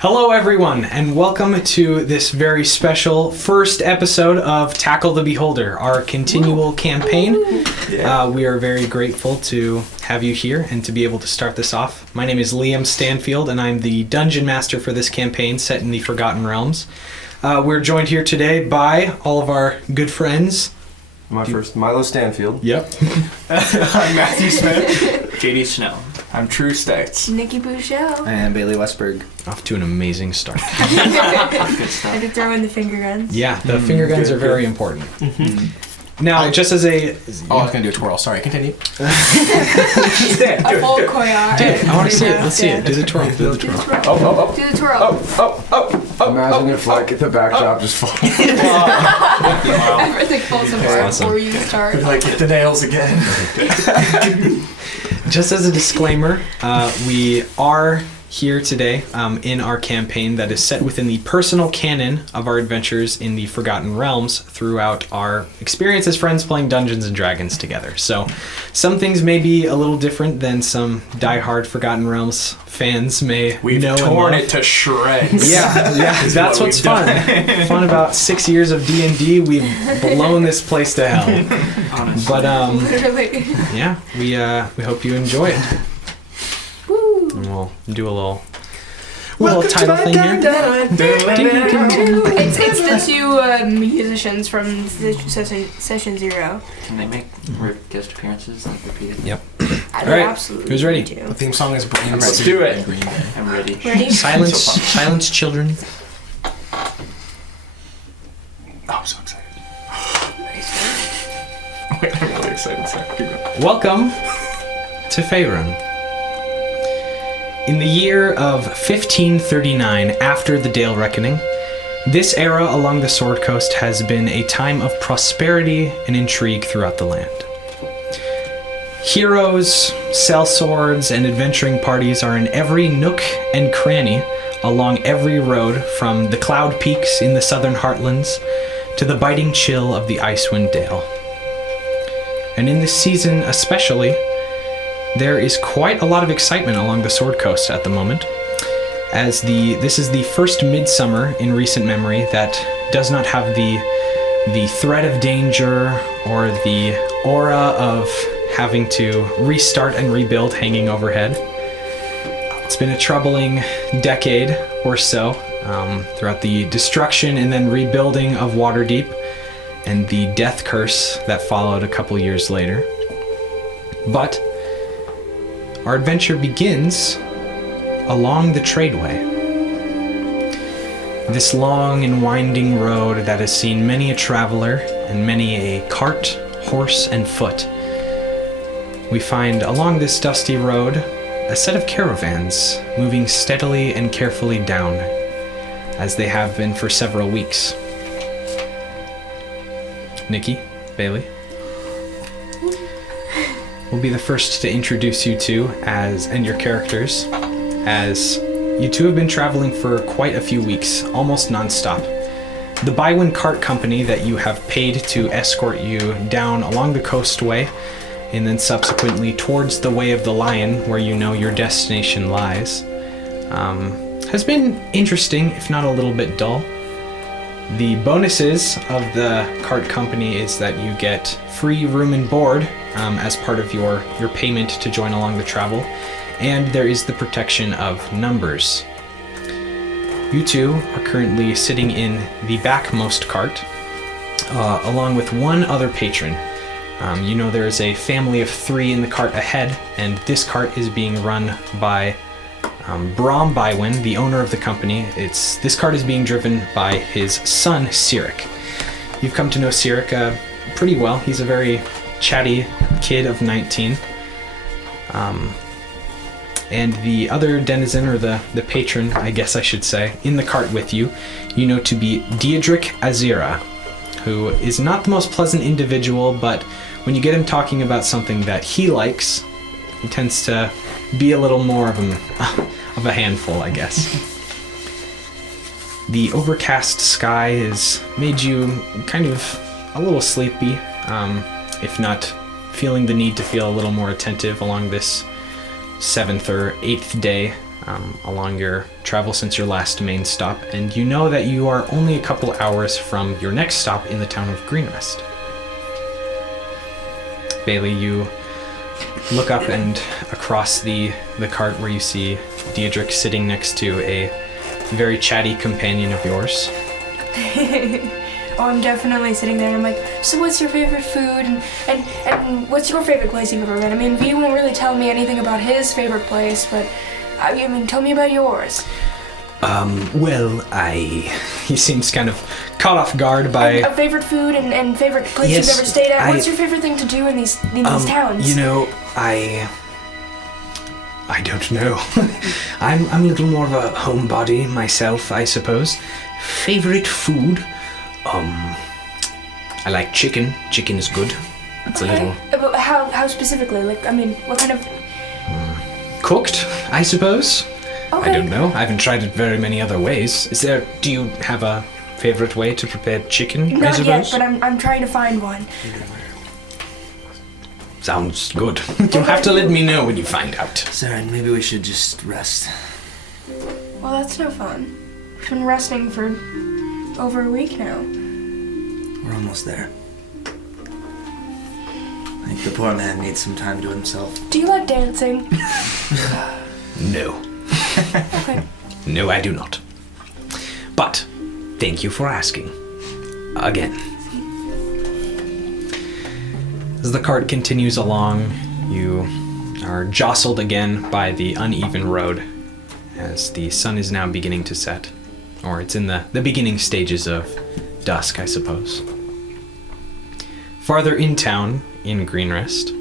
Hello everyone, and welcome to this very special first episode of Tackle the Beholder, our continual campaign. We are very grateful to have you here and to be able to start this off. My name is Liam Stanfield, and I'm the Dungeon Master for this campaign set in the Forgotten Realms. We're joined here today by all of our good friends. First, Milo Stanfield. Yep. I'm Matthew Smith. JD Snow. I'm True States. Nikki Bouchel. And Bailey Westberg. Off to an amazing start. I had to throw in the finger guns. Yeah, the finger guns are very important. Now, just as a... I was going to do a twirl. Sorry, continue. A full koyak. Dude, I want to see it. Let's see it. Do the twirl. Do the twirl. Do the twirl. Imagine if, the backdrop just falls. Everything falls apart Awesome. before you start. Hit the nails again. Just as a disclaimer, we are here today in our campaign that is set within the personal canon of our adventures in the Forgotten Realms throughout our experience as friends playing Dungeons and Dragons together. So some things may be a little different than some diehard Forgotten Realms fans may We've know and torn love. it to shreds. Yeah, that's what's fun. Fun about 6 years of D&D, we've blown this place to hell. Honestly. But Literally. yeah, we hope you enjoy it. Woo. And we'll do a little title thing here. It's the two musicians from session 0. Can they make guest appearances like repeated? Yep. I All right, absolutely who's ready? need to. The theme song is Brain. Let's do it. I'm ready. Ready? Silence, children. Oh, I'm so excited. Wait, I'm really excited. Sorry, keep going. Welcome to Faerun. In the year of 1539, after the Dale Reckoning, this era along the Sword Coast has been a time of prosperity and intrigue throughout the land. Heroes, sellswords, and adventuring parties are in every nook and cranny along every road from the cloud peaks in the southern heartlands to the biting chill of the Icewind Dale. And in this season especially, there is quite a lot of excitement along the Sword Coast at the moment, as this is the first midsummer in recent memory that does not have the threat of danger or the aura of having to restart and rebuild hanging overhead. It's been a troubling decade or so throughout the destruction and then rebuilding of Waterdeep and the death curse that followed a couple years later. But our adventure begins along the Tradeway. This long and winding road that has seen many a traveler and many a cart, horse, and foot. We find along this dusty road a set of caravans moving steadily and carefully down, as they have been for several weeks. Nikki, Bailey, will be the first to introduce you two and your characters, as you two have been traveling for quite a few weeks, almost non-stop. The Bywins cart company that you have paid to escort you down along the coastway and then subsequently towards the Way of the Lion, where you know your destination lies, has been interesting, if not a little bit dull. The bonuses of the cart company is that you get free room and board as part of your payment to join along the travel, and there is the protection of numbers. You two are currently sitting in the backmost cart, along with one other patron. You know there is a family of 3 in the cart ahead, and this cart is being run by Brom Bywin, the owner of the company. This cart is being driven by his son, Cyric. You've come to know Cyric pretty well. He's a very chatty kid of 19. And the other denizen, or the patron, I guess I should say, in the cart with you, you know to be Diedrich Azira, who is not the most pleasant individual, but when you get him talking about something that he likes, he tends to be a little more of a handful, I guess. The overcast sky has made you kind of a little sleepy, if not feeling the need to feel a little more attentive along this 7th or 8th day along your travel since your last main stop, and you know that you are only a couple hours from your next stop in the town of Greenrest. Bailey, you look up and across the cart where you see Diedrich sitting next to a very chatty companion of yours. Oh, I'm definitely sitting there and I'm like, so what's your favorite food and what's your favorite place you've ever been? I mean, V won't really tell me anything about his favorite place, but I mean, tell me about yours. He seems kind of caught off guard by... A favorite food and favorite place Yes, you've ever stayed at? What's your favorite thing to do in these towns? You know, I don't know. I'm a little more of a homebody myself, I suppose. Favorite food? I like chicken. Chicken is good. It's a little... But how specifically? Like, I mean, what kind of... Cooked, I suppose. Okay. I don't know. I haven't tried it very many other ways. Do you have a favorite way to prepare chicken, I Not suppose? yet, but I'm trying to find one. Sounds good. You'll have to let me know when you find out. Saren, maybe we should just rest. Well, that's no fun. I've been resting for over a week now. We're almost there. I think the poor man needs some time to himself. Do you like dancing? No. Okay. No, I do not. But, thank you for asking. Again. As the cart continues along, you are jostled again by the uneven road as the sun is now beginning to set. Or it's in the beginning stages of dusk, I suppose. Farther in town, in Greenrest,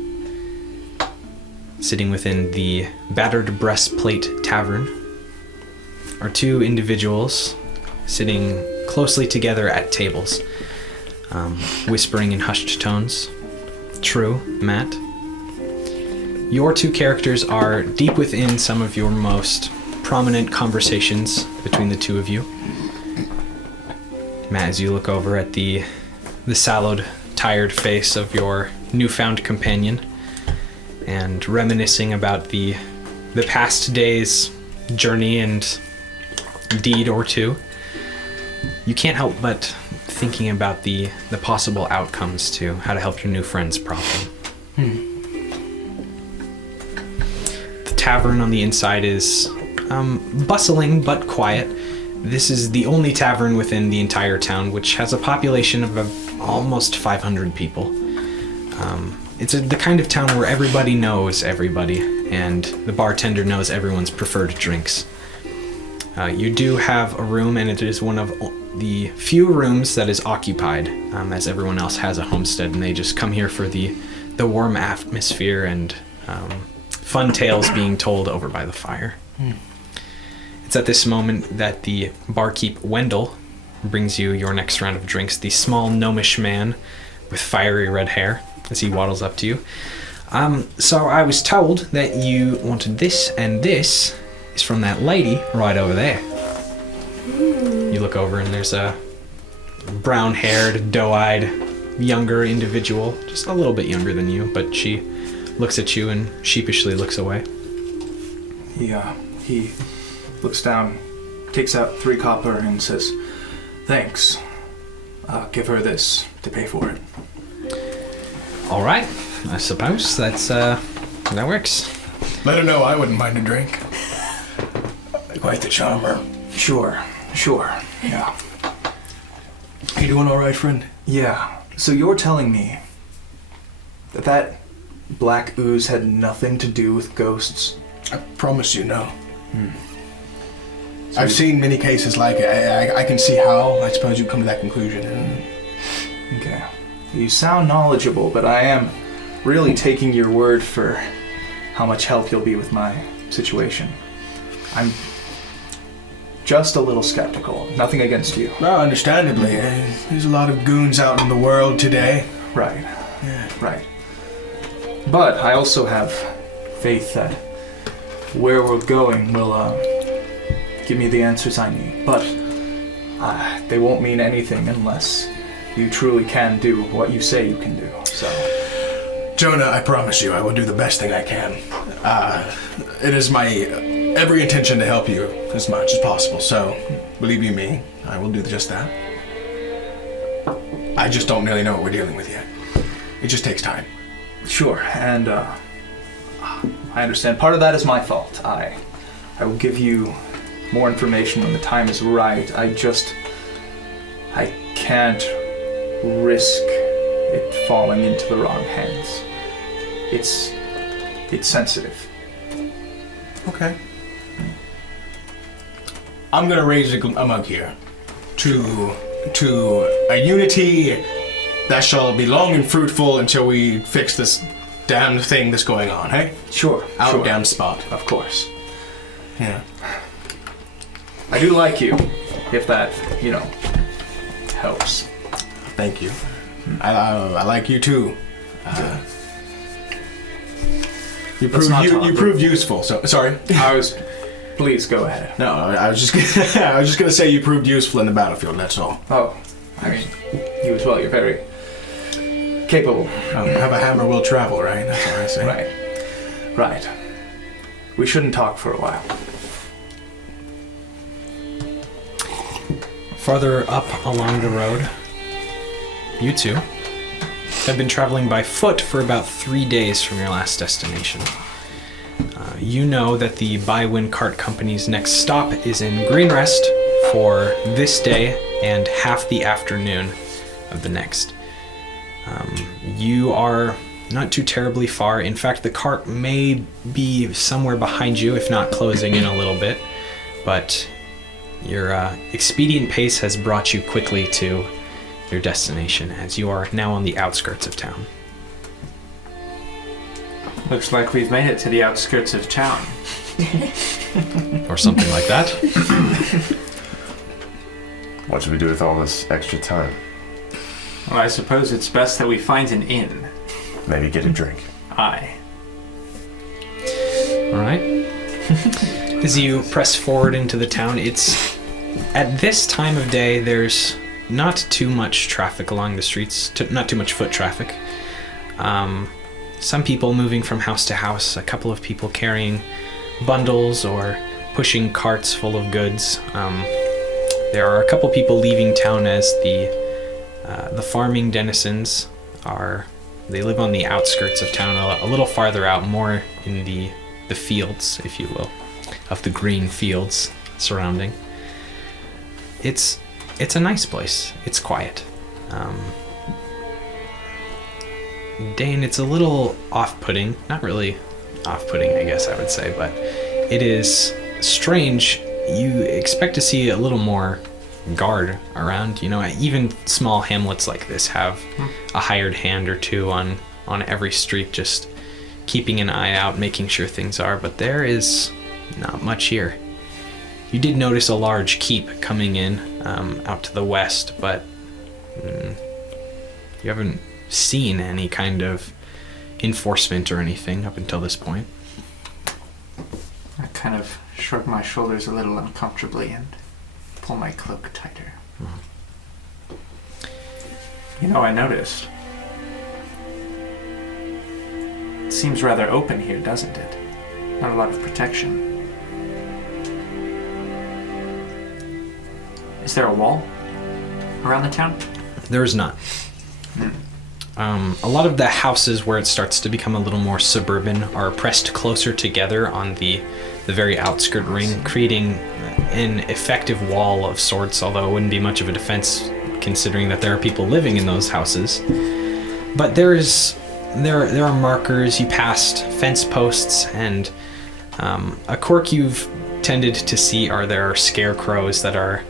sitting within the Battered Breastplate Tavern, are two individuals sitting closely together at tables, whispering in hushed tones. True, Matt. Your two characters are deep within some of your most prominent conversations between the two of you. Matt, as you look over at the sallowed, tired face of your newfound companion and reminiscing about the past day's journey and deed or two, you can't help but thinking about the possible outcomes to how to help your new friend's problem. The tavern on the inside is bustling but quiet. This is the only tavern within the entire town, which has a population of almost 500 people. It's the kind of town where everybody knows everybody, and the bartender knows everyone's preferred drinks. You do have a room, and it is one of the few rooms that is occupied, as everyone else has a homestead, and they just come here for the warm atmosphere and fun tales being told over by the fire. It's at this moment that the barkeep Wendell brings you your next round of drinks, the small gnomish man with fiery red hair, as he waddles up to you. So I was told that you wanted this, and this is from that lady right over there. You look over and there's a brown-haired, doe-eyed, younger individual, just a little bit younger than you, but she looks at you and sheepishly looks away. He looks down, takes out 3 copper and says, "Thanks. Give her this to pay for it." All right, I suppose that works. Let her know I wouldn't mind a drink. Quite the charmer. Sure. Yeah. You doing all right, friend? Yeah. So you're telling me that black ooze had nothing to do with ghosts? I promise you, no. So I've seen many cases like it. I can see how. I suppose you come to that conclusion. Okay. You sound knowledgeable, but I am really taking your word for how much help you'll be with my situation. I'm just a little skeptical. Nothing against you. No, understandably. There's a lot of goons out in the world today. Right. Yeah. Right. But I also have faith that where we're going will give me the answers I need. But they won't mean anything unless you truly can do what you say you can do. So, Jonah, I promise you I will do the best thing I can. It is my every intention to help you as much as possible. So, believe you me, I will do just that. I just don't really know what we're dealing with yet. It just takes time. Sure, and I understand. Part of that is my fault. I will give you more information when the time is right. I can't risk it falling into the wrong hands. It's sensitive. Okay. I'm gonna raise a mug here to a unity that shall be long and fruitful until we fix this damn thing that's going on, hey? Sure. Our damn spot. Of course. Yeah. I do like you, if that, helps. Thank you. I like you too. You proved useful. So sorry. Please go ahead. No, I was just gonna say you proved useful in the battlefield. That's all. Oh, I mean, you as well. You're very capable. Have a hammer will travel, right? That's what I say. Right. We shouldn't talk for a while. Farther up along the road, you two have been traveling by foot for about 3 days from your last destination. You know that the Bywins Cart Company's next stop is in Greenrest for this day and half the afternoon of the next. You are not too terribly far. In fact, the cart may be somewhere behind you, if not closing in a little bit, but your expedient pace has brought you quickly to your destination, as you are now on the outskirts of town. Looks like we've made it to the outskirts of town. Or something like that. What should we do with all this extra time? Well, I suppose it's best that we find an inn. Maybe get a drink. Aye. Alright. As you press forward into the town, it's at this time of day, there's not too much traffic along the streets, not too much foot traffic. Some people moving from house to house, a couple of people carrying bundles or pushing carts full of goods. There are a couple people leaving town as the farming denizens they live on the outskirts of town, a little farther out, more in the fields, if you will, of the green fields surrounding. It's a nice place. It's quiet. Dane, it's a little off-putting. Not really off-putting, I guess I would say, but it is strange. You expect to see a little more guard around. Even small hamlets like this have a hired hand or two on every street, just keeping an eye out, making sure things are, but there is not much here. You did notice a large keep coming in out to the west, but you haven't seen any kind of enforcement or anything up until this point. I kind of shrug my shoulders a little uncomfortably and pull my cloak tighter. I noticed. It seems rather open here, doesn't it? Not a lot of protection. Is there a wall around the town? There is not. A lot of the houses where it starts to become a little more suburban are pressed closer together on the very outskirt ring, creating an effective wall of sorts, although it wouldn't be much of a defense considering that there are people living in those houses. But there are markers. You passed fence posts, and a quirk you've tended to see there are scarecrows that are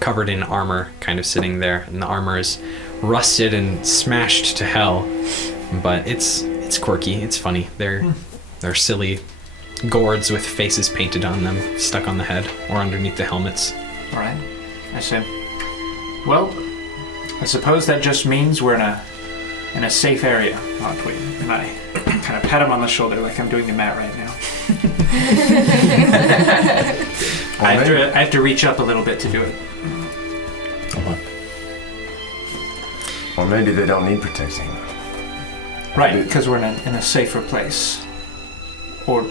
covered in armor, kind of sitting there, and the armor is rusted and smashed to hell, but it's quirky. It's funny. They're silly gourds with faces painted on them, stuck on the head or underneath the helmets. All right, I see. Well, I suppose that just means we're in a safe area, aren't we? And I kind of pat him on the shoulder like I'm doing to Matt right now. I have to reach up a little bit to do it. Or maybe they don't need protecting. Right, because we're in a safer place. Or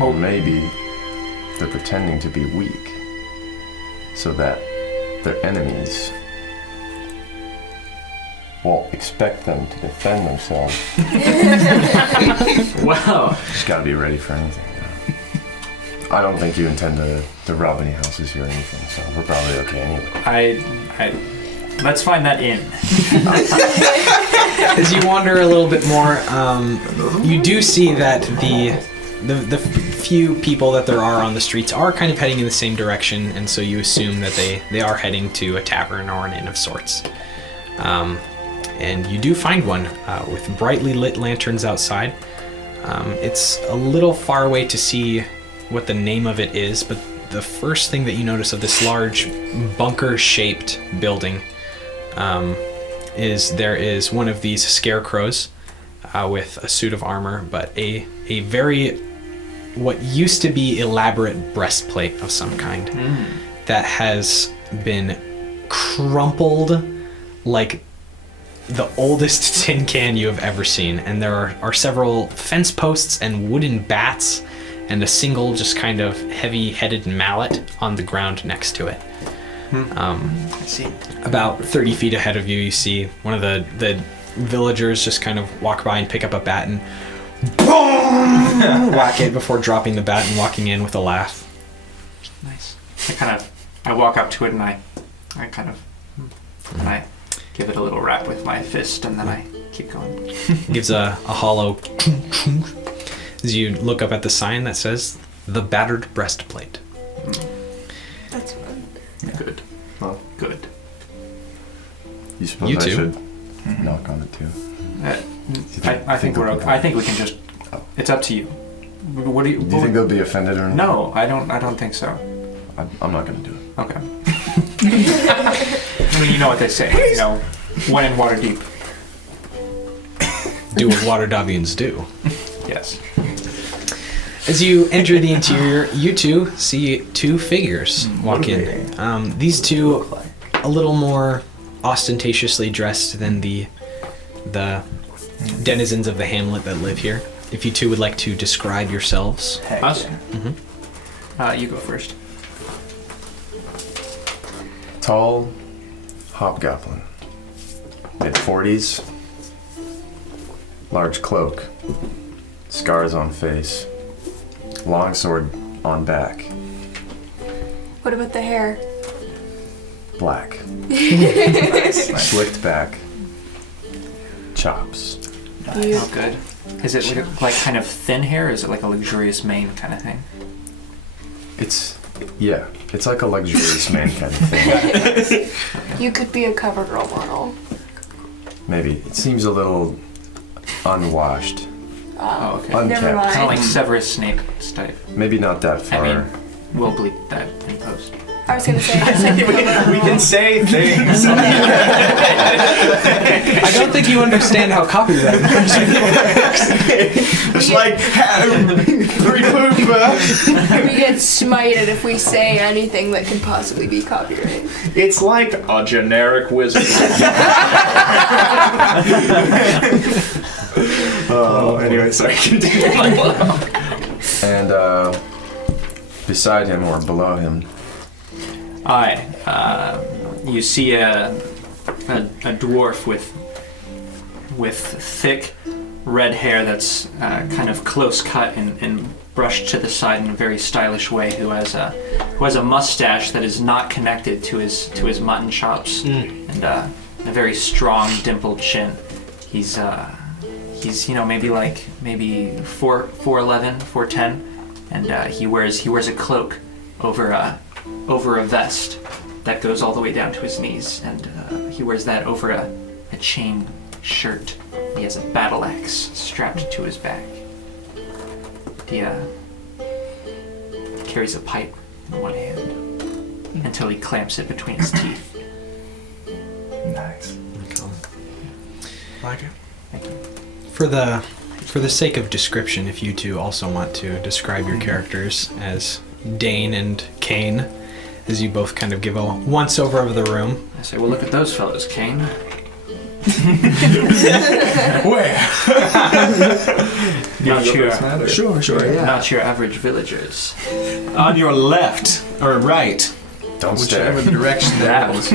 Or maybe they're pretending to be weak so that their enemies won't expect them to defend themselves. Wow. Just gotta be ready for anything. I don't think you intend to rob any houses here or anything, so we're probably okay anyway. Let's find that inn. As you wander a little bit more, you do see that the few people that there are on the streets are kind of heading in the same direction, and so you assume that they are heading to a tavern or an inn of sorts. And you do find one with brightly lit lanterns outside. It's a little far away to see what the name of it is, but the first thing that you notice of this large bunker-shaped building is there is one of these scarecrows with a suit of armor, but a very, what used to be elaborate breastplate of some kind that has been crumpled like the oldest tin can you have ever seen. And there are several fence posts and wooden bats and a single just kind of heavy-headed mallet on the ground next to it. I see. About 30 feet ahead of you, you see one of the villagers just kind of walk by and pick up a bat and boom! Whack it before dropping the bat and walking in with a laugh. Nice. I walk up to it and I give it a little rap with my fist and then I keep going. Gives a hollow as you look up at the sign that says the battered breastplate. That's fun. Yeah. Good. Well, Good. you suppose You I too. should knock on it too? I think we're okay. I think we can just. It's up to you. What do you? Do you think they'll be offended or not? No, I don't think so. I'm not gonna do it. Okay. I mean, you know what they say. You know, when in water deep. Do what water Davians do. Yes. As you enter the interior, you two see two figures walk in. These two, a little more ostentatiously dressed than the denizens of the hamlet that live here. If you two would like to describe yourselves. Heck Us? yeah. You go first. Tall hobgoblin, mid-40s, large cloak, scars on face, long sword on back, What about the hair? black, slicked back, chops. Oh, good. Is it like kind of thin hair, or is it like a luxurious mane kind of thing? It's like a luxurious man kind of thing. You could be a cover girl model. Maybe. It seems a little unwashed. Oh, okay. Unkept. Never mind. Kind of like Severus Snape type. Maybe not that far. I mean, we'll bleep that in post. I was gonna say. I said cover girl. We can say things. I don't think you understand how copyright works. It's like We get smited if we say anything that could possibly be copyrighted. it's like a generic wizard. Anyway, sorry, continue. And beside him or below him, You see a dwarf with thick red hair that's kind of close cut and brushed to the side in a very stylish way. Who has a mustache that is not connected to his mutton chops and a very strong dimpled chin. He's maybe 4'11", 4'10", and he wears a cloak over a vest that goes all the way down to his knees, and he wears that over a chain shirt. He has a battle axe strapped to his back. He carries a pipe in one hand until he clamps it between his teeth. Nice. Like it. Thank you. For the sake of description, if you two also want to describe your characters as Dane and Kane, as you both kind of give a once-over of the room. I say, well, look at those fellows, Kane. Where? Sure, yeah. Not your average villagers. On your left or right, Don't stare. whichever the direction that is.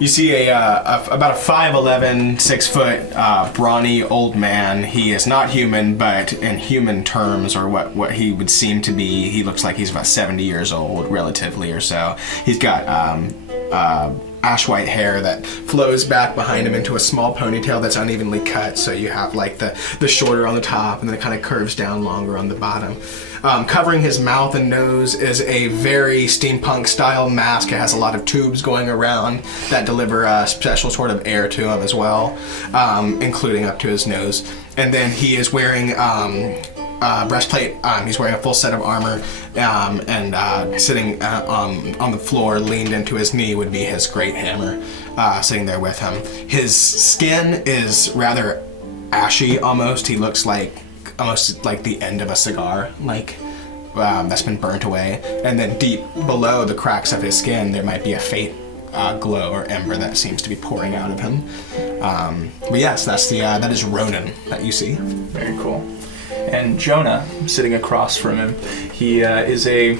You see about a 5'11", 6 foot brawny old man. He is not human, but in human terms, or what he would seem to be, he looks like he's about 70 years old, relatively or so. He's got ash white hair that flows back behind him into a small ponytail that's unevenly cut, so you have like the shorter on the top and then it kind of curves down longer on the bottom. Covering his mouth and nose is a very steampunk style mask. It has a lot of tubes going around that deliver a special sort of air to him as well, including up to his nose. And then he is wearing breastplate. He's wearing a full set of armor, and sitting on the floor, leaned into his knee, would be his great hammer, sitting there with him. His skin is rather ashy almost. He looks like almost like the end of a cigar, like that's been burnt away. And then deep below the cracks of his skin, there might be a faint glow or ember that seems to be pouring out of him. But yes, that is Ronan that you see. Very cool. And Jonah, sitting across from him, he is a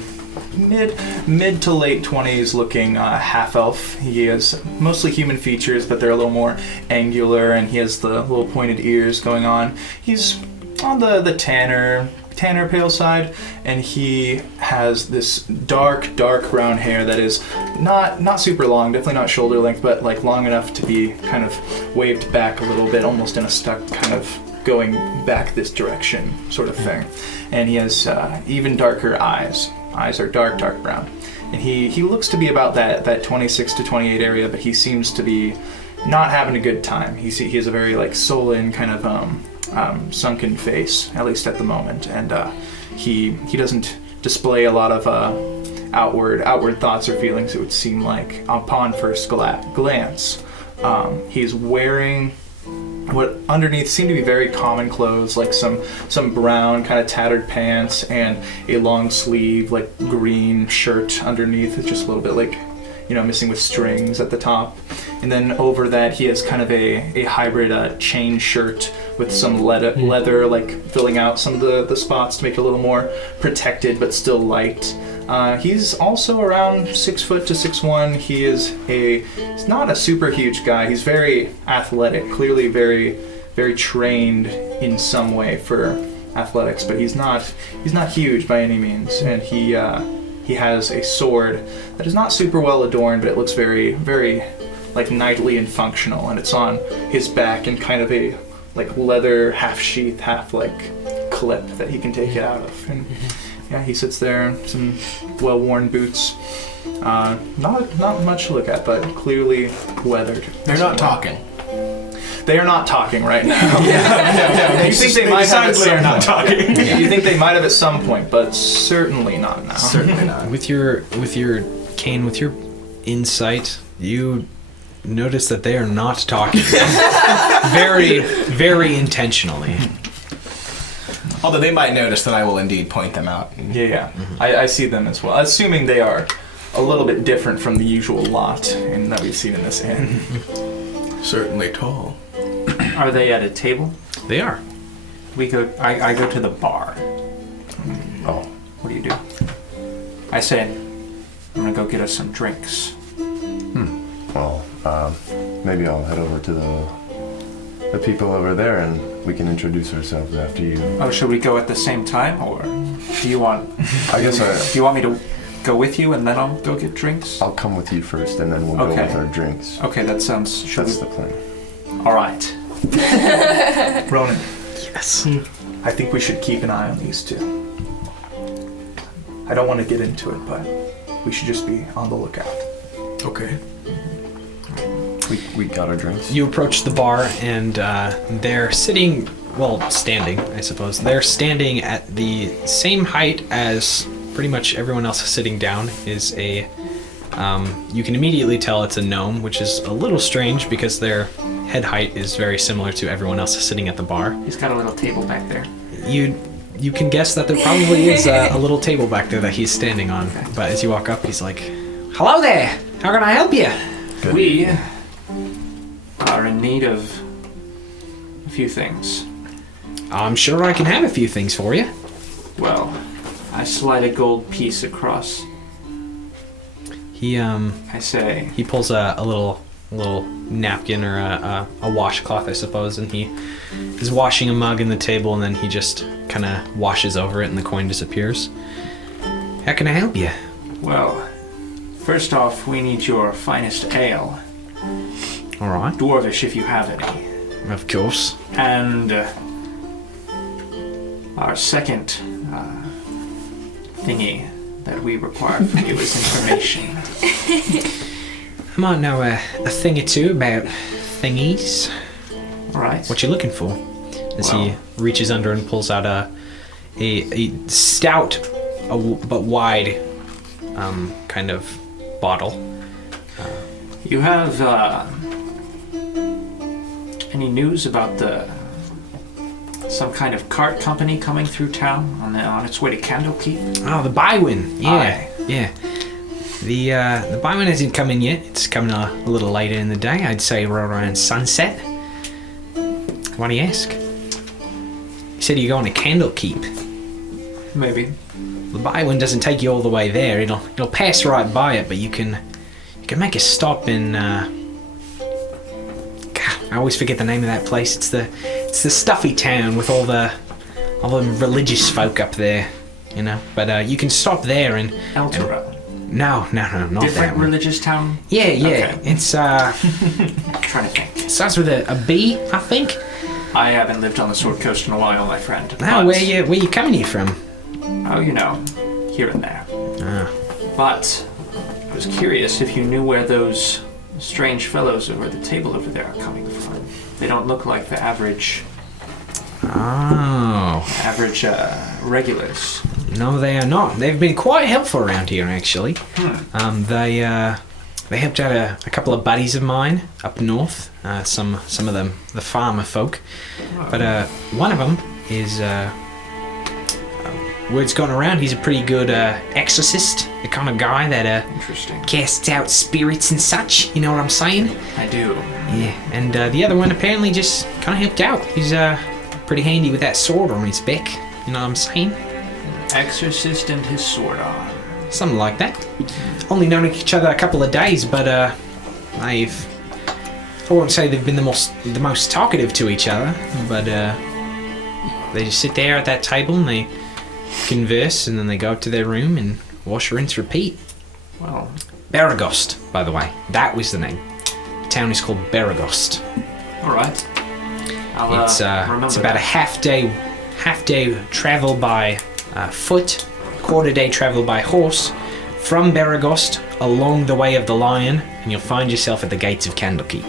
mid to late 20s looking half-elf. He has mostly human features, but they're a little more angular, and he has the little pointed ears going on. He's on the tanner pale side, and he has this dark brown hair that is not super long, definitely not shoulder length, but like long enough to be kind of waved back a little bit, almost in a stuck kind of going back this direction sort of thing. And he has even darker eyes. Eyes are dark brown. And he looks to be about that 26 to 28 area, but he seems to be not having a good time. He has a very like sullen kind of sunken face, at least at the moment. And he doesn't display a lot of outward thoughts or feelings, it would seem like, upon first glance. He's wearing what underneath seem to be very common clothes, like some brown kind of tattered pants and a long sleeve like green shirt underneath. It's just a little bit like, missing with strings at the top. And then over that he has kind of a hybrid chain shirt with some leather like filling out some of the spots to make it a little more protected but still light. He's also around 6 foot to 6'1". He's not a super huge guy. He's very athletic, clearly very, very trained in some way for athletics, but he's not huge by any means. And he has a sword that is not super well adorned, but it looks very, very like knightly and functional, and it's on his back in kind of a like leather half sheath, half like clip that he can take it out of. And yeah, he sits there in some well-worn boots. Not much to look at, but clearly weathered. They're not talking. They are not talking right now. No. You think they might have at some point. Not talking. You think they might have at some point, but certainly not now. Certainly not. With your Kane, with your insight, you notice that they are not talking. Very, very intentionally. Although they might notice that I will indeed point them out. Yeah. Mm-hmm. I see them as well. Assuming they are a little bit different from the usual lot that we've seen in this inn. Certainly tall. Are they at a table? They are. I go to the bar. Oh. What do you do? I say, I'm gonna go get us some drinks. Well, maybe I'll head over to the people over there and we can introduce ourselves after you. Oh, should we go at the same time, or do you want? I guess do you want me to go with you and then I'll go get drinks? I'll come with you first and then we'll go with our drinks. Okay, that sounds. That's the plan. All right. Ronan. Yes. I think we should keep an eye on these two. I don't want to get into it, but we should just be on the lookout. Okay. We got our drinks. You approach the bar and they're standing, I suppose. They're standing at the same height as pretty much everyone else sitting down. Is a, you can immediately tell it's a gnome, which is a little strange because their head height is very similar to everyone else sitting at the bar. He's got a little table back there. You can guess that there probably is a little table back there that he's standing on. Okay. But as you walk up, he's like, "Hello there. How can I help you?" Good. We need of a few things. I'm sure I can have a few things for you. Well, I slide a gold piece across. He I say, he pulls a little napkin or a washcloth, I suppose, and he is washing a mug in the table, and then he just kind of washes over it, and the coin disappears. How can I help you? well, first off, we need your finest ale. All right, Dwarvish, if you have any. of course. And our second thingy that we require from you is information. I might know a thing or two about thingies. All right. What you looking for? As he Well- reaches under and pulls out a stout, but wide, kind of bottle. You have any news about some kind of cart company coming through town on its way to Candlekeep? Oh, the Bywin. Yeah, Aye. yeah. The Bywin hasn't come in yet. It's coming a little later in the day. I'd say right around sunset. Why do you ask? You said you're going to Candlekeep. Maybe. The Bywin doesn't take you all the way there. It'll pass right by it, but you can make a stop in. God, I always forget the name of that place. It's the stuffy town with all the religious folk up there, you know. But you can stop there and. Eltera. No, not that Different one. religious town? Yeah. Okay. It's Trying to think. starts with a B, I think. I haven't lived on the Sword Coast in a while, my friend. Oh, but- where you coming here from? Oh, you know, here and there. Ah. But I was curious if you knew where those strange fellows over the table over there are coming from. They don't look like the average Oh. regulars. No, they are not. They've been quite helpful around here, actually. They helped out a couple of buddies of mine up north. Some of them, the farmer folk. But one of them is. Word's gone around. He's a pretty good exorcist, the kind of guy that Interesting. casts out spirits and such. You know what I'm saying? I do. Yeah. And the other one apparently just kind of helped out. He's pretty handy with that sword on his back. You know what I'm saying? Exorcist and his sword arm. Something like that. Only known each other a couple of days, but I won't say they've been the most talkative to each other, but they just sit there at that table and they converse, and then they go up to their room and wash, rinse, repeat. Well, Baragost, by the way, that was the name. The town is called Baragost. all right. I'll It's remember it's about that. a half day travel by foot, quarter day travel by horse from Baragost along the way of the lion, and you'll find yourself at the gates of Candlekeep.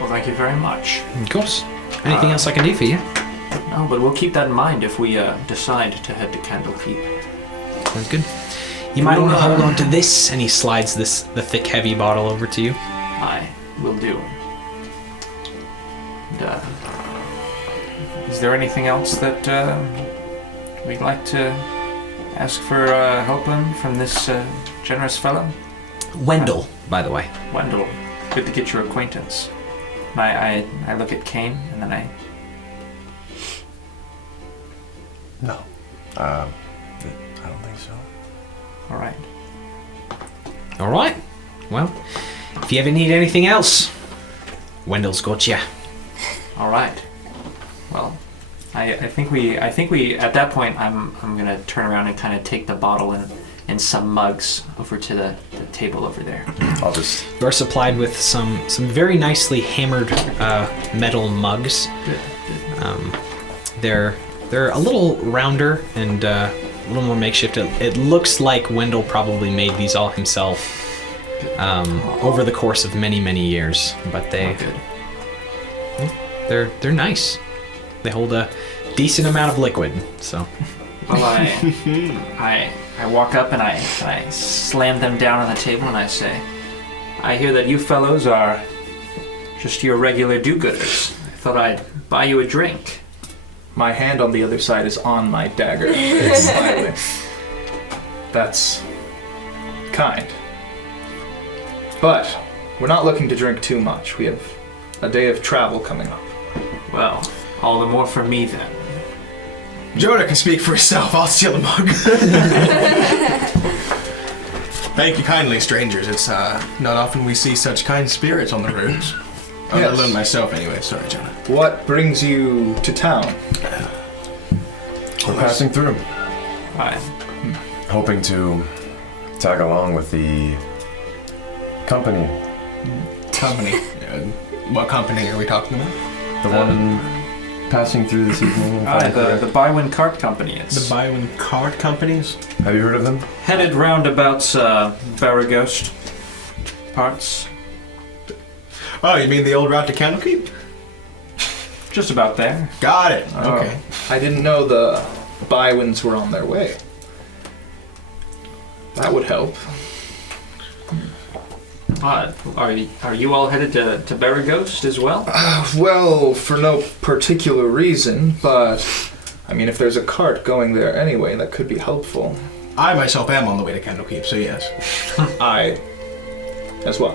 Well, thank you very much. Of course. Anything else I can do for you? No, but we'll keep that in mind if we decide to head to Candlekeep. Sounds good. You might want to hold on to this, and he slides the thick, heavy bottle over to you. I will do. And, is there anything else that we'd like to ask for help in from this generous fellow? Wendell, by the way. Wendell, good to get your acquaintance. And I look at Kane, and then I... No. I don't think so. All right. All right. Well, if you ever need anything else, Wendell's got you. All right. Well, I think we at that point I'm gonna turn around and kind of take the bottle and some mugs over to the table over there. I'll just. You're supplied with some very nicely hammered metal mugs. They're a little rounder and a little more makeshift. It looks like Wendell probably made these all himself over the course of many years. But they're nice. They hold a decent amount of liquid. So. Well, I walk up and I slam them down on the table and I say, I hear that you fellows are just your regular do-gooders. I thought I'd buy you a drink. My hand on the other side is on my dagger. Very slightly. That's kind. But we're not looking to drink too much. We have a day of travel coming up. Well, all the more for me then. Jonah can speak for himself. I'll steal the mug. Thank you kindly, strangers. It's not often we see such kind spirits on the roads. Yes. Alone myself, anyway. Sorry, Jonah. What brings you to town? We're passing through, Right. hoping to tag along with the company. Company. What company are we talking about? The one passing through this evening. if I'm The correct. Bywin Cart Company. The It's Bywin card companies? Have you heard of them? headed roundabouts Barragost parts. Oh, you mean the old route to Candlekeep? Just about there. Got it. Oh. Okay. I didn't know the Bywins were on their way. That would help. Are you all headed to Barragost as well? Well, for no particular reason, but I mean, if there's a cart going there anyway, that could be helpful. I myself am on the way to Candlekeep, so yes. I, as well.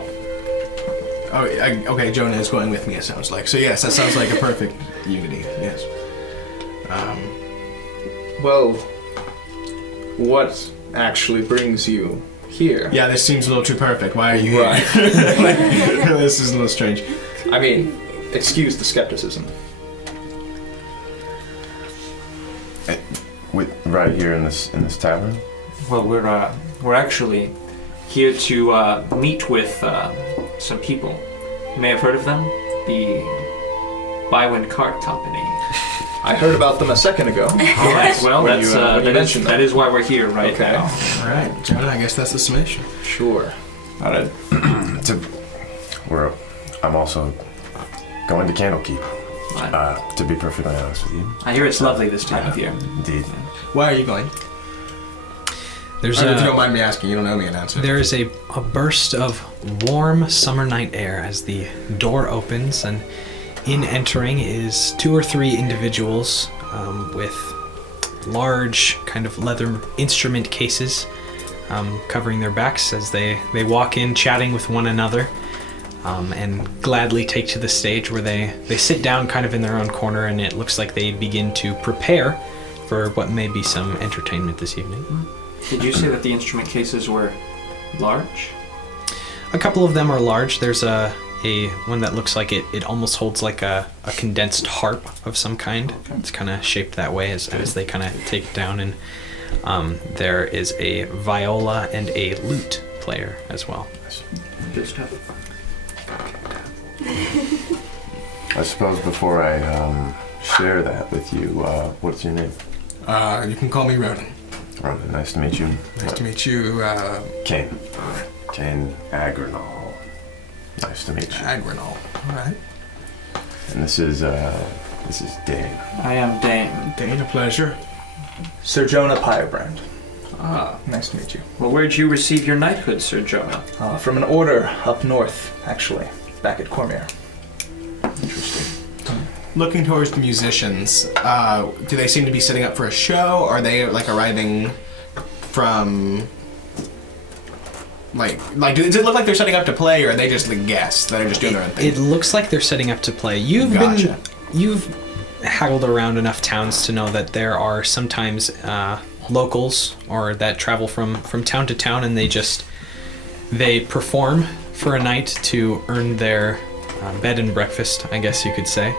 Oh, okay, Jonah is going with me, it sounds like. So yes, that sounds like a perfect unity, yes. Well, what actually brings you here? Yeah, this seems a little too perfect. Why are you here? Right. This is a little strange. I mean, excuse the skepticism. Right here in this tavern. Well, we're actually here to meet with some people. You may have heard of them, the Bywin Cart Company. I heard about them a second ago. All right. Well, When you mentioned them. that is why we're here right Okay. now. Alright, Jonah, I guess that's the summation. Sure. All right. I'm also going to Candlekeep. Right. To be perfectly honest with you. I hear it's lovely this time of year. Indeed. Why are you going? There's If you don't mind me asking, you don't know me an answer. There is a burst of warm summer night air as the door opens, and in entering is 2 or 3 individuals with large kind of leather instrument cases covering their backs as they walk in chatting with one another and gladly take to the stage where they sit down kind of in their own corner, and it looks like they begin to prepare for what may be some entertainment this evening. Did you say that the instrument cases were large? A couple of them are large. There's a one that looks like it almost holds like a condensed harp of some kind. It's kind of shaped that way as they kind of take it down, and there is a viola and a lute player as well. Good stuff. I suppose before I share that with you, what's your name? You can call me Roden. Ronan, nice to meet you. Nice to meet you, Kane. Kane Agronal. Nice to meet you. Agronal. Alright. And this is Dane. I am Dane. Dane, a pleasure. Sir Jonah Pyrebrand. Ah. Nice to meet you. Well, where'd you receive your knighthood, Sir Jonah? From an order up north, actually, back at Cormier. Interesting. Looking towards the musicians, do they seem to be setting up for a show? Are they like arriving from like does it look like they're setting up to play, or are they just the guests that are just doing their own thing? It looks like they're setting up to play. You've haggled around enough towns to know that there are sometimes locals or that travel from town to town, and they perform for a night to earn their bed and breakfast, I guess you could say.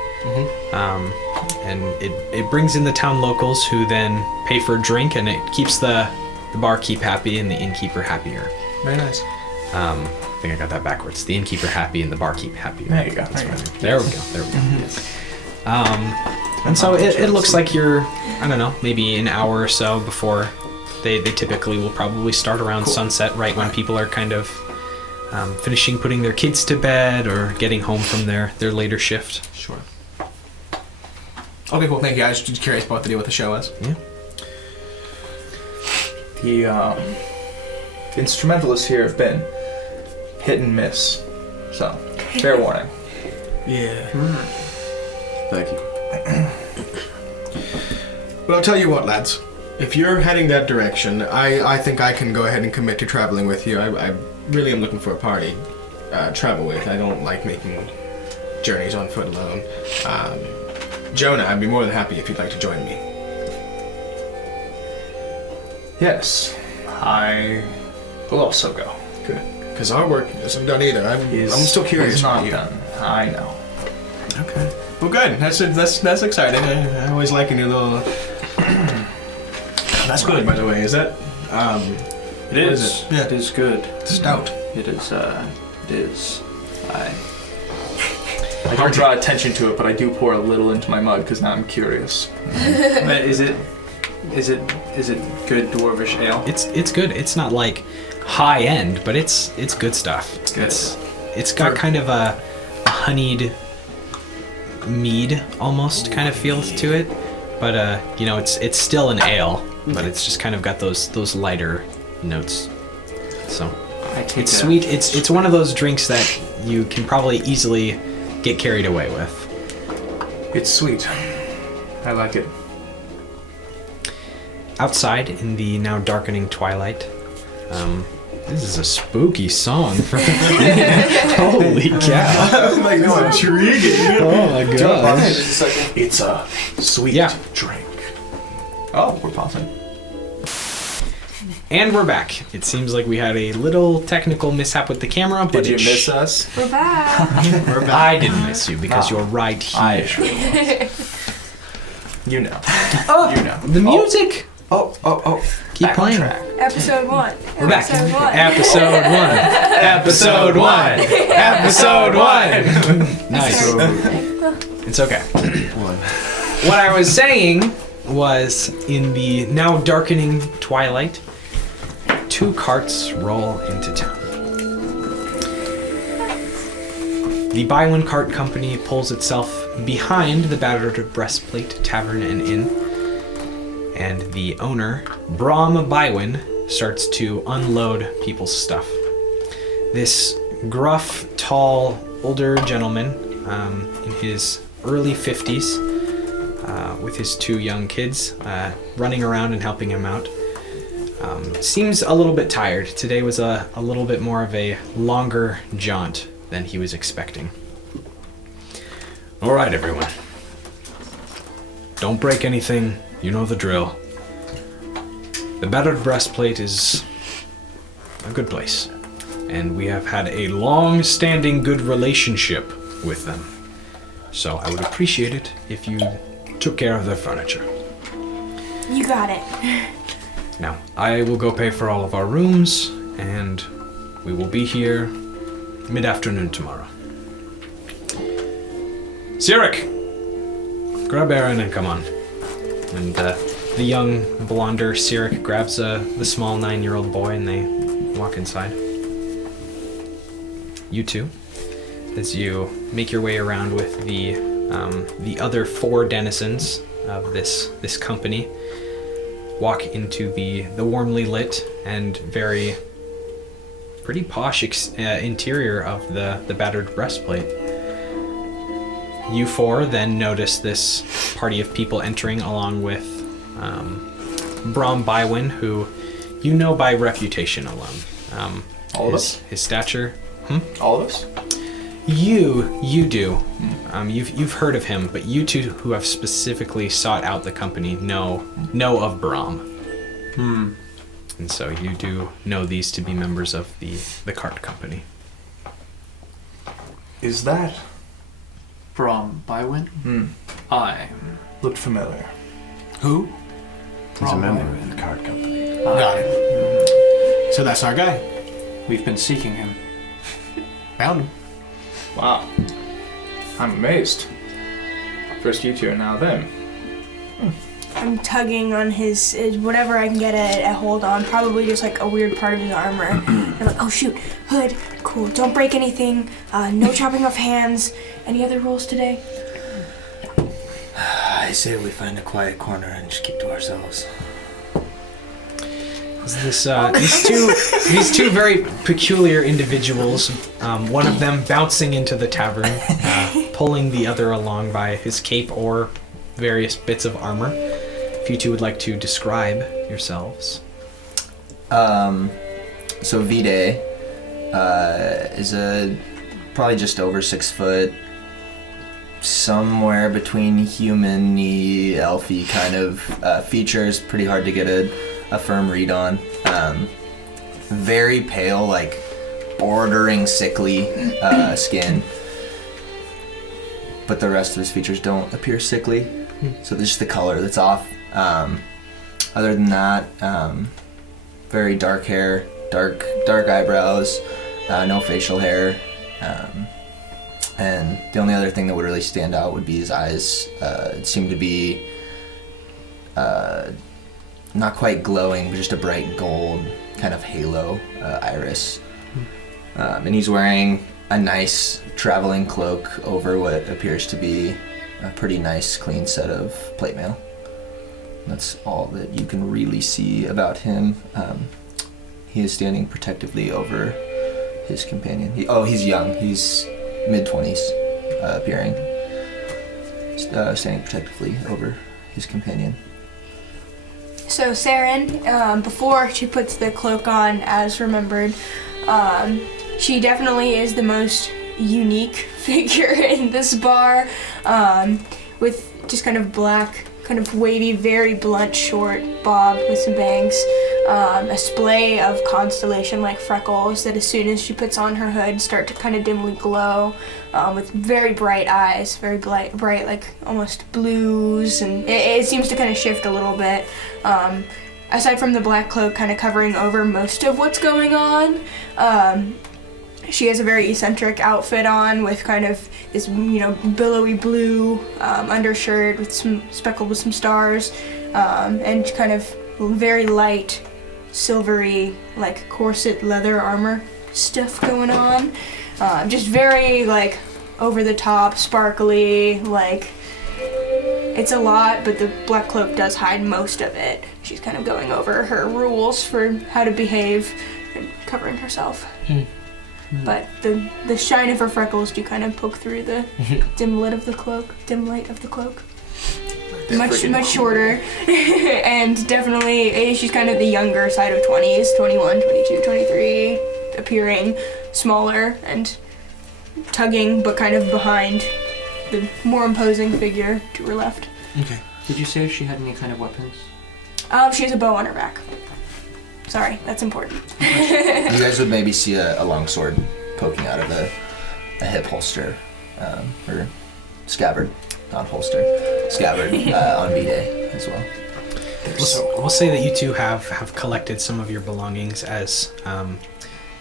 And it brings in the town locals, who then pay for a drink, and it keeps the barkeep happy and the innkeeper happier. Very nice. I think I got that backwards. The innkeeper happy and the barkeep happier. There you go. There we go. And so it looks like you're, I don't know, maybe an hour or so before they typically will probably start around sunset, right when people are kind of finishing putting their kids to bed or getting home from their later shift. Sure. Okay, cool. Thank you. I was just curious about what the deal with the show was. Yeah. The instrumentalists here have been hit and miss, so fair warning. Yeah. Thank you. Well, I'll tell you what, lads. If you're heading that direction, I think I can go ahead and commit to traveling with you. I really am looking for a party travel with. I don't like making journeys on foot alone. Jonah, I'd be more than happy if you'd like to join me. Yes, I will also go. Good. Because our work isn't done either. I'm still curious. It's not about you. done. I know. Okay. Well, good. That's exciting. I always like a new little. That's good, by the way. Is that? It is. Yeah. It is good. Stout. It is. It is. I don't draw attention to it, but I do pour a little into my mug because now I'm curious. But is it good dwarvish ale? It's good. It's not like high end, but it's good stuff. Good. It's got kind of a honeyed mead almost kind of feel to it, but it's still an ale, but it's just kind of got those lighter notes. So it's sweet. It's one of those drinks that you can probably easily get carried away with. It's sweet. I like it. Outside in the now darkening twilight, this is a spooky song. Holy cow! Like, no, intriguing. Oh my gosh! It's a sweet drink. Oh, we're pausing. And we're back. It seems like we had a little technical mishap with the camera, but Did you miss us? We're back. We're back. I didn't miss you because you're right here. I sure You know. Oh, You know. the music! Oh. Keep Back on playing. track. Episode 1. We're back. Episode 1. Episode 1. Episode 1. Nice. It's okay. What I was saying was, in the now darkening twilight, 2 carts roll into town. The Bywins Cart Company pulls itself behind the Battered Breastplate Tavern and Inn, and the owner, Brom Bywin, starts to unload people's stuff. This gruff, tall, older gentleman in his early 50s, with his 2 young kids running around and helping him out, seems a little bit tired. Today was a little bit more of a longer jaunt than he was expecting. All right, everyone. Don't break anything. You know the drill. The Battered Breastplate is a good place, and we have had a long-standing good relationship with them. So I would appreciate it if you took care of their furniture. You got it. Now, I will go pay for all of our rooms, and we will be here mid-afternoon tomorrow. Sirik! Grab Aaron and come on. And the young, blonder Sirik grabs the small 9-year-old boy, and they walk inside. You two, as you make your way around with the other 4 denizens of this company, walk into the warmly lit and pretty posh interior of the Battered Breastplate. You 4 then notice this party of people entering, along with Brom Bywin, who you know by reputation alone. All of us? His stature. All of us? You do. You've heard of him, but you 2 who have specifically sought out the company know of Brom. And so you do know these to be members of the cart company. Is that? Brom Bywin? I Looked familiar. Who? He's a member of the cart company. Got it. So that's our guy. We've been seeking him. Found him. Wow. I'm amazed. First you 2 and now them. I'm tugging on his whatever I can get a hold on, probably just like a weird part of his armor. I'm like, oh shoot, hood, cool, don't break anything, no chopping off hands. Any other rules today? I say we find a quiet corner and just keep to ourselves. These 2 very peculiar individuals, one of them bouncing into the tavern, pulling the other along by his cape or various bits of armor. If you 2 would like to describe yourselves. So Vide is probably just over 6 foot, somewhere between human-y, elfy kind of features. Pretty hard to get a firm read on. Very pale, like bordering sickly skin. But the rest of his features don't appear sickly. So there's just the color that's off. Other than that, very dark hair, dark eyebrows, no facial hair. And the only other thing that would really stand out would be his eyes. It seemed to be not quite glowing, but just a bright gold kind of halo iris. And he's wearing a nice traveling cloak over what appears to be a pretty nice, clean set of plate mail. That's all that you can really see about him. He is standing protectively over his companion. He's young. He's mid-20s, appearing. Standing protectively over his companion. So Saren, before she puts the cloak on, as remembered, she definitely is the most unique figure in this bar, with just kind of black, kind of wavy, very blunt, short bob with some bangs, a splay of constellation-like freckles that as soon as she puts on her hood start to kind of dimly glow, with very bright eyes, very bright, like almost blues, and it seems to kind of shift a little bit. Aside from the black cloak kind of covering over most of what's going on, she has a very eccentric outfit on with kind of this, billowy blue undershirt with speckled with some stars, and kind of very light, silvery, like corset leather armor stuff going on. Just very like over the top, sparkly, like it's a lot, but the black cloak does hide most of it. She's kind of going over her rules for how to behave and covering herself. But the shine of her freckles do kind of poke through the dim light of the cloak. Much shorter, and definitely she's kind of the younger side of 20s, 21, 22, 23, appearing smaller and tugging, but kind of behind the more imposing figure to her left. Okay. Did you say she had any kind of weapons? She has a bow on her back. Sorry, that's important. You guys would maybe see a long sword poking out of a hip holster, or scabbard, not holster, scabbard on B-Day as well. We'll say that you two have collected some of your belongings, as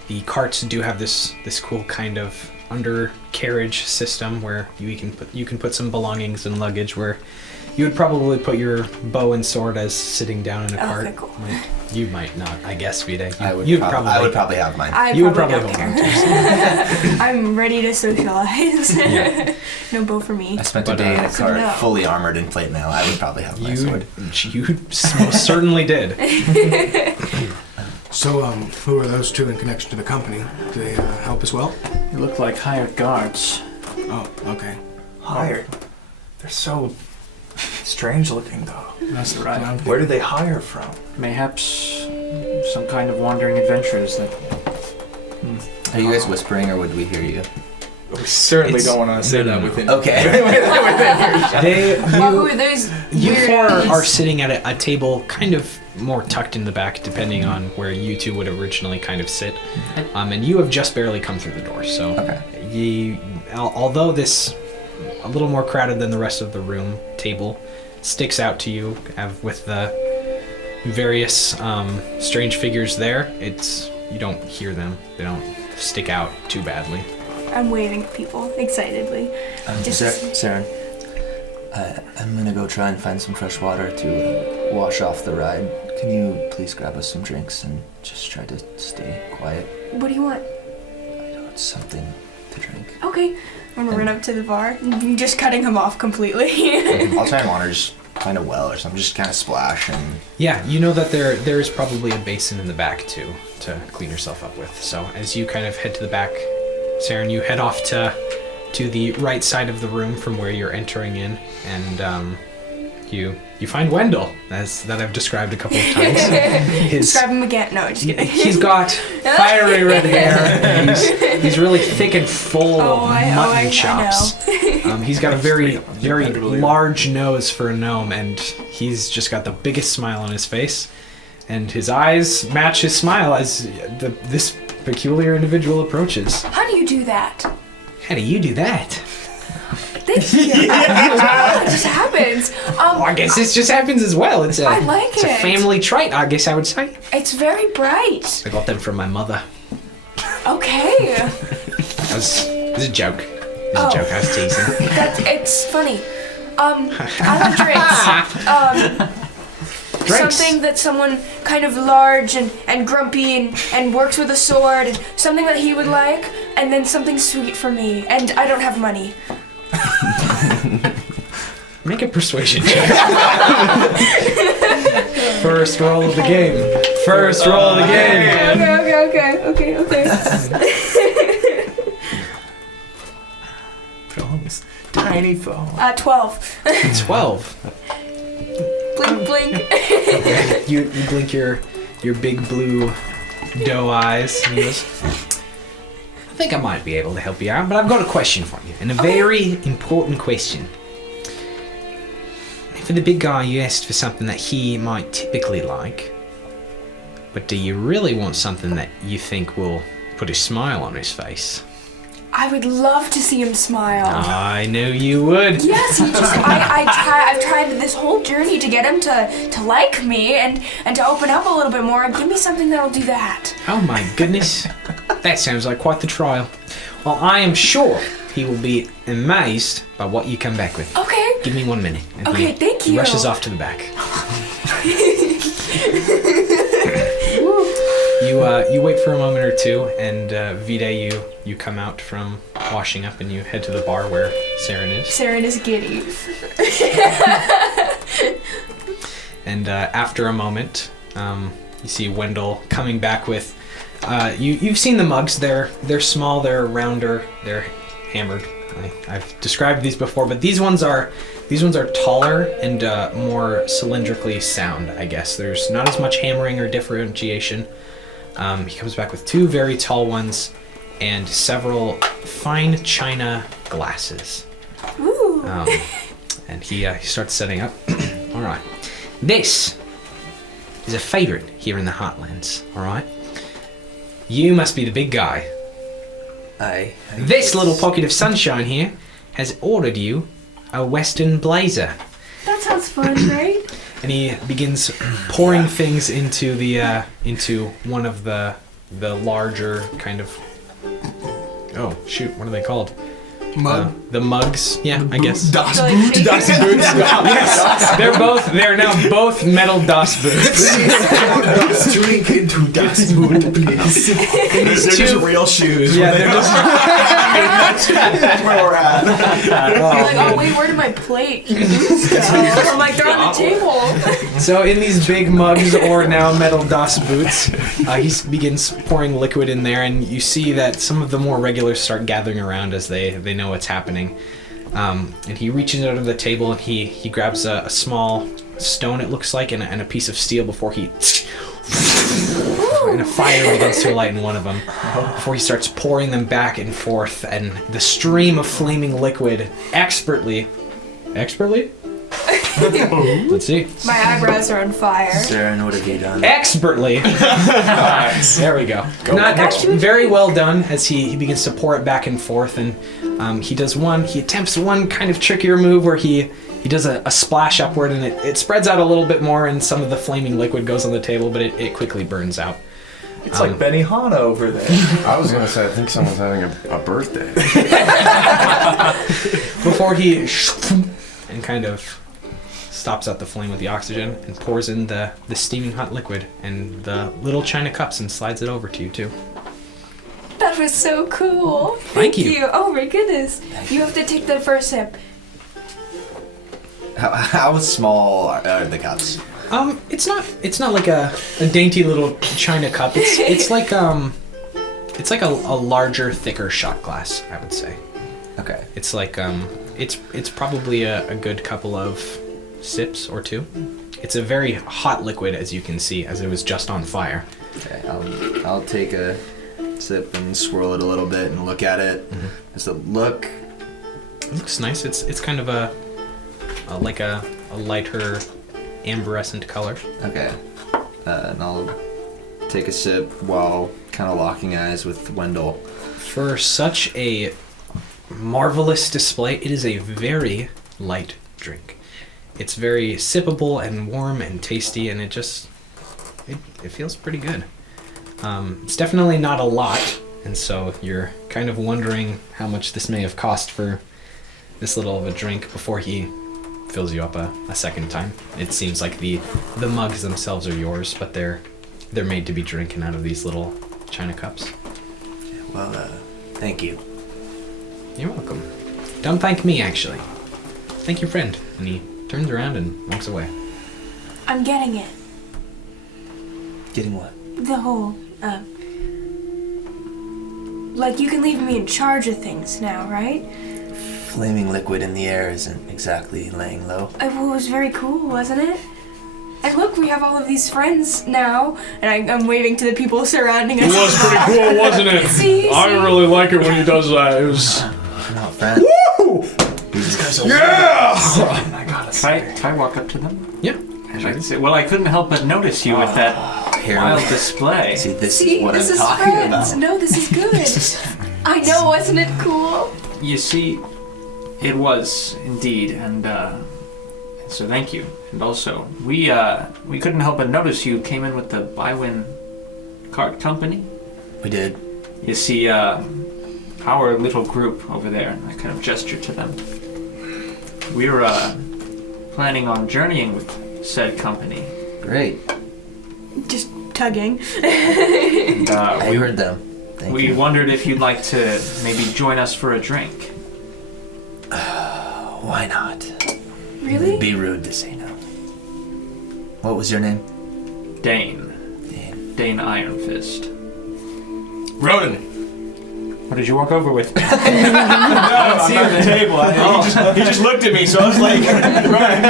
the carts do have this cool kind of undercarriage system where you can put some belongings and luggage where you would probably put your bow and sword as sitting down in a cart. Okay, cool. You might not, I guess, Vide. I would probably have mine. You would probably hold on to it. I'm ready to socialize. Yeah. No bow for me. I spent a day in a cart fully armored in plate mail. I would probably have my sword. You most certainly did. So, who are those two in connection to the company? Do they help as well? They look like hired guards. Oh, okay. Hired? They're so strange looking, though. That's the Right. plan. Where do they hire from? Mayhaps some kind of wandering adventurers that... Are you guys whispering, or would we hear you? We certainly It's- don't want to say that within... Okay. You four are sitting at a table kind of more tucked in the back, depending on where you two would originally kind of sit. And you have just barely come through the door, so Okay. although this a little more crowded than the rest of the room table sticks out to you, with the various strange figures there, you don't hear them. They don't stick out too badly. I'm waving at people excitedly. Saren, I'm gonna go try and find some fresh water to wash off the ride. Can you please grab us some drinks and just try to stay quiet? What do you want? I know it's something to drink. Okay. I'm gonna run up to the bar. I'm just cutting him off completely. I'll try and water just find a well or something, just kind of splash and... Yeah, you know that there is probably a basin in the back too to clean yourself up with. So as you kind of head to the back, Saren, you head off to the right side of the room from where you're entering in, and you find Wendell, as that I've described a couple of times. Describe him again. No, just kidding. He's got fiery red hair. And he's really thick and full of mutton chops. He's got a very large nose for a gnome, and he's just got the biggest smile on his face. And his eyes match his smile as this peculiar individual approaches. How do you do that? How do you do that? Thank you. It just happens. I guess this just happens as well. It's I like it's a family trait, I guess I would say. It's very bright. I got them from my mother. Okay. It was a joke. It was a joke. I was teasing. It's funny. I like drinks. Drinks. Something that's someone kind of large and grumpy and works with a sword, and something that he would like, and then something sweet for me. And I don't have money. Make a persuasion check. First roll of the game. First roll of the game. Okay. Phones. Tiny phone. 12. 12. Blink, blink. Okay. You blink your big blue doe eyes. And he goes, I think I might be able to help you out, but I've got a question for you, and a very important question. For the big guy, you asked for something that he might typically like, but do you really want something that you think will put a smile on his face? I would love to see him smile. I knew you would. Yes, I've tried this whole journey to get him to like me and to open up a little bit more and give me something that'll do that. Oh my goodness. That sounds like quite the trial. Well, I am sure he will be amazed by what you come back with. Okay. Give me 1 minute. And Okay, thank you. He rushes off to the back. You wait for a moment or two, and Vide, you come out from washing up and you head to the bar where Saren is. Saren is giddy. And after a moment, you see Wendell coming back with. You've seen the mugs. They're small. They're rounder. They're hammered. I've described these before, but these ones are taller and more cylindrically sound. I guess there's not as much hammering or differentiation. He comes back with 2 very tall ones and several fine china glasses. Ooh. And he starts setting up. All right, this is a favorite here in the Heartlands. All right, you must be the big guy. This little pocket of sunshine here has ordered you a Western blazer. That sounds fun, right? And he begins pouring things into the into one of the larger kind of. Oh shoot! What are they called? Mug? The mugs. Yeah, I guess. Das Like Boot? shaky? Das Boots? Yes, they're now both metal Das boots. Let's drink into Das Boot, please. They're just real shoes. Yeah, they're just. That's where we're at. You're like, oh wait, where did my plate? I'm like, they're on the table. So in these big mugs or now metal Das boots, he begins pouring liquid in there, and you see that some of the more regulars start gathering around as they know what's happening. And he reaches under the table and he grabs a small stone, it looks like, and a piece of steel before he. And a fire begins to light in one of them before he starts pouring them back and forth, and the stream of flaming liquid expertly. Let's see. My eyebrows are on fire. Saren, what have you done? Expertly. There we go. Very well done as he begins to pour it back and forth, and he attempts one kind of trickier move where he does a splash upward, and it spreads out a little bit more, and some of the flaming liquid goes on the table, but it quickly burns out. It's like Benihana over there. I was gonna say, I think someone's having a birthday. Before he and kind of stops out the flame with the oxygen and pours in the steaming hot liquid and the little china cups and slides it over to you too. That was so cool. Thank you. Oh my goodness. You have to take the first sip. How small are the cups? It's not like a dainty little china cup. It's like a larger, thicker shot glass, I would say. Okay. It's like it's probably a good couple of sips or two. It's a very hot liquid, as you can see, as it was just on fire. Okay, I'll take a sip and swirl it a little bit and look at it. Does it look? It looks nice. It's kind of a lighter amberescent color. Okay, and I'll take a sip while kind of locking eyes with Wendell. For such a marvelous display, it is a very light drink. It's very sippable and warm and tasty, and it feels pretty good. It's definitely not a lot, and so you're kind of wondering how much this may have cost for this little of a drink before he fills you up a second time. It seems like the mugs themselves are yours, but they're made to be drinking out of these little china cups. Well, thank you. You're welcome. Don't thank me, actually. Thank your friend. And he turns around and walks away. I'm getting it. Getting what? The whole, like you can leave me in charge of things now, right? Flaming liquid in the air isn't exactly laying low. It was very cool, wasn't it? And look, we have all of these friends now, and I'm waving to the people surrounding us. It was pretty cool, wasn't it? See? I really like it when he does that. It was... Not friends. Woo! These guys are Yeah! Oh my god. Can I walk up to them? Yeah. And I'd say, well, I couldn't help but notice you with that wild display. See, this See, is what this I'm is talking friends. about. No, this is good. I know, wasn't it cool? You see, it was indeed, and so thank you. And also, we couldn't help but notice you came in with the Bywins cart company. We did. You see, our little group over there, and I kind of gesture to them. We're planning on journeying with said company. Great. Just tugging. And, I heard them. Thank we you. wondered if you'd like to maybe join us for a drink. Why not? Really? It'd be rude to say no. What was your name? Dane. Dane Ironfist. Ronan. What did you walk over with? No, I'm at the table. He just looked at me, so I was like, Ronan.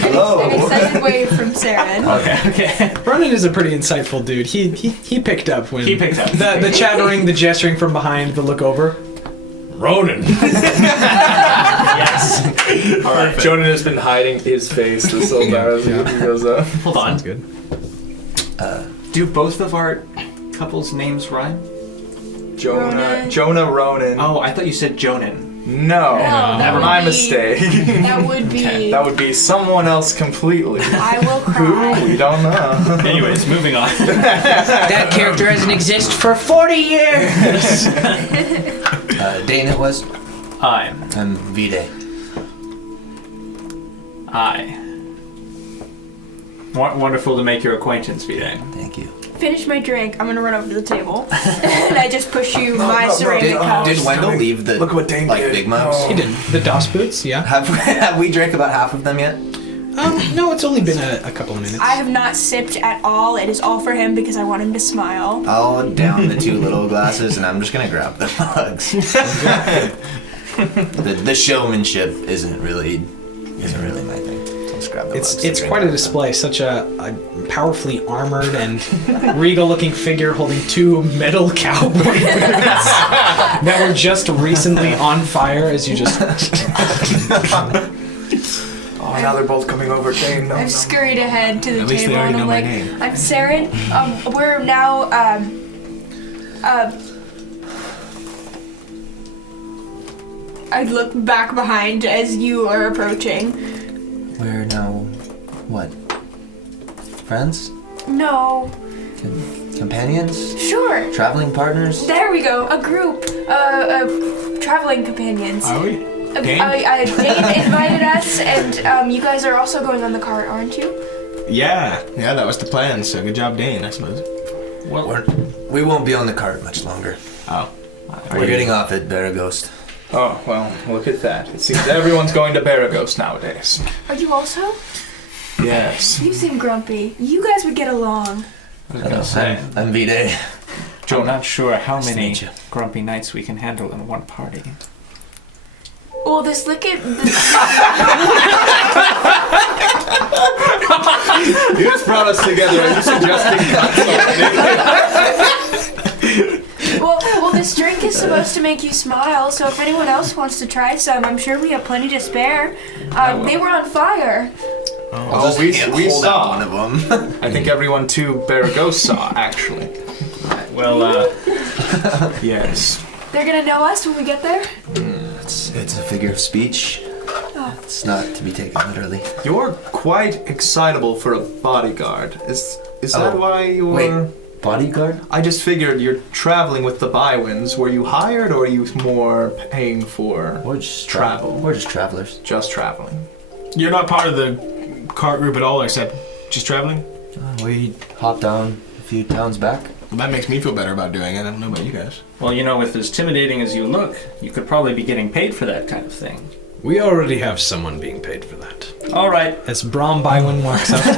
Hello. An excited wave from Sarah. Okay. Ronan is a pretty insightful dude. He picked up when... He picked up. The chattering, the gesturing from behind, the look over. Ronan. Yes. All right. Jonan has been hiding his face this whole time as he goes up. Hold on. Sounds good. Do both of our couples' names rhyme? Jonah Ronan. Oh, I thought you said Jonan. No, that would my be- mistake. That would be. That would be someone else completely. I will cry. We don't know. Anyways, moving on. That character hasn't existed for 40 years! Dane it was? I'm Vide. Wonderful to make your acquaintance, Vide. Thank you. Finish my drink. I'm gonna run over to the table, and I just push you my ceramic cup. Did Wendell leave the Look what Dane did. big mugs? He did. The DOS boots, yeah. Have we drank about half of them yet? No, it's only been a couple of minutes. I have not sipped at all. It is all for him because I want him to smile. I'll down the 2 little glasses and I'm just gonna grab the mugs. the showmanship isn't really my thing. So let's grab the mugs. It's quite a display. Such a powerfully armored and regal-looking figure holding 2 metal cowboy boots that were just recently on fire. As you just Oh, now they're both coming over. Dane, no. I've scurried ahead to the At least they table and already I'm know my like, name. I'm Saren. We're now I look back behind as you are approaching. We're now what? Friends? No. Companions? Sure. Traveling partners? There we go. A group. Traveling companions. Are we? Dane? Dane invited us, and you guys are also going on the cart, aren't you? Yeah, that was the plan, so good job, Dane, I suppose. We won't be on the cart much longer. Oh. We're getting off at Baraghost. Oh, well, look at that. It seems everyone's going to Baraghost nowadays. Are you also? Yes. You seem grumpy. You guys would get along. I was gonna say, I'm Vide. I'm not sure how Nice to many meet you. grumpy nights we can handle in one party. Well, this look at. You just brought us together. Are you suggesting Well, this drink is supposed to make you smile, so if anyone else wants to try some, I'm sure we have plenty to spare. They were on fire. we saw one of them. I think everyone to Baragos saw, actually. Well, yes. They're gonna know us when we get there? It's a figure of speech. It's not to be taken literally. You're quite excitable for a bodyguard. Is that why you're... Wait, bodyguard? I just figured you're traveling with the Bywins. Were you hired, or are you more paying for We're just travel? We're just travelers. Just traveling. You're not part of the cart group at all, except just traveling? We hopped down a few towns back. Well, that makes me feel better about doing it. I don't know about you guys. Well, you know, with as intimidating as you look, you could probably be getting paid for that kind of thing. We already have someone being paid for that. All right. As Brom Bywin walks up to the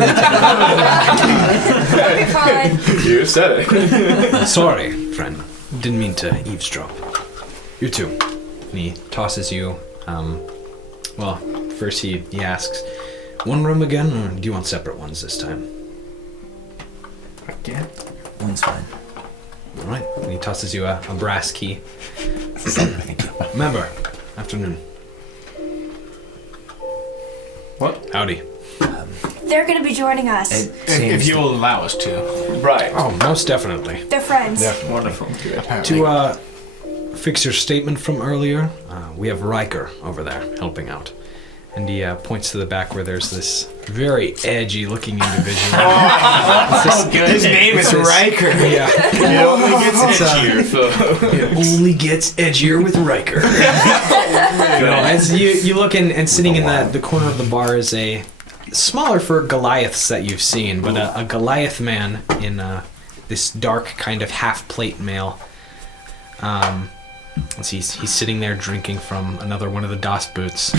That'll be fine. You said it. table. Sorry, friend. Didn't mean to eavesdrop. You too. And he tosses you, well, first he asks, one room again, or do you want separate ones this time? Again? One's fine. All right. And he tosses you a brass key. Thank you. Remember, afternoon. What? Howdy. They're gonna be joining us. If you will allow us to. Right. Oh, most definitely. They're friends. Wonderful. Good. Apparently. To fix your statement from earlier, we have Riker over there helping out. And he points to the back where there's this very edgy-looking individual. His name is Riker. Yeah. It only gets edgier, It only gets edgier with Riker. As you look in, and sitting in the corner of the bar is a smaller for Goliaths that you've seen, but a Goliath man in this dark kind of half-plate mail. He's sitting there drinking from another one of the DOS boots.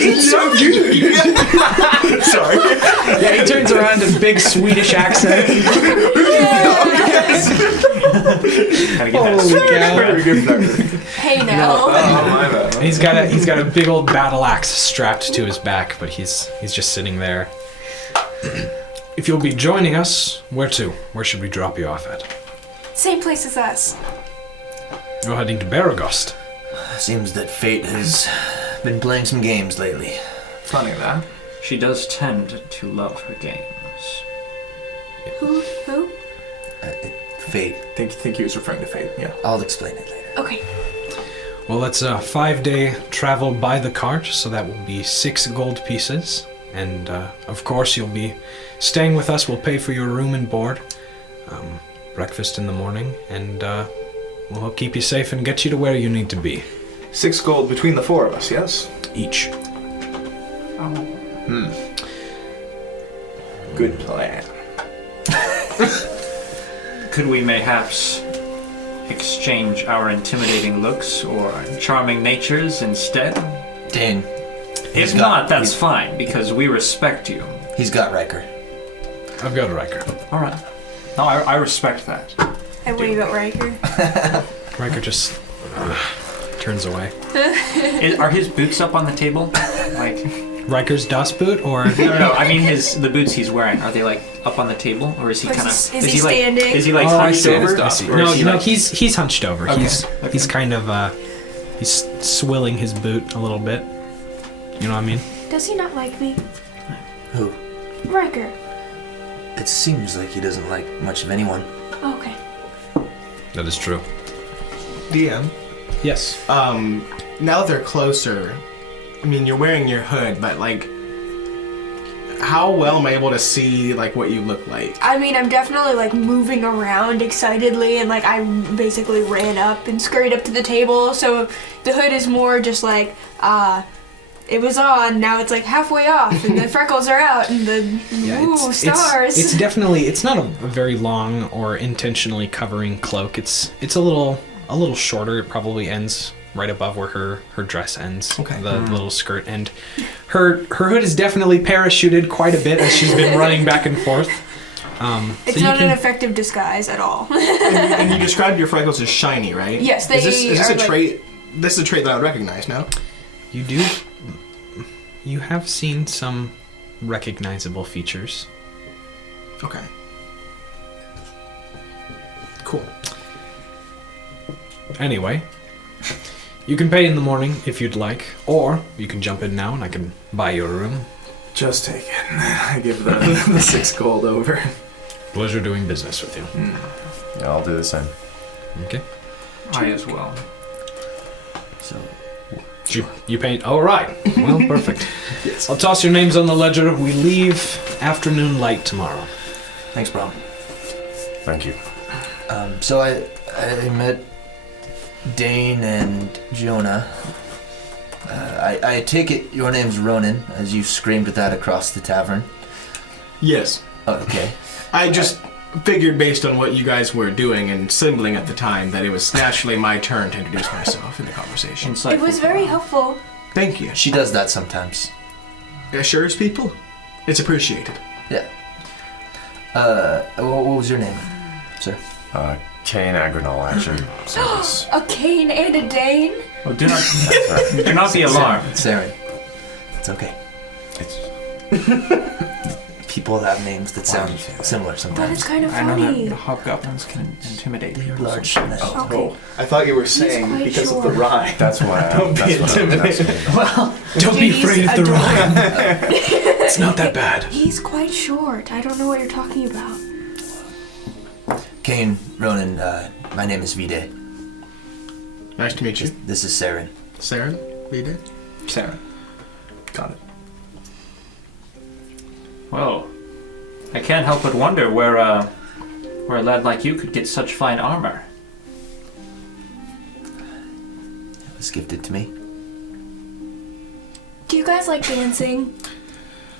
It's so good. Sorry. Yeah, he turns around in a big Swedish accent. Very good flavor. Hey now. Oh, my bad. He's got a big old battle axe strapped to his back, but he's just sitting there. If you'll be joining us, where to? Where should we drop you off at? Same place as us. You're heading to Baragost. Seems that fate has been playing some games lately. Funny that. She does tend to love her games. Who? Fate. Think he was referring to fate, yeah. I'll explain it later. Okay. Well, it's a 5-day travel by the cart, so that will be 6 gold pieces. And, of course, you'll be staying with us. We'll pay for your room and board. Breakfast in the morning, and we'll keep you safe and get you to where you need to be. 6 gold between the 4 of us, yes? Each. Good plan. Could we mayhaps exchange our intimidating looks or charming natures instead? Dane. If not, that's fine, because we respect you. He's got Riker. I've got a Riker. All right. No, I respect that. I wave at Riker. Riker just turns away. Are his boots up on the table? Like, Riker's dust boot, or no. I mean, the boots he's wearing. Are they like up on the table, or is he Or kind of? is he standing? Is he like Oh, I hunched see. over? I see. Or No, is he no, like- he's hunched over. Okay, He's okay. he's kind of he's swilling his boot a little bit. You know what I mean? Does he not like me? Who? Riker. It seems like he doesn't like much of anyone. Okay. That is true. DM. Yes. Now that they're closer, I mean, you're wearing your hood, but like, how well am I able to see like what you look like? I mean, I'm definitely like moving around excitedly, and like I basically ran up and scurried up to the table. So the hood is more just like, it was on, now it's like halfway off, and the freckles are out, and the stars. It's definitely, it's not a very long or intentionally covering cloak. It's a little shorter. It probably ends right above where her dress ends. Okay. The little skirt, and her hood is definitely parachuted quite a bit as she's been running back and forth. It's not an effective disguise at all. And you described your freckles as shiny, right? Yes, they Is this are a trait? This is a trait that I would recognize now. You do. You have seen some recognizable features. Okay. Cool. Anyway, you can pay in the morning if you'd like, or you can jump in now and I can buy you a room. Just take it. I give the 6 gold over. Pleasure doing business with you. Yeah, I'll do the same. Okay. I as well. So, You paint. All right. Well, perfect. Yes. I'll toss your names on the ledger. We leave afternoon light tomorrow. thanks, bro. Thank you. So I met Dane and Jonah. I take it your name's Ronan, as you screamed that across the tavern. Yes. Oh, okay. I just figured based on what you guys were doing and symboling at the time that it was naturally my turn to introduce myself in the conversation. It was very helpful. Thank you. She does that sometimes. Assures people. It's appreciated. Yeah. What was your name, sir? Kane Agronol, actually. So it's, A Kane and a Dane? Well, do not be alarmed. Saren. It's okay. it's People have names that sound similar That sometimes. is kind of I know funny. that hobgoblins can intimidate They're people. large. Nice. Okay. I thought you were He's saying quite because of short. the rhyme. that's why. Don't be that's what I was intimidated. asking. Well, Don't be he's afraid of the adorable. rhyme. It's not that bad. He's quite short. I don't know what you're talking about. Kane, Ronan, my name is Vide. Nice to meet you. This is Saren. Sarah, Vida. Sarah. Got it. Well, I can't help but wonder where a lad like you could get such fine armor. It was gifted to me. Do you guys like dancing?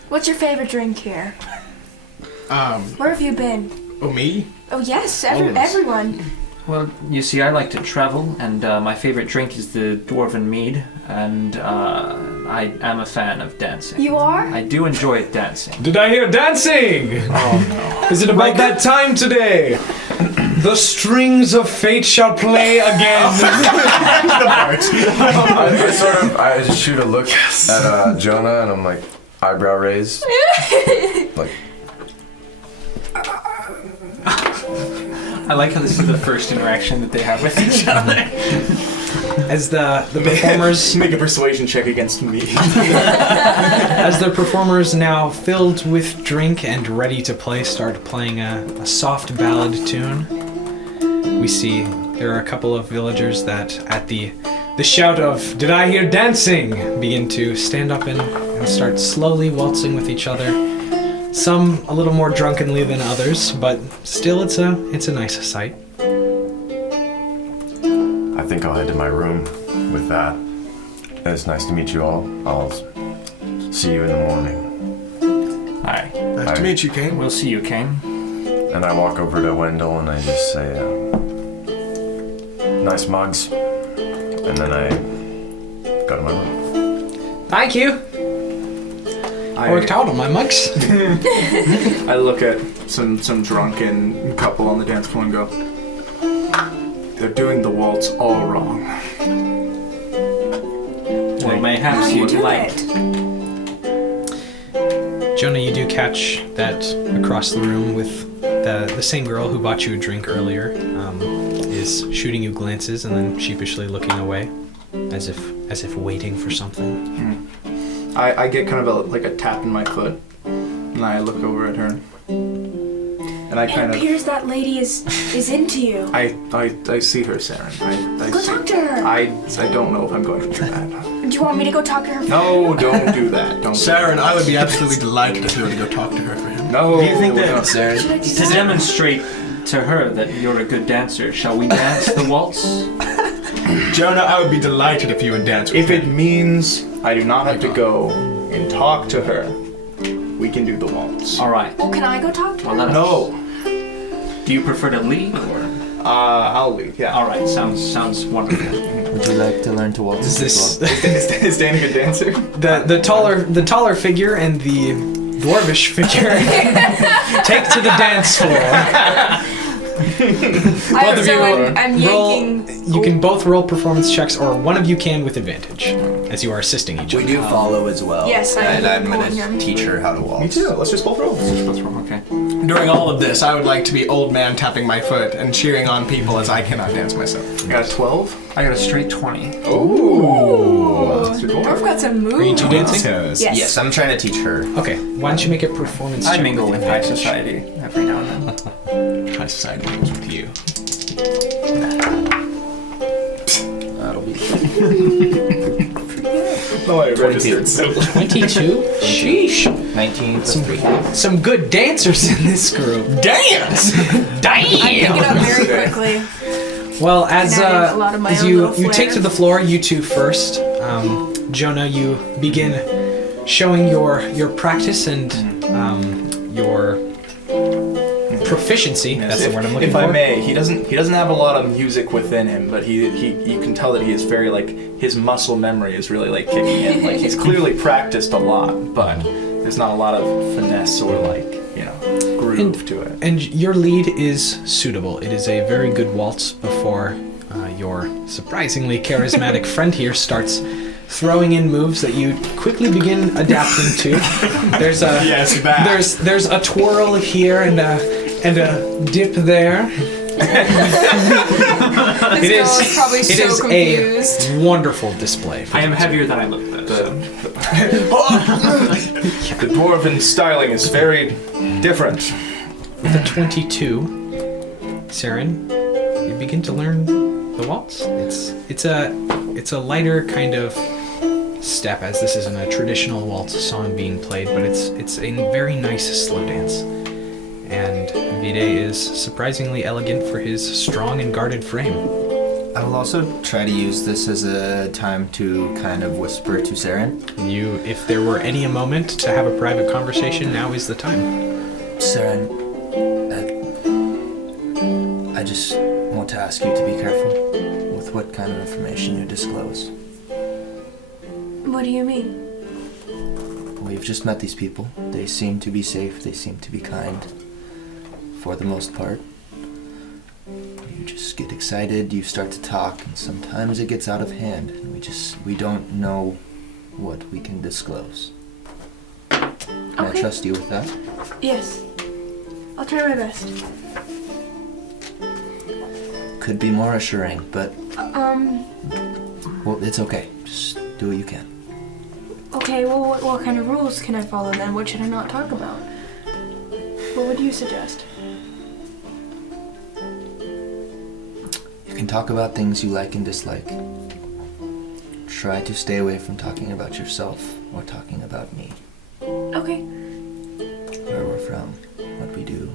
What's your favorite drink here? Where have you been? Oh, me? Oh yes, Always. everyone. Well, you see, I like to travel, and my favorite drink is the Dwarven Mead, and I am a fan of dancing. You are? I do enjoy dancing. Did I hear dancing? Oh no. Is it about that time today? The strings of fate shall play again. I just shoot a look at Jonah and I'm like, eyebrow raised. Like, I like how this is the first interaction that they have with each other. As the performers Make a persuasion check against me. as the performers now filled with drink and ready to play start playing a soft ballad tune, we see there are a couple of villagers that at the shout of "Did I hear dancing?" begin to stand up and start slowly waltzing with each other. Some a little more drunkenly than others, but still it's a nice sight. I think I'll head to my room with that. It's nice to meet you all. I'll see you in the morning. Hi. Nice to meet you, Kane. We'll see you, Kane. And I walk over to Wendell and I just say, nice mugs. And then I go to my room. Thank you. I worked hard on my mugs. I look at some drunken couple on the dance floor and go, they're doing the waltz all wrong. Well, How mayhaps do you you would do like. it? Jonah, you do catch that across the room with the same girl who bought you a drink earlier is shooting you glances and then sheepishly looking away, as if waiting for something. I get kind of like a tap in my foot, and I look over at her, and I It kind of appears that lady is into you. I see her, Saren. I Go see- talk to her. I don't know if I'm going to do that. Do you want me to go talk to her? No, don't do that. Don't. Saren, I would be absolutely delighted if you were to go talk to her for him. No. Do you think that, no. Saren? Should I do To that? demonstrate to her that you're a good dancer, shall we dance the waltz? Jonah, I would be delighted if you would dance with If it me. means I do not have to go and talk to her, we can do the waltz. All right. Well, can I go talk to her? Well, let us. No. Do you prefer to lead or? I'll leave. Yeah. All right. Sounds wonderful. Would you like to learn to waltz? Is this Is Danny a good dancer? the taller figure and the dwarvish figure take to the dance floor. Both of you I'm roll. yanking. You can both roll performance checks, or one of you can with advantage, as you are assisting each We other. do follow as well. Yes, I and I'm follow gonna him. teach her how to waltz. Me too. Let's just both roll. Okay. During all of this, I would like to be old man tapping my foot and cheering on people as I cannot dance myself. I got a 12. I got a straight 20. Oh, Dwarf got some moves. Are you two dancing? Toes. Yes. Yes, I'm trying to teach her. Okay, why don't you make a performance I check? mingle with high advantage? society every now and then. High society goes with you. That'll be No, I 22. 22? Sheesh. 19 plus 3. Some good dancers in this group. Dance! I pick it up very quickly. Well, as And I did a lot of my as own you little take flair. to the floor, you two first. Jonah, you begin showing your practice and your proficiency. That's the word I'm looking If for. I may, he doesn't have a lot of music within him, but he you can tell that he is very like his muscle memory is really like kicking in. Like he's clearly practiced a lot, but there's not a lot of finesse or like groove to it. And your lead is suitable. It is a very good waltz before your surprisingly charismatic friend here starts throwing in moves that you quickly begin adapting to. There's a there's a twirl here and a dip there. This girl is probably so confused. A wonderful display. I am heavier than I look, though. The dwarven styling is very different. With a 22, Saren, you begin to learn the waltz. It's a lighter kind of step, as this isn't a traditional waltz song being played, but it's a very nice slow dance. And Vide is surprisingly elegant for his strong and guarded frame. I will also try to use this as a time to kind of whisper to Saren. If there were any a moment to have a private conversation, now is the time. Saren, I just want to ask you to be careful with what kind of information you disclose. What do you mean? We've just met these people. They seem to be safe. They seem to be kind. For the most part. You just get excited, you start to talk, and sometimes it gets out of hand, and we don't know what we can disclose. Can I trust you with that? Yes. I'll try my best. Could be more assuring, but well, it's okay. Just do what you can. Okay, well, what kind of rules can I follow then? What should I not talk about? What would you suggest? You can talk about things you like and dislike. Try to stay away from talking about yourself or talking about me. Okay. Where we're from, what we do,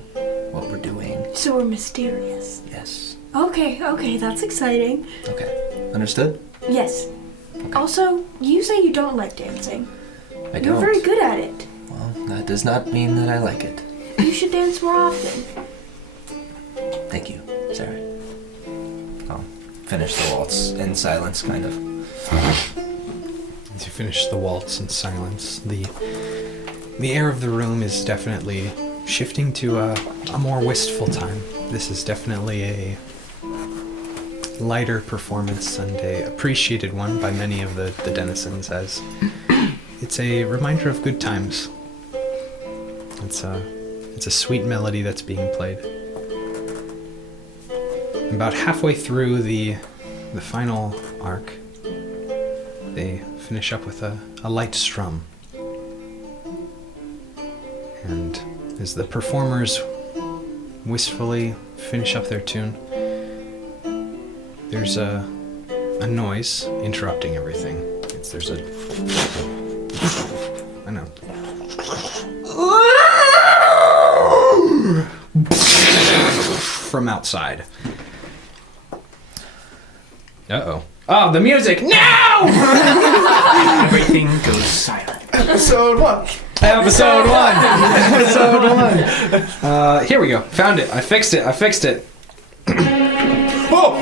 what we're doing. So we're mysterious. Yes. Okay, that's exciting. Okay. Understood? Yes. Okay. Also, you say you don't like dancing. I don't. You're very good at it. Well, that does not mean that I like it. You should dance more often. Thank you, Sarah. I'll finish the waltz in silence, kind of. As you finish the waltz in silence, the air of the room is definitely shifting to a more wistful time. This is definitely a lighter performance and a appreciated one by many of the denizens, as it's a reminder of good times. It's a sweet melody that's being played. About halfway through the final arc, they finish up with a light strum. And as the performers wistfully finish up their tune, there's a noise interrupting everything. There's a... I know. From outside. Uh-oh. Oh, the music! No! Everything goes silent. Episode 1. Episode 1! Episode 1! Here we go. Found it. I fixed it. Oh!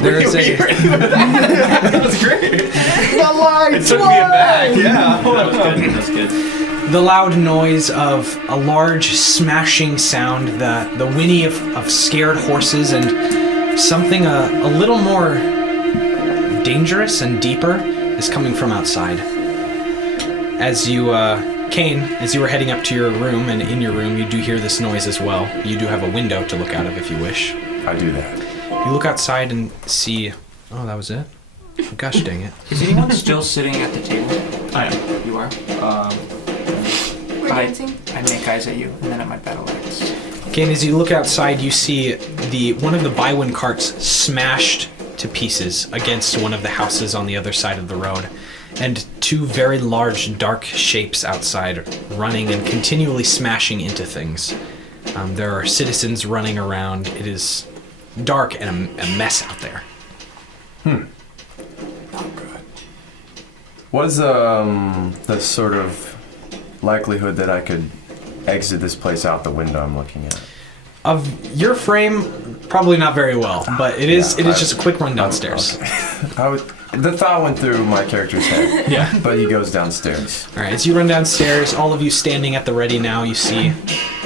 There is a. That was great. The lights. It took me aback. Yeah. That was good. That was good. The loud noise of a large smashing sound, the whinny of scared horses, and something a little more dangerous and deeper is coming from outside. As you, Kane, as you were heading up to your room, and in your room you do hear this noise as well. You do have a window to look out of if you wish. I do that. You look outside and see... Oh, that was it? Gosh dang it. Is anyone still sitting at the table? I am. You are? We're dancing. I make eyes at you, and then at my battle axe. Again, as you look outside, you see one of the Bywin carts smashed to pieces against one of the houses on the other side of the road, and two very large, dark shapes outside running and continually smashing into things. There are citizens running around. It is dark and a mess out there. Not good. What is the sort of likelihood that I could exit this place out the window I'm looking at? Of your frame, probably not very well, but it is just a quick run downstairs. Okay. The thought went through my character's head. Yeah. But he goes downstairs. All right, as you run downstairs, all of you standing at the ready now, you see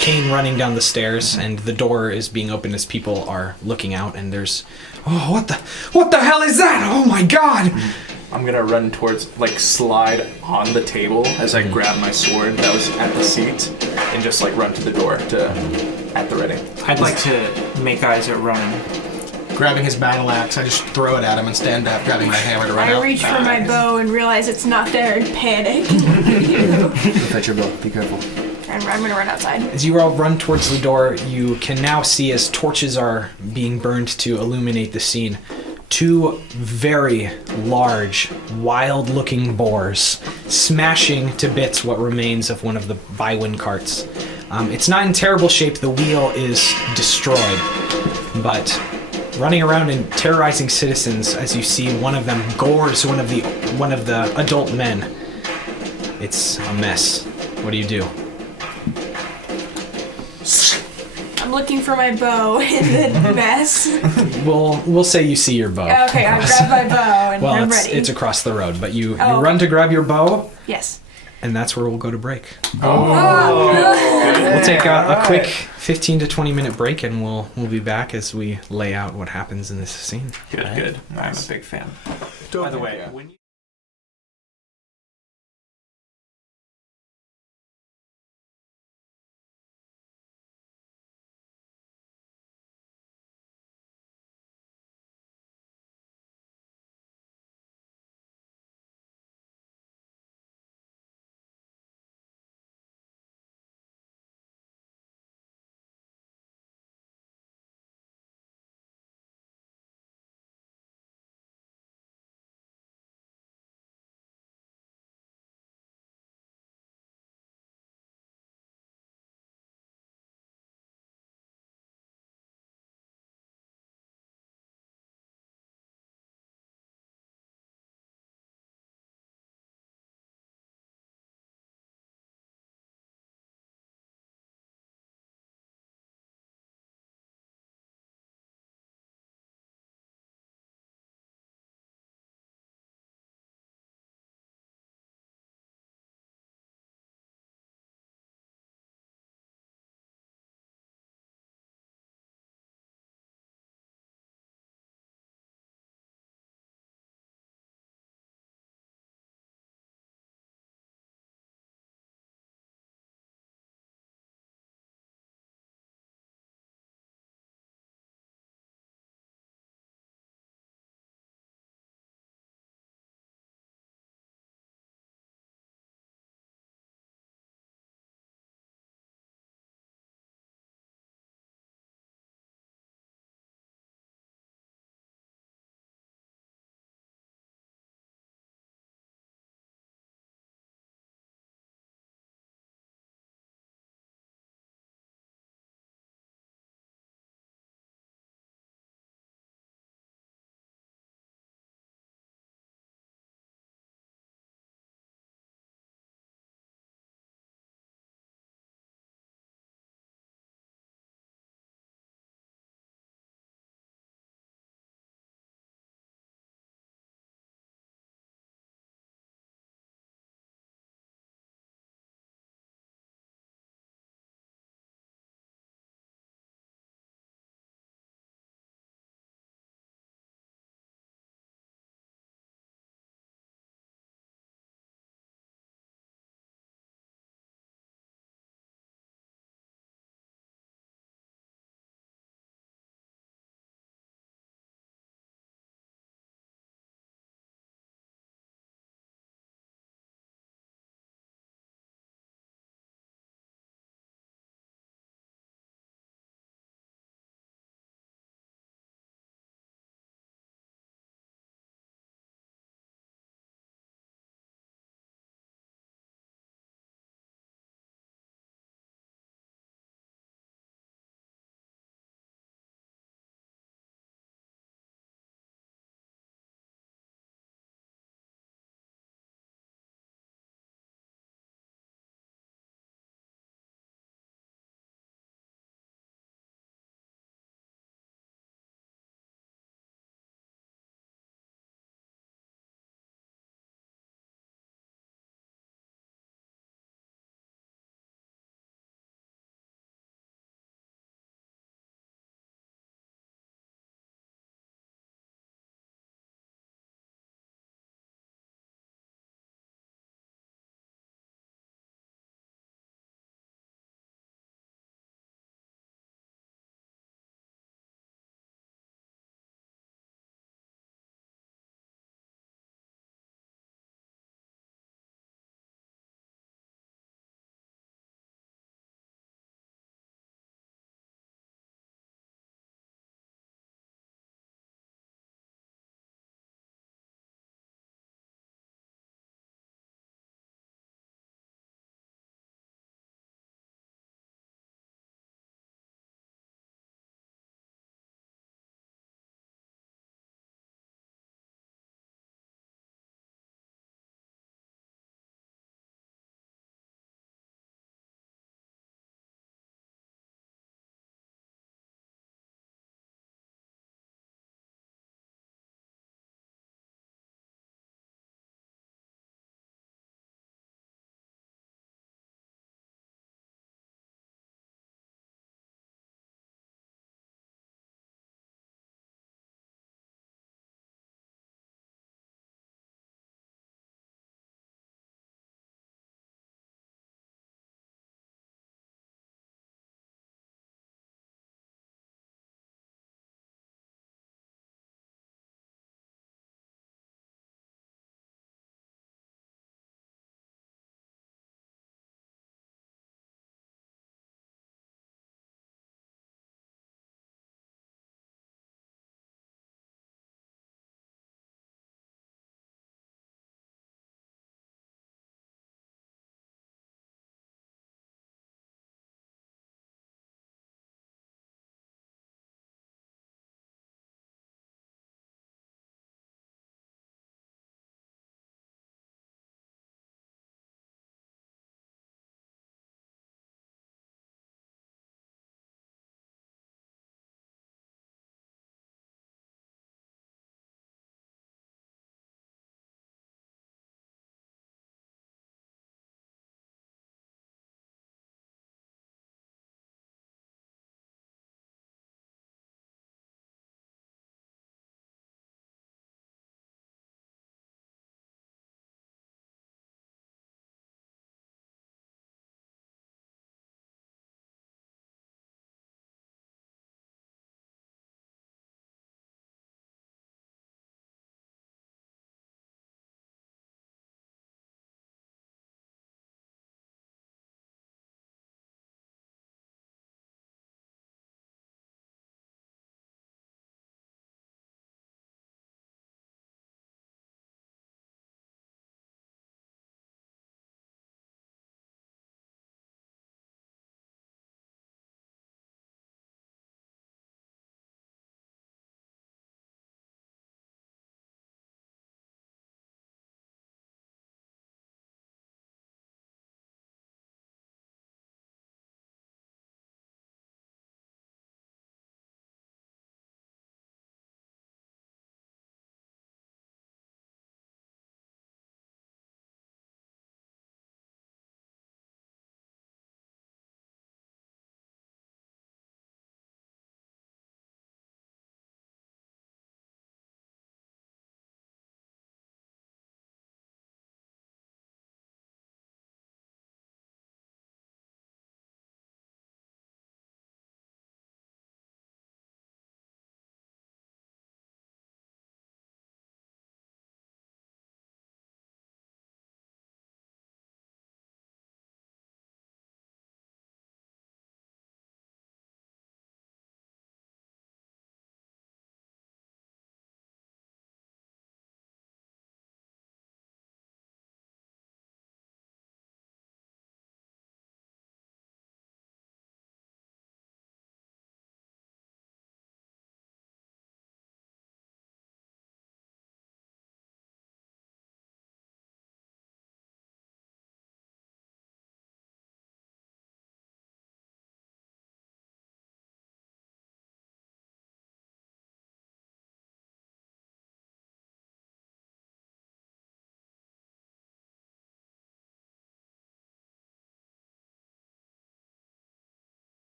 Kane running down the stairs, and the door is being opened as people are looking out, and there's... Oh, what the hell is that? Oh my god! I'm gonna run towards, slide on the table as I grab my sword that was at the seat, and just run to the door at the ready. I'd like to make eyes at Ronan. Grabbing his battle axe, I just throw it at him and stand up, grabbing my hammer to run out. I reach for my bow and realize it's not there and panic. Fetch your bow. Be careful. And I'm gonna run outside. As you all run towards the door, you can now see as torches are being burned to illuminate the scene, two very large, wild-looking boars smashing to bits what remains of one of the Bywin carts. It's not in terrible shape. The wheel is destroyed, but running around and terrorizing citizens as you see one of them gores one of the adult men. It's a mess. What do you do? I'm looking for my bow in the mess. We'll say you see your bow. Okay, I grab my bow and I'm ready. It's across the road, but you run to grab your bow, Yes. and that's where we'll go to break. Oh. We'll take a quick 15 to 20 minute break, and we'll be back as we lay out what happens in this scene. Good. I'm a big fan. By the way, when you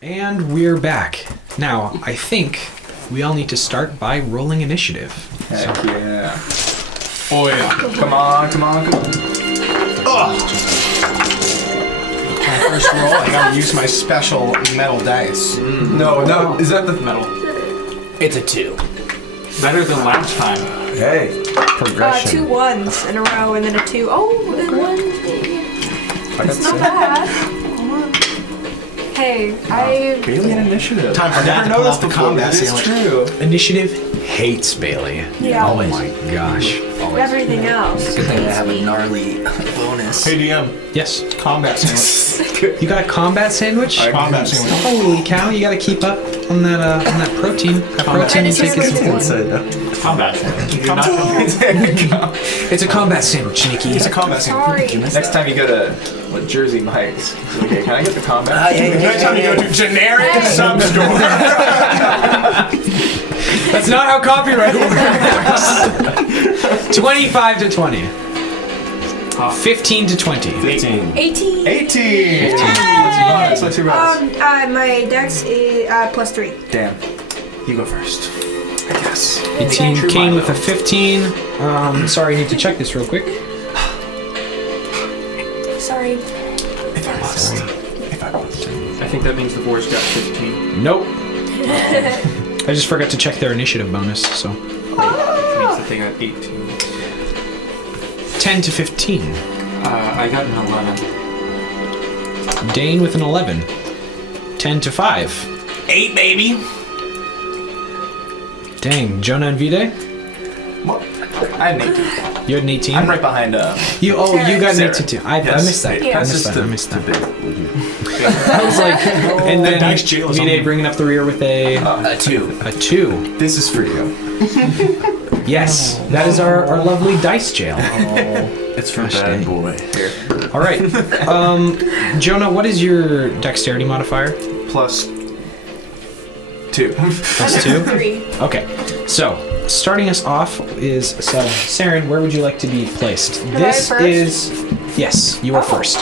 And we're back. Now, I think we all need to start by rolling initiative. Heck yeah. Oh yeah. Come on. My first roll, I gotta use my special metal dice. No, is that the Metal. It's a 2. Better than last time. Hey, progression. 2 1s in a row and then a 2. Oh, and 1. It's not bad. Hey, I. Bailey and initiative. Time for Dad to pull off the combat It's ceiling. true. Initiative hates Bailey. Yeah. Oh my gosh. Everything else. Good thing I have a gnarly bonus. Hey DM, Yes. combat sandwich. You got a combat sandwich? Combat sandwich. Holy cow! You got to keep up on that protein. That protein intake is important. Combat. It's a combat sandwich, Nikki. It's a combat sandwich. Sorry. Next time you go to Jersey Mike's, okay, can I get the combat? Next time you go to generic sub store. That's not how copyright works. 25 to 20. 15 to 20. 15. 18. 18! What's your bonus? My dex is +3. Damn. You go first. I guess. 18. Kane with a 15. Sorry, I need to check this real quick. Sorry. If I must. I think that means the Boars got 15. Nope. I just forgot to check their initiative bonus, so. Which means that they got 18. 10 to 15. I got an 11. Dane with an 11. 10 to 5. 8, baby. Dang, Jonah and Vide? What? I had an 18. You had an 18? I'm right behind You got an Sarah. 18 too. I Yes. missed that. Yeah. I missed that. bit. I was like, and then dice jail is Vide on. bringing up the rear with a A 2. 2. This is for you. Yes, that is our lovely dice jail. It's for Gosh, bad dang. boy. All right, Jonah, what is your dexterity modifier? +2. Plus 2. 3. Okay, so starting us off is Saren. Where would you like to be placed? I This first? is yes, you are first.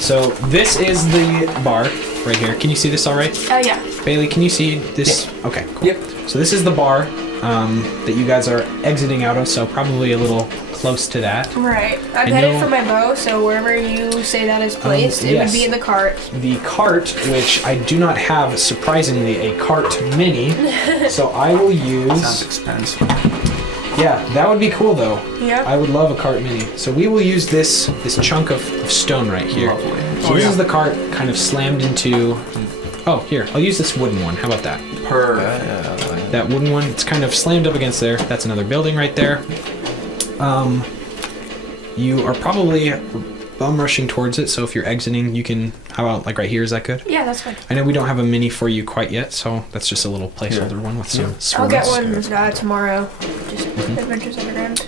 So this is the bar right here. Can you see this all right? Oh yeah. Bailey, can you see this? Okay, cool. Yep. So this is the bar that you guys are exiting out of, so probably a little close to that. Right. I'm And headed you'll- for my bow, so wherever you say that is placed, it yes. would be in the cart. The cart, which I do not have, surprisingly, a cart mini, so I will Sounds use... expensive. Yeah, that would be cool though. Yep. I would love a cart mini. So we will use this chunk of stone right here. Lovely. So this is the cart kind of slammed into... Oh, here, I'll use this wooden one. How about that? That wooden one, it's kind of slammed up against there. That's another building right there. You are probably bum rushing towards it, so if you're exiting, you can... How about, like, right here? Is that good? Yeah, that's fine. I know we don't have a mini for you quite yet, so that's just a little placeholder one with some swords. I'll get one tomorrow. Just Adventures Underground.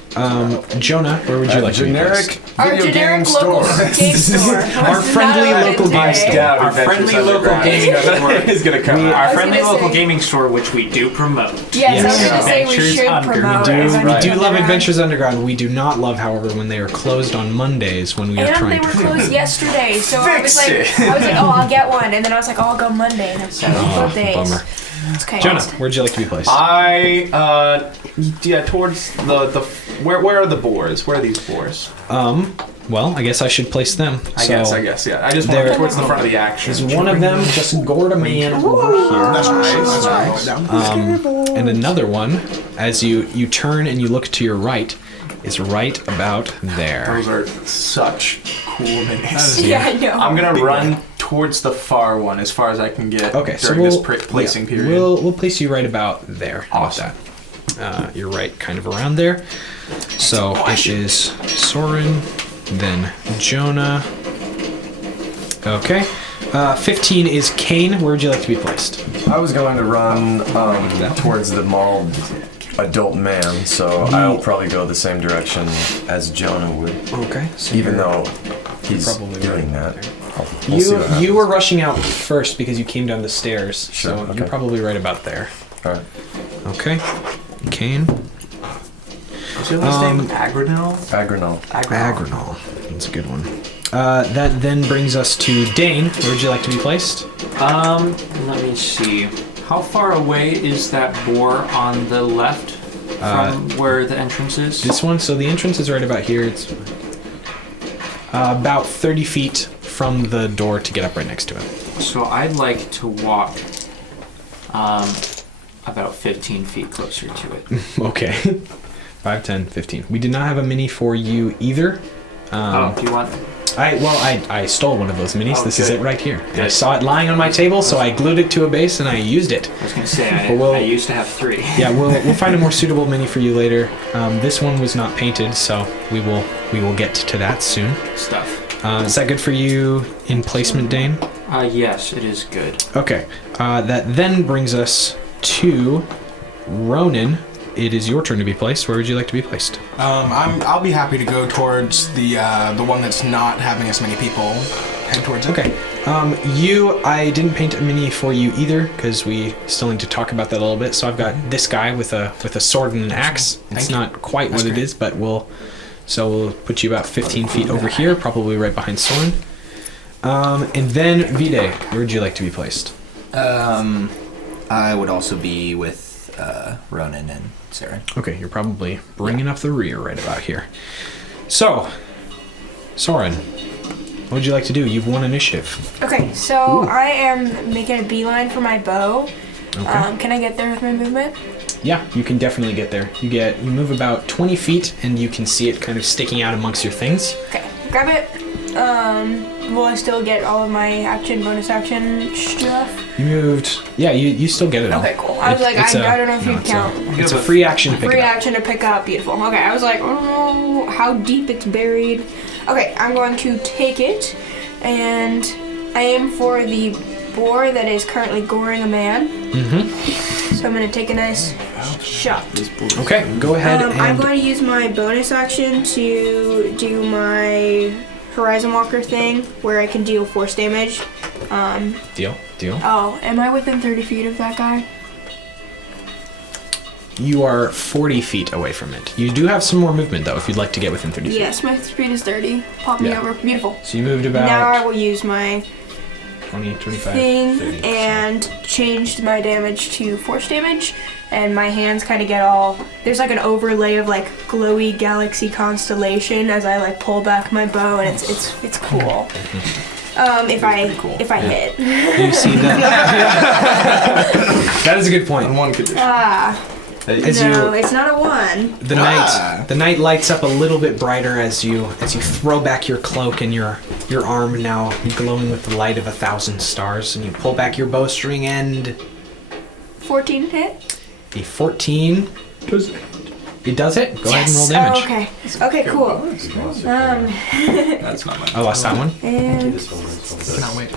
Jonah, where would you like to be generic placed? Our video generic game local store. game store. Our friendly local game store. Our friendly local gaming store is gonna come Our was friendly gonna local say- gaming store, which we do promote. Yes, I was Yes. gonna say we Adventures should Underground. promote. We do Adventures love Underground. Adventures Underground. We do not love, however, when they are closed on Mondays when we are And they trying were to... closed yesterday, so I was Fix like, oh, I'll get one, and then I was like, oh, I'll go Monday. And that's both days. Bummer. It's okay. Jonah, where'd you like to be placed? Towards the where are the boars? Where are these boars? Well, I guess I should place them. I guess, yeah. I just want there- towards the front of the action. Is one of them just gored a man over here. That's Nice. nice. And another one, as you turn and you look to your right, is right about there. Those are such cool minis. Yeah, I know. I'm gonna run towards the far one as far as I can get Okay, so during we'll this placing period. We'll place you right about there. How Awesome. about that? You're right, kind of around there. So it is Soren, then Jonah. Okay. 15 is Kane. Where would you like to be placed? I was going to run towards the mauled adult man, so I'll probably go the same direction as Jonah would, Okay. So even though he's probably doing that. We'll see what happens. you were rushing out first because you came down the stairs, Sure, so okay. you're probably right about there. All right. Okay. Kane. What's his name? Agronel? Agronal. Agronal. That's a good one. That then brings us to Dane. Where would you like to be placed? Let me see. How far away is that boar on the left from where the entrance is? This one, so the entrance is right about here. It's about 30 feet from the door to get up right next to it. So I'd like to walk about 15 feet closer to it. Okay. 5, 10, 15. We did not have a mini for you either. Do you want... I stole one of those minis. Oh, this is good. it right here. And I Good. saw it lying on my table, so I glued it to a base and I used it. I was going to say, But I used to have 3. Yeah, we'll find a more suitable mini for you later. This one was not painted, so we will get to that soon. Stuff. Is that good for you in placement, Dane? Yes, it is good. Okay. That then brings us to Ronan. It is your turn to be placed. Where would you like to be placed? I'll be happy to go towards the one that's not having as many people head towards it. Okay. I didn't paint a mini for you either because we still need to talk about that a little bit. So I've got this guy with a sword and an axe. It's not quite what it is, but we'll put you about 15 feet over here, probably right behind Soren. And then Vide, where would you like to be placed? I would also be with Ronan and Saren. Okay, you're probably bringing up the rear right about here. So, Soren, what would you like to do? You've won initiative. Okay, so I am making a beeline for my bow. Okay. Can I get there with my movement? Yeah, you can definitely get there. You move about 20 feet and you can see it kind of sticking out amongst your things. Okay, grab it. Will I still get all of my action, bonus action stuff? You moved. Yeah, you still get it all. Okay, cool. I was like, I don't know if you'd count. It's a free action to pick Free it up. action to pick up. Beautiful. Okay, I was like, oh, how deep it's buried. Okay, I'm going to take it and aim for the boar that is currently goring a man. Mm-hmm. So I'm going to take a nice shot. Okay, go ahead and... I'm going to use my bonus action to do my Horizon Walker thing, where I can deal force damage. Deal. Oh, am I within 30 feet of that guy? You are 40 feet away from it. You do have some more movement, though, if you'd like to get within 30 feet. Yes, my speed is 30. Pop me Yeah. over. Beautiful. So you moved about... Now I will use my 20, 25, thing 30. and changed my damage to force damage, and my hands kind of get all... There's like an overlay of like glowy galaxy constellation as I like pull back my bow, and it's cool. If I hit. You see that? That is a good point. On one condition. As No, it's not a 1. the night lights up a little bit brighter as you throw back your cloak and your arm now glowing with the light of 1,000 stars, and you pull back your bowstring and 14 hit? a 14. It does it. Go ahead and roll Yes. damage. Oh, okay. Okay, cool. That's not mine. I lost that one. And Cannot wait.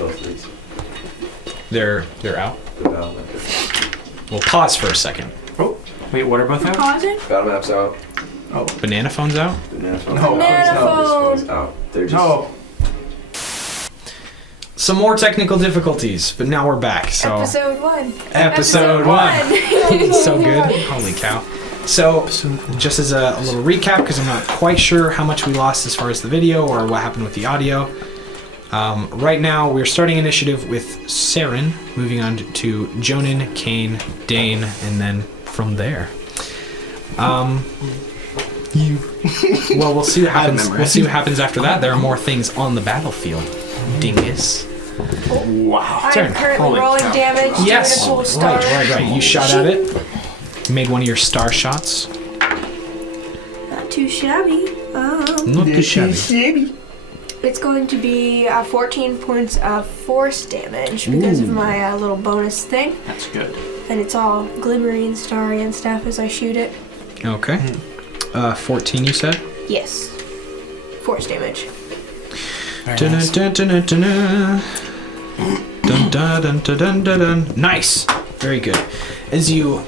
They're out. We'll pause for a second. Wait, what are both out? pausing? Battle map's out. Banana phone's out. Banana phone. No, Banana phone. This one's out. They're just. No. Some more technical difficulties, but now we're back. So Episode 1. Episode one. So good. Holy cow. So, just as a little recap, because I'm not quite sure how much we lost as far as the video or what happened with the audio. Right now, we're starting initiative with Saren, moving on to Jonan, Kane, Dane, and then from there. Well, we'll see what happens. We'll see what happens after that. There are more things on the battlefield. Dingus. Wow. Turn. I'm currently Holy rolling cow. damage. Yes. Doing a cool star. Right. You shot at it. Made one of your star shots. Not too shabby. Not too shabby. It's going to be 14 points of force damage because of my little bonus thing. That's good. And it's all glittery and starry and stuff as I shoot it. Okay. 14, you said? Yes. Force damage. Nice. Very good. As you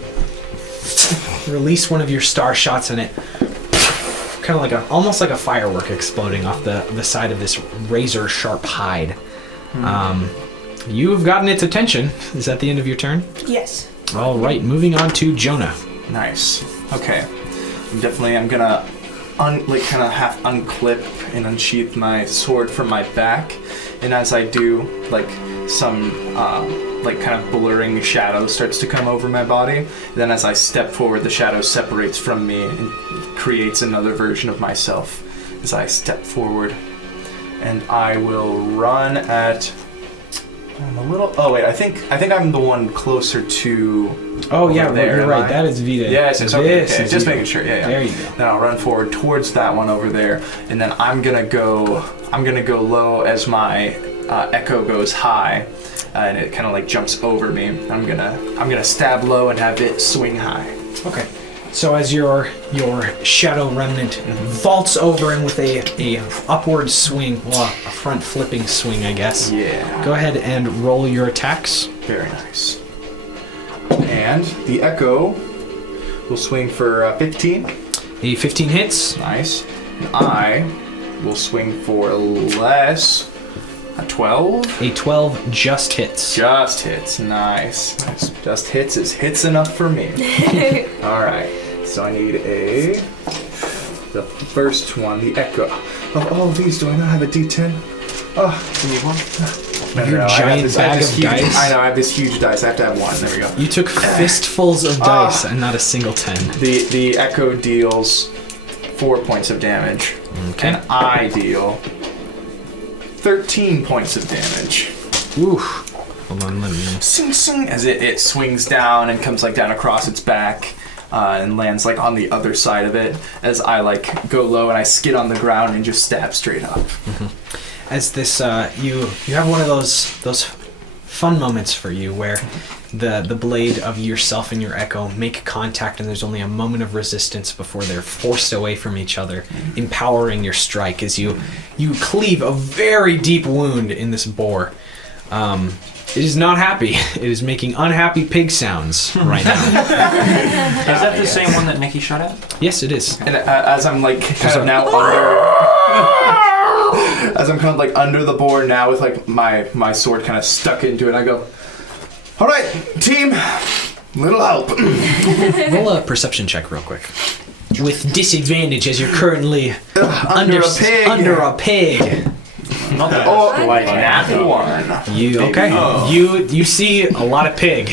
release one of your star shots and it kind of almost like a firework exploding off the side of this razor sharp hide. You've gotten its attention. Is that the end of your turn? Yes. All right, moving on to Jonah. Nice. Okay. I'm gonna kind of half unclip and unsheath my sword from my back, and as I do, like kind of blurring shadow starts to come over my body. Then as I step forward, the shadow separates from me and creates another version of myself as I step forward. And I will run at... I'm a little... Oh, wait, I think I'm the one closer to... Oh, yeah, there, you're right. That is Vita. Yes, it's okay. This is Just Vita. making sure. Yeah. There you go. Then I'll run forward towards that one over there, and then I'm gonna go low as my echo goes high, and it kind of like jumps over me. I'm gonna stab low and have it swing high. Okay. So as your shadow remnant vaults over and with a upward swing, well, a front flipping swing, I guess. Yeah. Go ahead and roll your attacks. Very nice. And the echo will swing for 15. A 15 hits. Nice. And I will swing for less. A 12. A 12 just hits. Just hits. Nice. Just hits is hits enough for me. Alright. So I need the first one, the echo. Of all of these, do I not have a D10? Oh, You need one? Your giant bag of dice? I know, I have this huge dice. I have to have one. There we go. You took fistfuls of dice and not a single 10. The echo deals 4 points of damage. Okay. And I deal 13 points of damage. Ooh. Hold on, let me... Sing, sing, as it swings down and comes like down across its back and lands like on the other side of it as I like go low and I skid on the ground and just stab straight up. Mm-hmm. As this, you have one of those fun moments for you where the blade of yourself and your echo make contact and there's only a moment of resistance before they're forced away from each other, empowering your strike as you cleave a very deep wound in this boar. It is not happy. It is making unhappy pig sounds right now. Is that the same one that Nikki shot at? Yes, it is. And as I'm like kind of now under, as I'm kind of like under the board now with like my sword kind of stuck into it, I go, all right, team, little help. Roll a perception check real quick. With disadvantage as you're currently Under a pig. Under a pig. Not that Oh, like nat that. one. You okay? Oh. You see a lot of pig.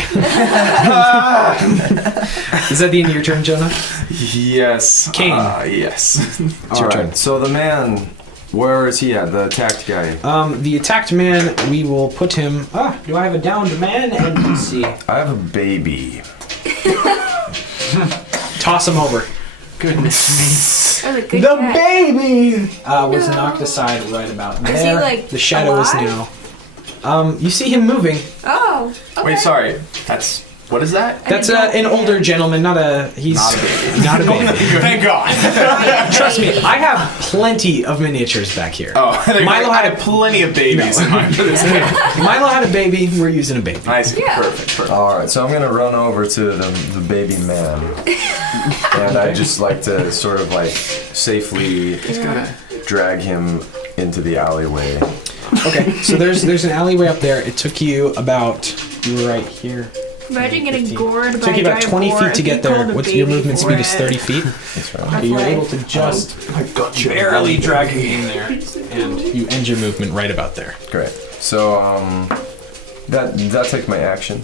Is that the end of your turn, Jonah? Yes. Kane. Yes. It's your turn. So the man, where is he at? The attacked guy. The attacked man, we will put him. Do I have a downed man? And let's see. I have a baby. Toss him over. Goodness That was a good The catch. baby was knocked aside right about there. Is he, like, the shadow is alive? now. You see him moving. Oh, okay. Wait, sorry. What is that? That's adult an man. older gentleman, not a baby. Not a baby. Thank God. Trust me, I have plenty of miniatures back here. Oh, Milo I had had plenty of babies No. in mind for this game. Milo had a baby. We're using a baby. Nice. Yeah. Perfect. All right, so I'm gonna run over to the baby man, and I just like to sort of like safely drag him into the alleyway. Okay, so there's an alleyway up there. It took you about, you were right here. Imagine getting 15. gored by It took you a about giant 20 boar feet and to get be there. called a What's your baby movement for speed is it. 30 feet. That's right. That's You're why- able to just barely drag him in there, and you end your movement right about there. Great. So that take my action.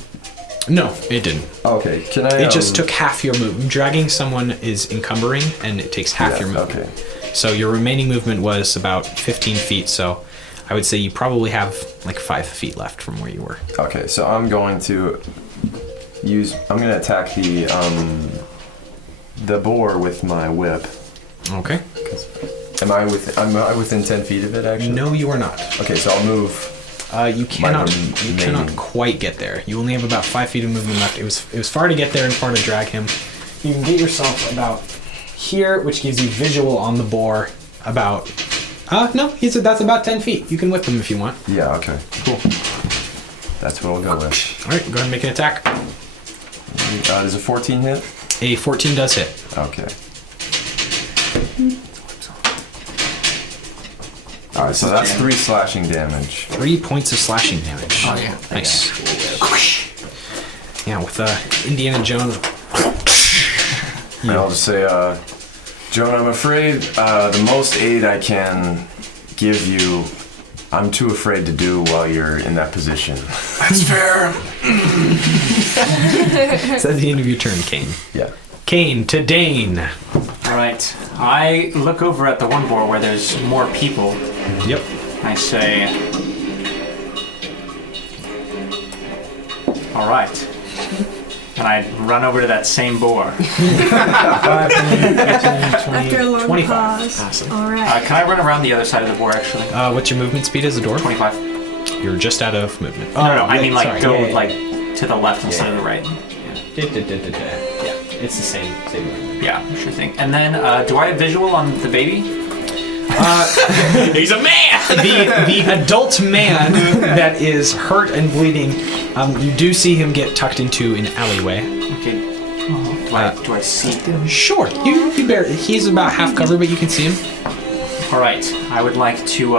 No, it didn't. Okay. Can I? It just took half your movement. Dragging someone is encumbering, and it takes half Yeah, your movement. okay. So your remaining movement was about 15 feet, so I would say you probably have like 5 feet left from where you were. Okay. So I'm going to attack the boar with my whip. Okay. Am I within 10 feet of it actually? No, you are not. Okay, so I'll move. You cannot. You remaining- cannot quite get there. You only have about 5 feet of movement left. It was far to get there and far to drag him. You can get yourself about here, which gives you visual on the boar. About. No, that's about 10 feet. You can whip him if you want. Yeah. Okay. Cool. That's what I'll go with. All right, go ahead and make an attack. Does a 14 hit? A 14 does hit. Okay. Alright, so that's 3 slashing damage. 3 points of slashing damage. Oh, yeah. Nice. Yeah, with Indiana Jones. And I'll just say, Joan, I'm afraid the most aid I can give you I'm too afraid to do while you're in that position. That's fair. Is that the end of your turn, Kane? Yeah. Kane to Dane. All right. I look over at the one boar where there's more people. Yep. I say, all right. And I run over to that same boar. 5, 10, 15, 20, After a long 25. pause. Awesome. All right. Can I run around the other side of the boar, actually? What's your movement speed as a dwarf? 25. You're just out of movement. No, I mean, like, sorry. go, Yeah. like, to the left instead of the right. Yeah, it's the same movement. Yeah, sure thing. And then, do I have visual on the baby? He's a man! The adult man that is hurt and bleeding, you do see him get tucked into an alleyway. Okay. Do I see him? Sure, you barely. He's about half covered, but you can see him. All right. I would like to,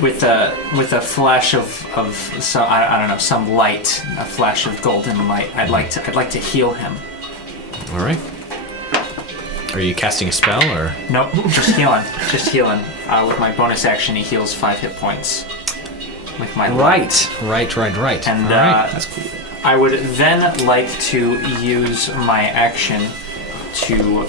with a flash of some, I don't know, some light, a flash of golden light. I'd like to heal him. All right. Are you casting a spell or? Nope, just healing. Just healing. With my bonus action, he heals 5 hit points. With my Right. And all right, that's cool. I would then like to use my action to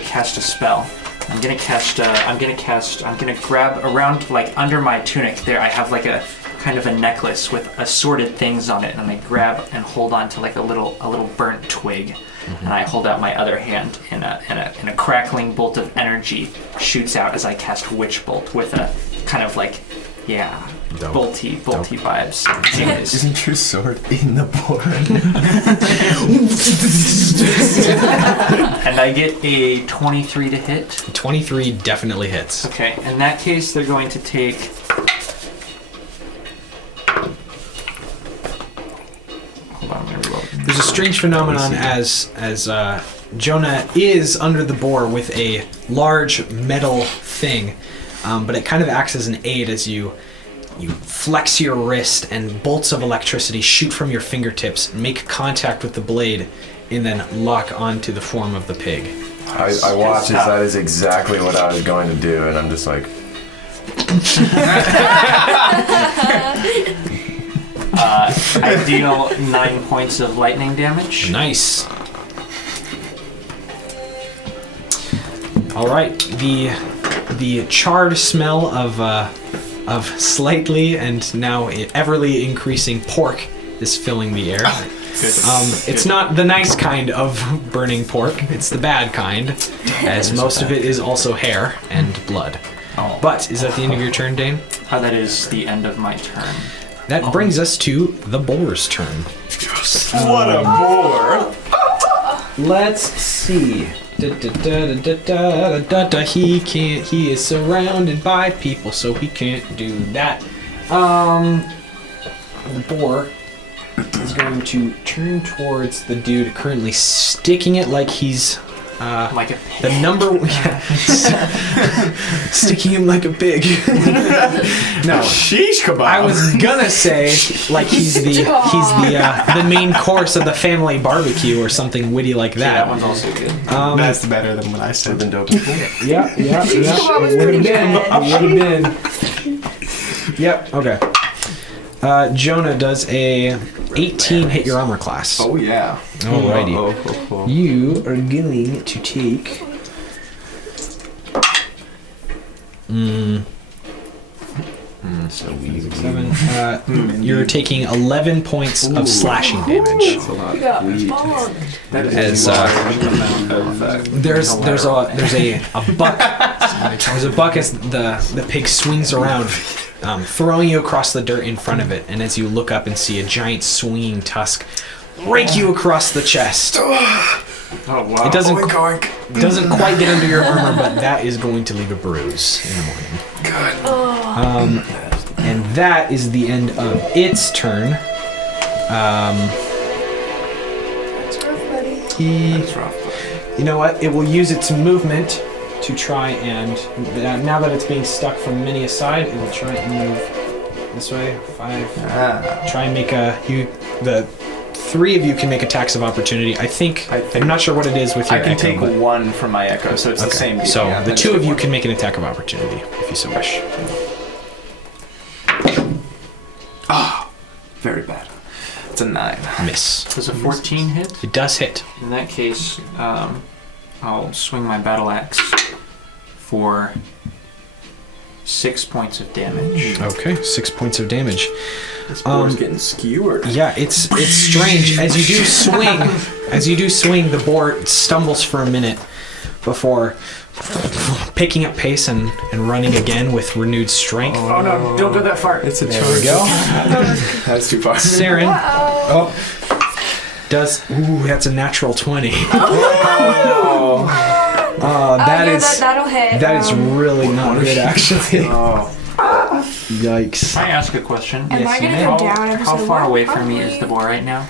cast a spell. I'm gonna grab around, like, under my tunic there. I have like a kind of a necklace with assorted things on it, and I grab and hold on to like a little burnt twig. And I hold out my other hand, and a crackling bolt of energy shoots out as I cast Witch Bolt with a kind of like, bolty vibes. Anyways. Isn't your sword in the board? And I get a 23 to hit. 23 definitely hits. Okay, in that case, they're going to take. Hold on, I'm gonna reload. There's a strange phenomenon as Jonah is under the boar with a large metal thing, but it kind of acts as an aid as you flex your wrist and bolts of electricity shoot from your fingertips, make contact with the blade, and then lock onto the form of the pig. I watch as that is exactly what I was going to do, and I'm just like... I deal 9 points of lightning damage. Nice. All right, the charred smell of slightly and now everly increasing pork is filling the air. It's not the nice kind of burning pork; it's the bad kind, as most of it is also hair and blood. Oh. But is that the end of your turn, Dane? That is the end of my turn. That brings us to the boar's turn. What a boar! Let's see. He can't. He is surrounded by people, so he can't do that. The boar is going to turn towards the dude currently sticking it like he's Like a pig. the number sticking him like a pig. No, Sheesh kebab. I was gonna say like he's the main course of the family barbecue or something witty like Yeah, that. that one's also good. That's better than what I said. Been dope. Yeah. Kebab was It would pretty have been. good. Yep. Okay. Jonah does a 18 hit your armor class. Oh yeah. Alrighty. Oh. You are going to take. So easy. 7. You're taking 11 points of slashing damage. As there's a buck. There's a buck as the pig swings around, throwing you across the dirt in front of it. And as you look up and see a giant swinging tusk rake you across the chest. Oh wow. It doesn't quite get under your armor, but that is going to leave a bruise in the morning. Good. And that is the end of its turn. That's rough, buddy. That's rough. You know what? It will use its movement to try and now that it's being stuck from many a side, it will try and move this way. 5. Try and make the 3 of you can make attacks of opportunity. I think I'm not sure what it is with your I can echo, take but- 1 from my echo, so it's the same deal. So Yeah, the then 2 of take you one. can make an attack of opportunity if you so wish. Very bad. It's a 9. Miss. Does a 14 hit? It does hit. In that case, I'll swing my battle axe for 6 points of damage. Okay, 6 points of damage. This boar's getting skewered. Yeah, it's strange. As you do swing, the boar stumbles for a minute before picking up pace and running again with renewed strength. Oh no, don't go that far. It's a There we go. That's too far. Saren does. Ooh, that's a natural 20. That'll hit. That is really not good, actually. Yikes. Can I ask a question? Am I gonna go down ever How so far low? away from me Probably- is the boar right now?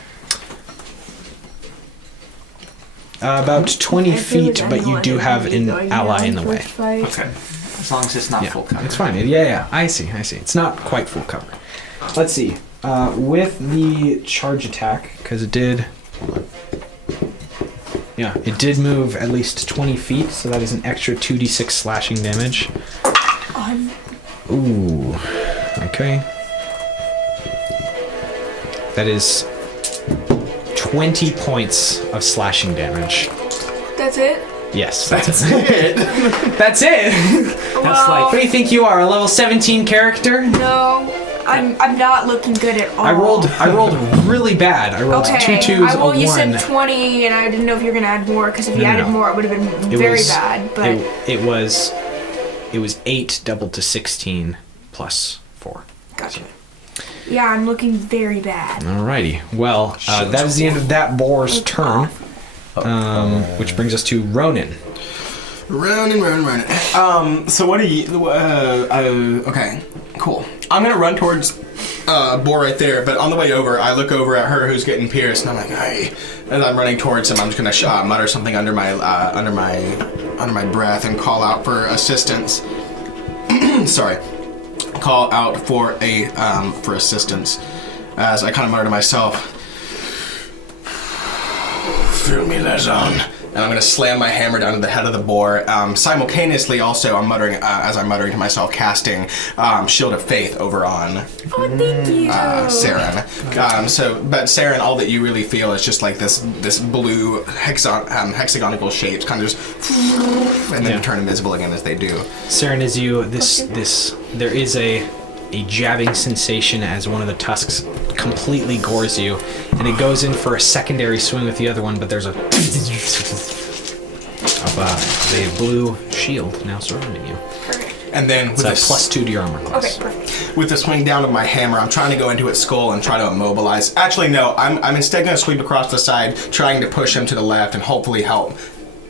About 20 I feel feet, like but I'm you going do to have be an going ally down in the way. first fight. Okay. As long as it's not full cover. It's fine. Yeah, I see. It's not quite full cover. Let's see. With the charge attack, because it did... Yeah, it did move at least 20 feet, so that is an extra 2d6 slashing damage. Ooh. Okay. That is 20 points of slashing damage. That's it? Yes, that's it. That's it? That's like... What do you think you are, a level 17 character? No, I'm not looking good at all. I rolled really bad. I rolled Okay. 2 2s, a 1. You said 20, and I didn't know if you were gonna add more. Because if you added more, it would have been very bad. But it was 8 doubled to 16 plus 4. gotcha. Yeah, I'm looking very bad. Alrighty. Well, that is the end of that boar's turn. Which brings us to Ronan. Ronan. So what do you... okay, cool. I'm gonna run towards Boar right there, but on the way over, I look over at her who's getting pierced, and I'm like, hey. As I'm running towards him, I'm just gonna mutter something under my breath and call out for assistance. Sorry. Call out for assistance. As I kind of mutter to myself, "Fill me, Lazon." And I'm gonna slam my hammer down to the head of the boar. Simultaneously, also, I'm muttering as I'm muttering to myself, casting Shield of Faith over on Oh, thank you. Saren. But Saren, all that you really feel is just like this blue hexagonal shape, kind of just, and then turn invisible again as they do. Saren, as you there is a jabbing sensation as one of the tusks completely gores you, and it goes in for a secondary swing with the other one, but there's a blue shield now surrounding you. And then with It's a +2 to your armor class. Okay, perfect. With the swing down of my hammer, I'm trying to go into its skull and try to immobilize. Actually, no, I'm instead going to sweep across the side, trying to push him to the left and hopefully help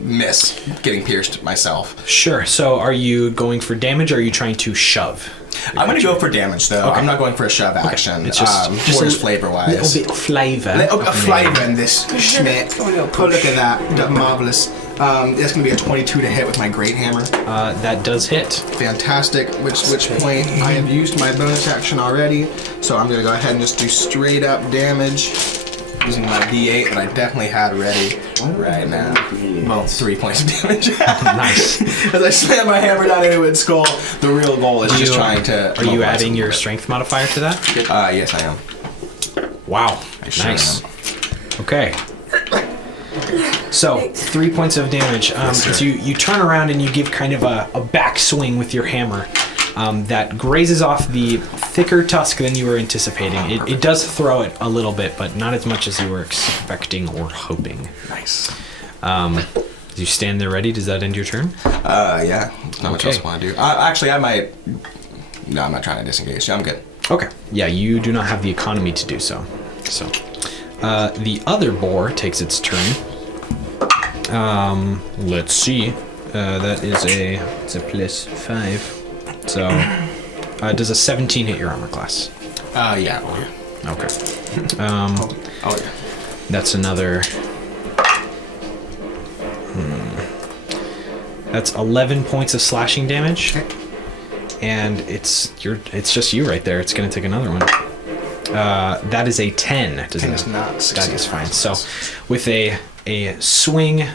miss getting pierced myself. Sure. So are you going for damage, or are you trying to shove? I'm going to go for damage, though. Okay. I'm not going for a shove action. It's just more flavor-wise. A little bit of flavor. A flavor in this schmick. Oh, look at that. Marvelous. That's going to be a 22 to hit with my great hammer. That does hit. Fantastic. Which point I have used my bonus action already, so I'm going to go ahead and just do straight up damage using my D8 that I definitely had ready right now. Well, 3 points of damage. Nice. As I slam my hammer down into its skull, the real goal is just trying to... Are you adding your strength modifier to that? Yes, I am. Wow. I sure Nice. am. Okay. So 3 points of damage. As you turn around and you give kind of a backswing with your hammer. That grazes off the thicker tusk than you were anticipating. It does throw it a little bit, but not as much as you were expecting or hoping. Nice. As you stand there ready, does that end your turn? Yeah. Not much else I want to do. Actually, I might... No, I'm not trying to disengage. I'm good. Okay. Yeah, you do not have the economy to do so. So, the other boar takes its turn. Let's see. That is it's a +5. So, does a 17 hit your armor class? Yeah. Okay. Oh, yeah. That's another... That's 11 points of slashing damage. Okay. And it's just you right there. It's going to take another one. That is a 10. Does It's not That succeed. is fine. So, with a swing,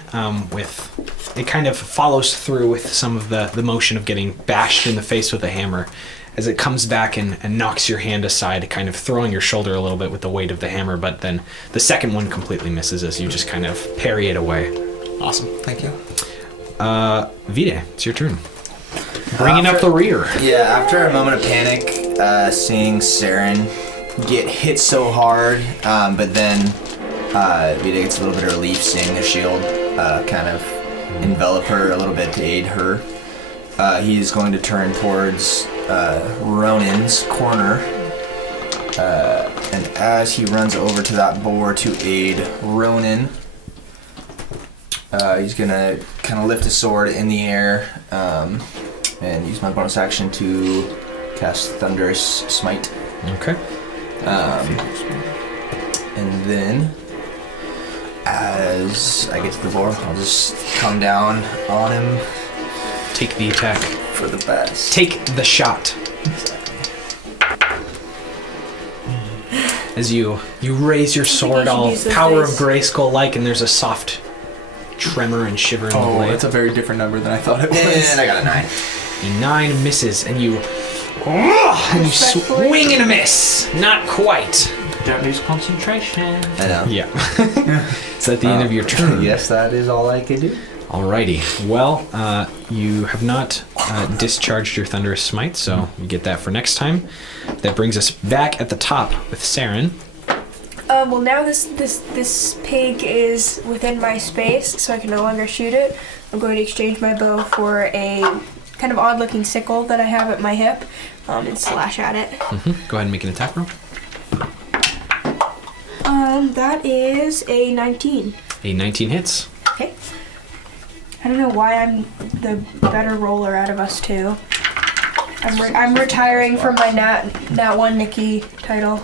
with it kind of follows through with some of the motion of getting bashed in the face with a hammer, as it comes back and knocks your hand aside, kind of throwing your shoulder a little bit with the weight of the hammer. But then the second one completely misses as you just kind of parry it away. Awesome. Thank you. Vide, it's your turn. Bringing up the rear. Yeah, after a moment of panic, seeing Saren get hit so hard, but then Vita gets a little bit of relief seeing the shield kind of envelop her a little bit to aid her. He's going to turn towards Ronin's corner, and as he runs over to that boar to aid Ronin, he's going to kind of lift his sword in the air and use my bonus action to cast Thunderous Smite. Okay. And then, as I get to the boar, I'll just come down on him Take the attack. for the best. Take the shot. As you raise your sword, I should all use those power of dice. Grayskull-like, and there's a soft tremor and shiver in the Oh, blade. that's a very different number than I thought it was. And I got a 9. A 9 misses, and you swing and a miss. Not quite. Don't lose concentration. I know. Yeah. It's at the end of your turn. Yes, that is all I could do. Alrighty. Well, you have not discharged your Thunderous Smite, so you get that for next time. That brings us back at the top with Saren. Well, now this pig is within my space, so I can no longer shoot it. I'm going to exchange my bow for a kind of odd-looking sickle that I have at my hip, and slash at it. Go ahead and make an attack roll. That is a 19. A 19 hits. Okay. I don't know why I'm the better roller out of us two. I'm retiring from my Nat 1 Nikki title.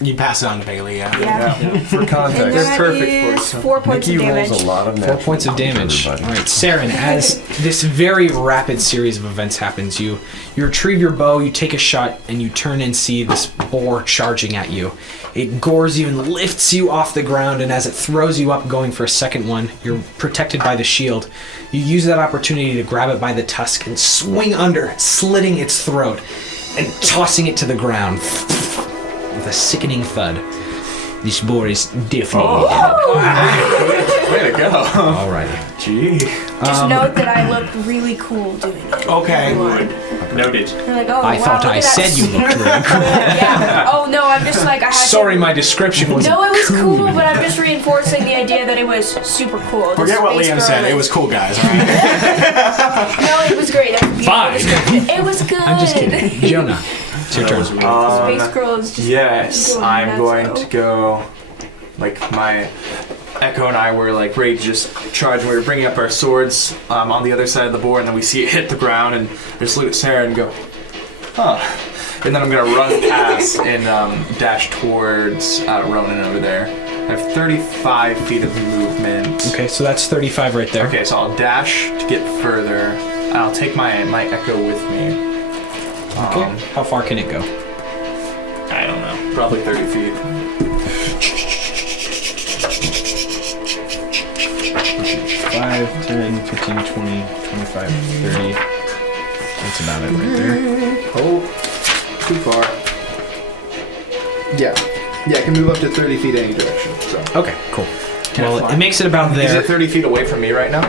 You pass it on to Bailey, yeah. Yeah. For And context, that perfect for is it. 4 points Nikki of damage. rolls a lot of 4 natural points of ones, damage. All everybody. right, Saren, as this very rapid series of events happens, you retrieve your bow, you take a shot, and you turn and see this boar charging at you. It gores you and lifts you off the ground, and as it throws you up going for a second one, you're protected by the shield. You use that opportunity to grab it by the tusk and swing under, slitting its throat, and tossing it to the ground with a sickening thud. This boar is definitely dead. Way to go. Alrighty. Gee. Just note that I look really cool doing it. Okay. Noted. They're like, oh, I wow, thought look I at that said you looked really cool. Yeah. Oh no, I'm just like I had Sorry, to. my description was No, it was cool, but I'm just reinforcing the idea that it was super cool. The Forget what space Liam girl said. is- It was cool, guys. All right? No, it was great. That was a beautiful Fine. description. It was good. I'm just kidding. Jonah, it's your turn. Space girl is just. Yes, going I'm nuts, going though. to go. Like my Echo and I were like ready to just charge. And we were bringing up our swords on the other side of the board, and then we see it hit the ground, and just look at Sarah and go, "Huh." And then I'm gonna run past and dash towards Ronan over there. I have 35 feet of movement. Okay, so that's 35 right there. Okay, so I'll dash to get further. I'll take my Echo with me. Okay. How far can it go? I don't know, probably 30 feet. 5, 10, 15, 20, 25, 30. That's about it right there. Oh, too far. Yeah, I can move up to 30 feet any direction. So. Okay, cool. Can I Well, fly? it makes it about Is it there. 30 feet away from me right now?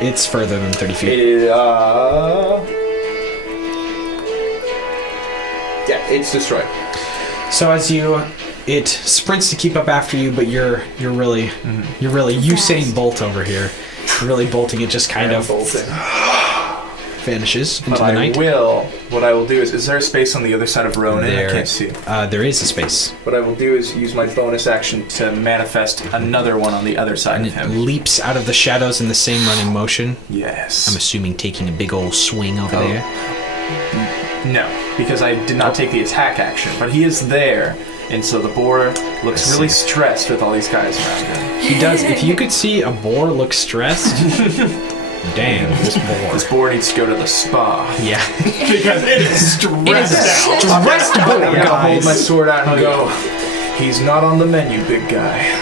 It's further than 30 feet. Yeah, it's destroyed. So as it sprints to keep up after you, but you're really Usain Bolt over here. You're really bolting. It just kind of Bolting. vanishes into But the night. what I will do is there a space on the other side of Ronan? I can't see. There is a space. What I will do is use my bonus action to manifest another one on the other side And of it him. leaps out of the shadows in the same running motion. Yes. I'm assuming taking a big old swing over there. No, because I did not take the attack action, but he is there, and so the boar looks really stressed with all these guys around him. He does. If you could see a boar look stressed, Damn, this boar. This boar needs to go to the spa. Yeah. Because it is stressed It is a out. stressed boar, I'm gonna hold my guys. sword out and go, he's not on the menu, big guy.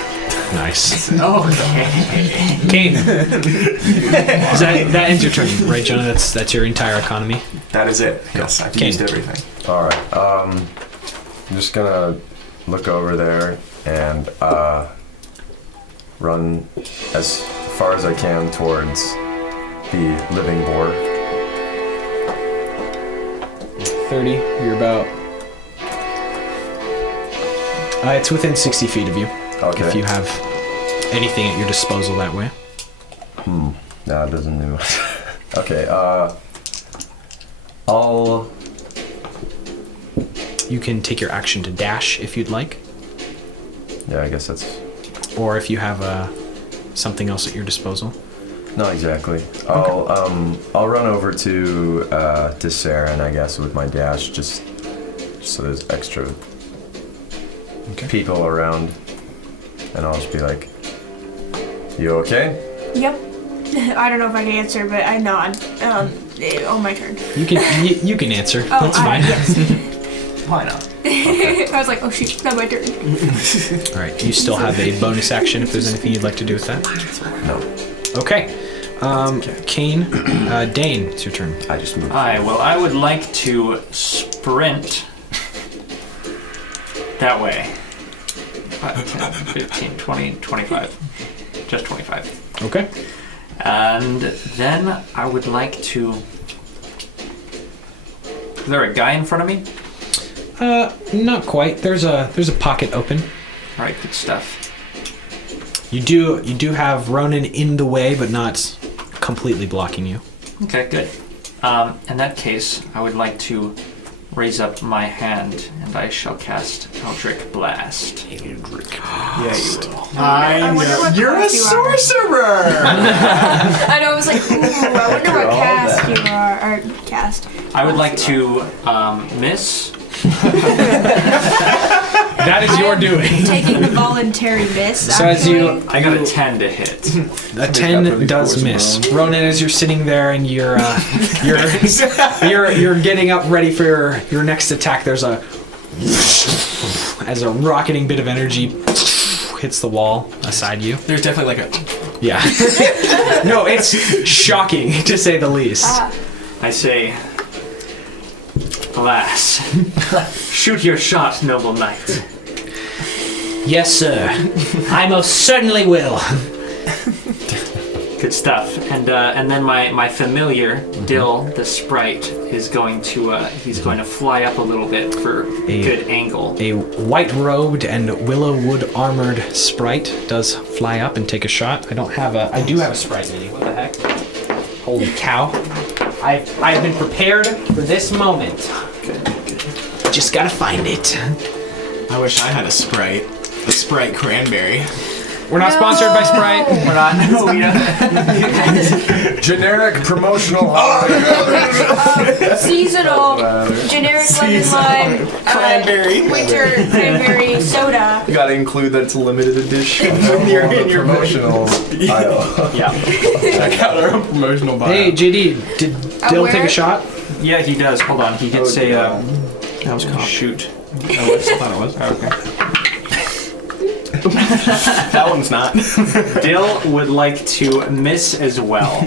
Nice. Okay. Kane. that ends your turn, right, Jonah? That's your entire economy. That is it. Yes, I've Kane. used everything. All right. I'm just gonna look over there and run as far as I can towards the living boar. 30. You're about. It's within 60 feet of you. Okay. If you have anything at your disposal that way. No, it doesn't do much. Okay. You can take your action to dash if you'd like, Yeah, I guess that's or if you have something else at your disposal. not exactly. I'll run over to Saren, I guess, with my dash, just so there's extra people around, and I'll just be like, "You okay?" Yep. I don't know if I can answer, but I nod. On my turn. You can you can answer. Oh, That's fine. Yes. Why not? I was like, oh shoot, not my turn. All right. You still have a bonus action if there's anything you'd like to do with that. No. Okay. Kane, Dane, it's your turn. I just moved. Hi, well, I would like to sprint that way. 5, 10, 15, 20, 25. Just 25. Okay. And then I would like to... Is there a guy in front of me? Not quite. There's a pocket open. All right, good stuff. You do have Ronan in the way, but not completely blocking you. Okay, good. In that case, I would like to raise up my hand, and I shall cast Eldritch Blast. Yeah, you will. I wonder what You're a class you are. sorcerer! I know, I was like, ooh, I wonder what cast you are. Or cast. I would like to miss. That is your doing. Taking the voluntary miss. So as you- actually. I got a 10 to hit. A 10 does miss. Ronan, as you're sitting there and you're getting up ready for your next attack, there's as a rocketing bit of energy hits the wall beside you. There's definitely like a... Yeah. No, it's shocking to say the least. I say, alas, shoot your shot, noble knight. Yes, sir. I most certainly will. Good stuff. And then my familiar Dill the sprite is going to he's going to fly up a little bit for good angle. A white-robed and willow-wood armored sprite does fly up and take a shot. I do have a sprite mini. What the heck? Holy cow! I've been prepared for this moment. Just gotta find it. I wish I had a Sprite. A Sprite cranberry. We're not sponsored by Sprite. We're not. No, we don't. Generic promotional. Seasonal, generic lemon lime, Cranberry. winter cranberry soda. You gotta include that it's a limited edition. in your promotional aisle. Yeah. Check out our own promotional bio. Hey, JD, did Dill take a where? shot? Yeah, he does. Hold on. He did say That was cocked. shoot. I thought it was. Okay. That one's not. Dill would like to miss as well.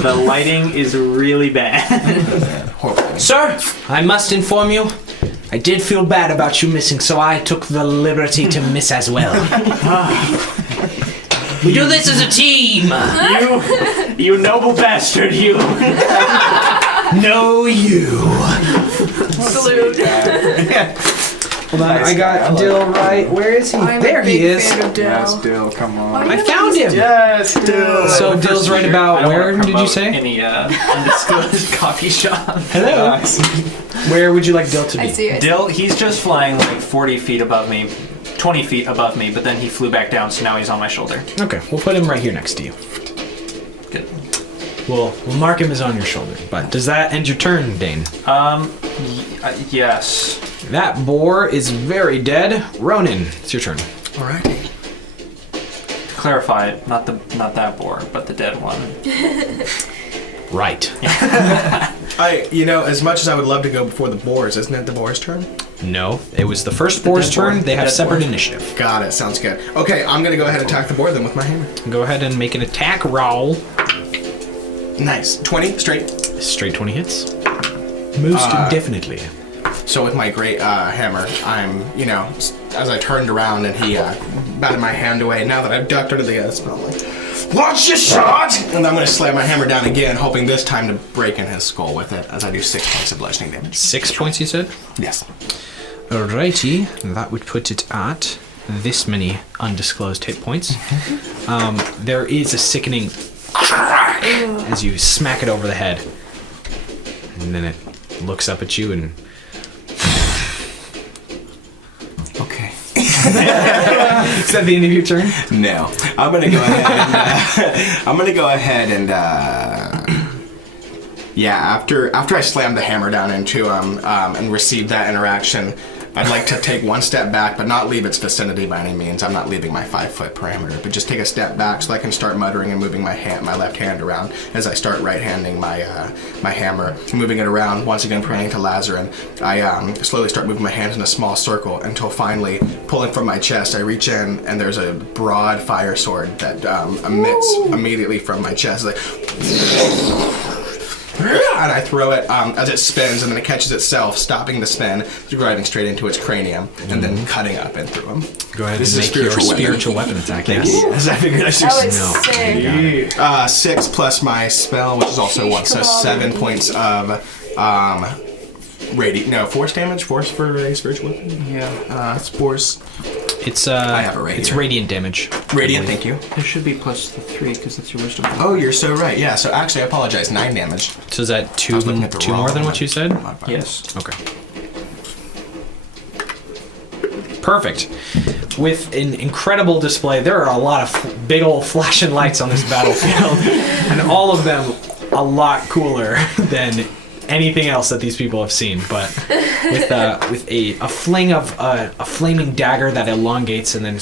The lighting is really bad. Sir, I must inform you, I did feel bad about you missing, so I took the liberty to miss as well. We do this as a team. You noble bastard, you. No, you. Salute. Hold on, I got Dill right. Where is he? I'm There a he big is. fan of Dill. Yes, Dill, come on. Why I do you found him. Yes, Dill. So Dill's right I about don't where wanna did you promote say? Any undisclosed coffee shop. Hello. Where would you like Dill to be? I see it. Dill, he's just flying like 40 feet above me, 20 feet above me, but then he flew back down, so now he's on my shoulder. Okay, we'll put him right here next to you. Good. We'll mark him as on your shoulder. But does that end your turn, Dane? Yes. That boar is very dead. Ronan, it's your turn. Alright. clarify, not that boar, but the dead one. Right. As much as I would love to go before the Boars, isn't it the Boars' turn? No, it was the first boar's turn. They have separate initiative. Got it. Sounds good. Okay, I'm gonna go ahead and attack the boar then with my hammer. Go ahead and make an attack roll. Nice. 20 straight. Straight 20 hits. Most definitely. So with my great hammer, I'm, as I turned around and he batted my hand away. Now that I've ducked under the spell, I'm like, watch your shot! And I'm gonna slam my hammer down again, hoping this time to break in his skull with it, as I do 6 points of bludgeoning damage. 6 points, you said? Yes. Alrighty, that would put it at this many undisclosed hit points. There is a sickening crack as you smack it over the head. And then it looks up at you and... Okay. Is that the end of your turn? No. I'm gonna go ahead and after I slam the hammer down into him and receive that interaction, I'd like to take one step back, but not leave its vicinity by any means. I'm not leaving my 5-foot parameter, but just take a step back so I can start muttering and moving my left hand around as I start right-handing my hammer, moving it around, once again praying to Lazarin. I slowly start moving my hands in a small circle until finally, pulling from my chest, I reach in and there's a broad fire sword that emits immediately from my chest. And I throw it as it spins, and then it catches itself, stopping the spin, driving straight into its cranium, and then cutting up and through him. Go ahead and make your spiritual weapon attack. Yes. Yes, I figured I should. That was sick. 6 plus my spell, which is also 1, so 7 points of force damage. Force for a spiritual weapon. Yeah. Force. It's I have a radiant. It's radiant damage. Radiant, thank you. There should be plus the 3 because that's your wisdom. Oh, you're so right. Yeah. So actually, I apologize. 9 damage. So is that two more than what you said? Yes. Okay. Perfect. With an incredible display, there are a lot of big old flashing lights on this battlefield, and all of them a lot cooler than anything else that these people have seen. But with a fling of a flaming dagger that elongates and then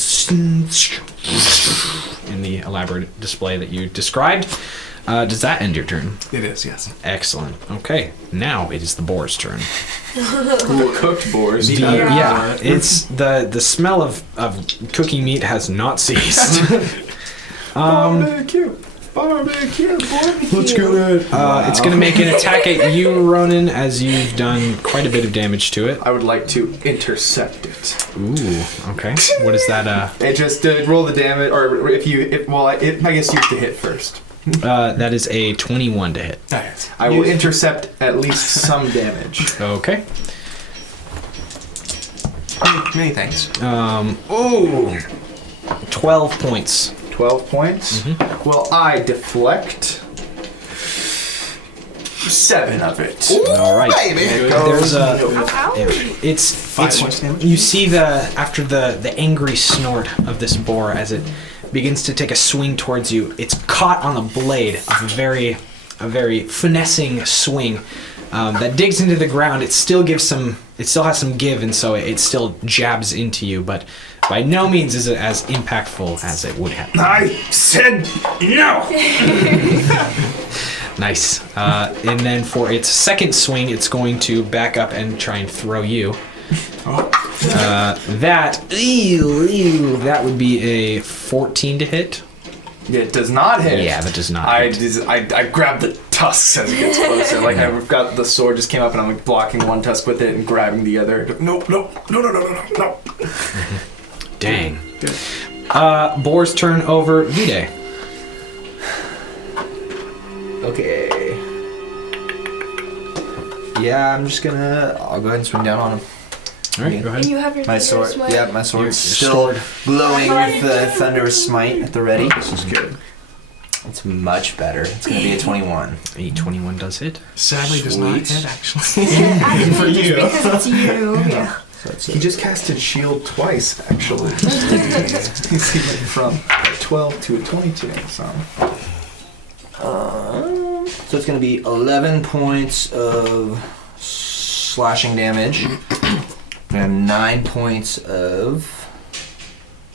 in the elaborate display that you described. Does that end your turn? It is, yes. Excellent. Okay, now it is the boar's turn. Cooked boars. Yeah, it's the smell of cooking meat has not ceased. Barbecue, barbecue. Let's get it. It's going to make an attack at you, Ronan, as you've done quite a bit of damage to it. I would like to intercept it. Ooh, okay. What is that? It just roll the damage, or I guess you have to hit first. That is a 21 to hit. I will intercept at least some damage. Okay. Many thanks. 12 points. 12 points. Mm-hmm. Well, I deflect 7 of it. All right. Baby. There's a. Ow. It's 5 points damage. you see after the angry snort of this boar as it begins to take a swing towards you. It's caught on the blade of a very finessing swing that digs into the ground. It still has some give, and so it still jabs into you, but by no means is it as impactful as it would have. I said no! Nice. And then for its second swing, it's going to back up and try and throw you. That would be a 14 to hit. It does not hit. Yeah, that does not hit. I grab the tusks as it gets closer. Like I've got the sword just came up and I'm like blocking one tusk with it and grabbing the other. No. Dang. Boar's turn over. V-Day. Okay. Yeah, I'll go ahead and swing down on him. All right, go ahead. And you have your My sword, sword. yeah, my sword's still glowing with the thunderous smite at the ready. This is good. It's much better. It's gonna be a 21. A 21 does hit. Sadly, does not hit, actually. Actually, For you. just because it's you. Yeah. So that's He just casted shield twice, actually. He's went from 12 to a 22. So it's gonna be 11 points of slashing damage and 9 points of.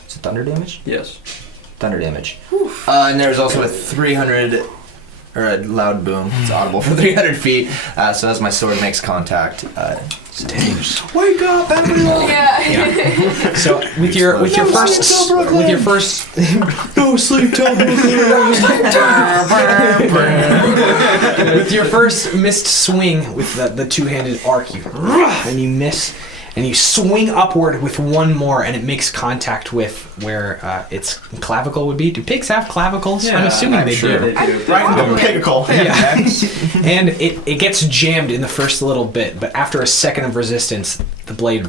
Is it thunder damage? Yes. thunder damage. And there's also a 300, or a loud boom. It's audible for 300 feet. So as my sword makes contact, Wake up, everyone! Yeah. So with your first no sleep till with your first missed swing with the two-handed arc, and you miss, and you swing upward with one more, and it makes contact with where its clavicle would be. Do pigs have clavicles? I'm assuming they do. Right in the pinnacle. Yeah. And it gets jammed in the first little bit, but after a second of resistance, the blade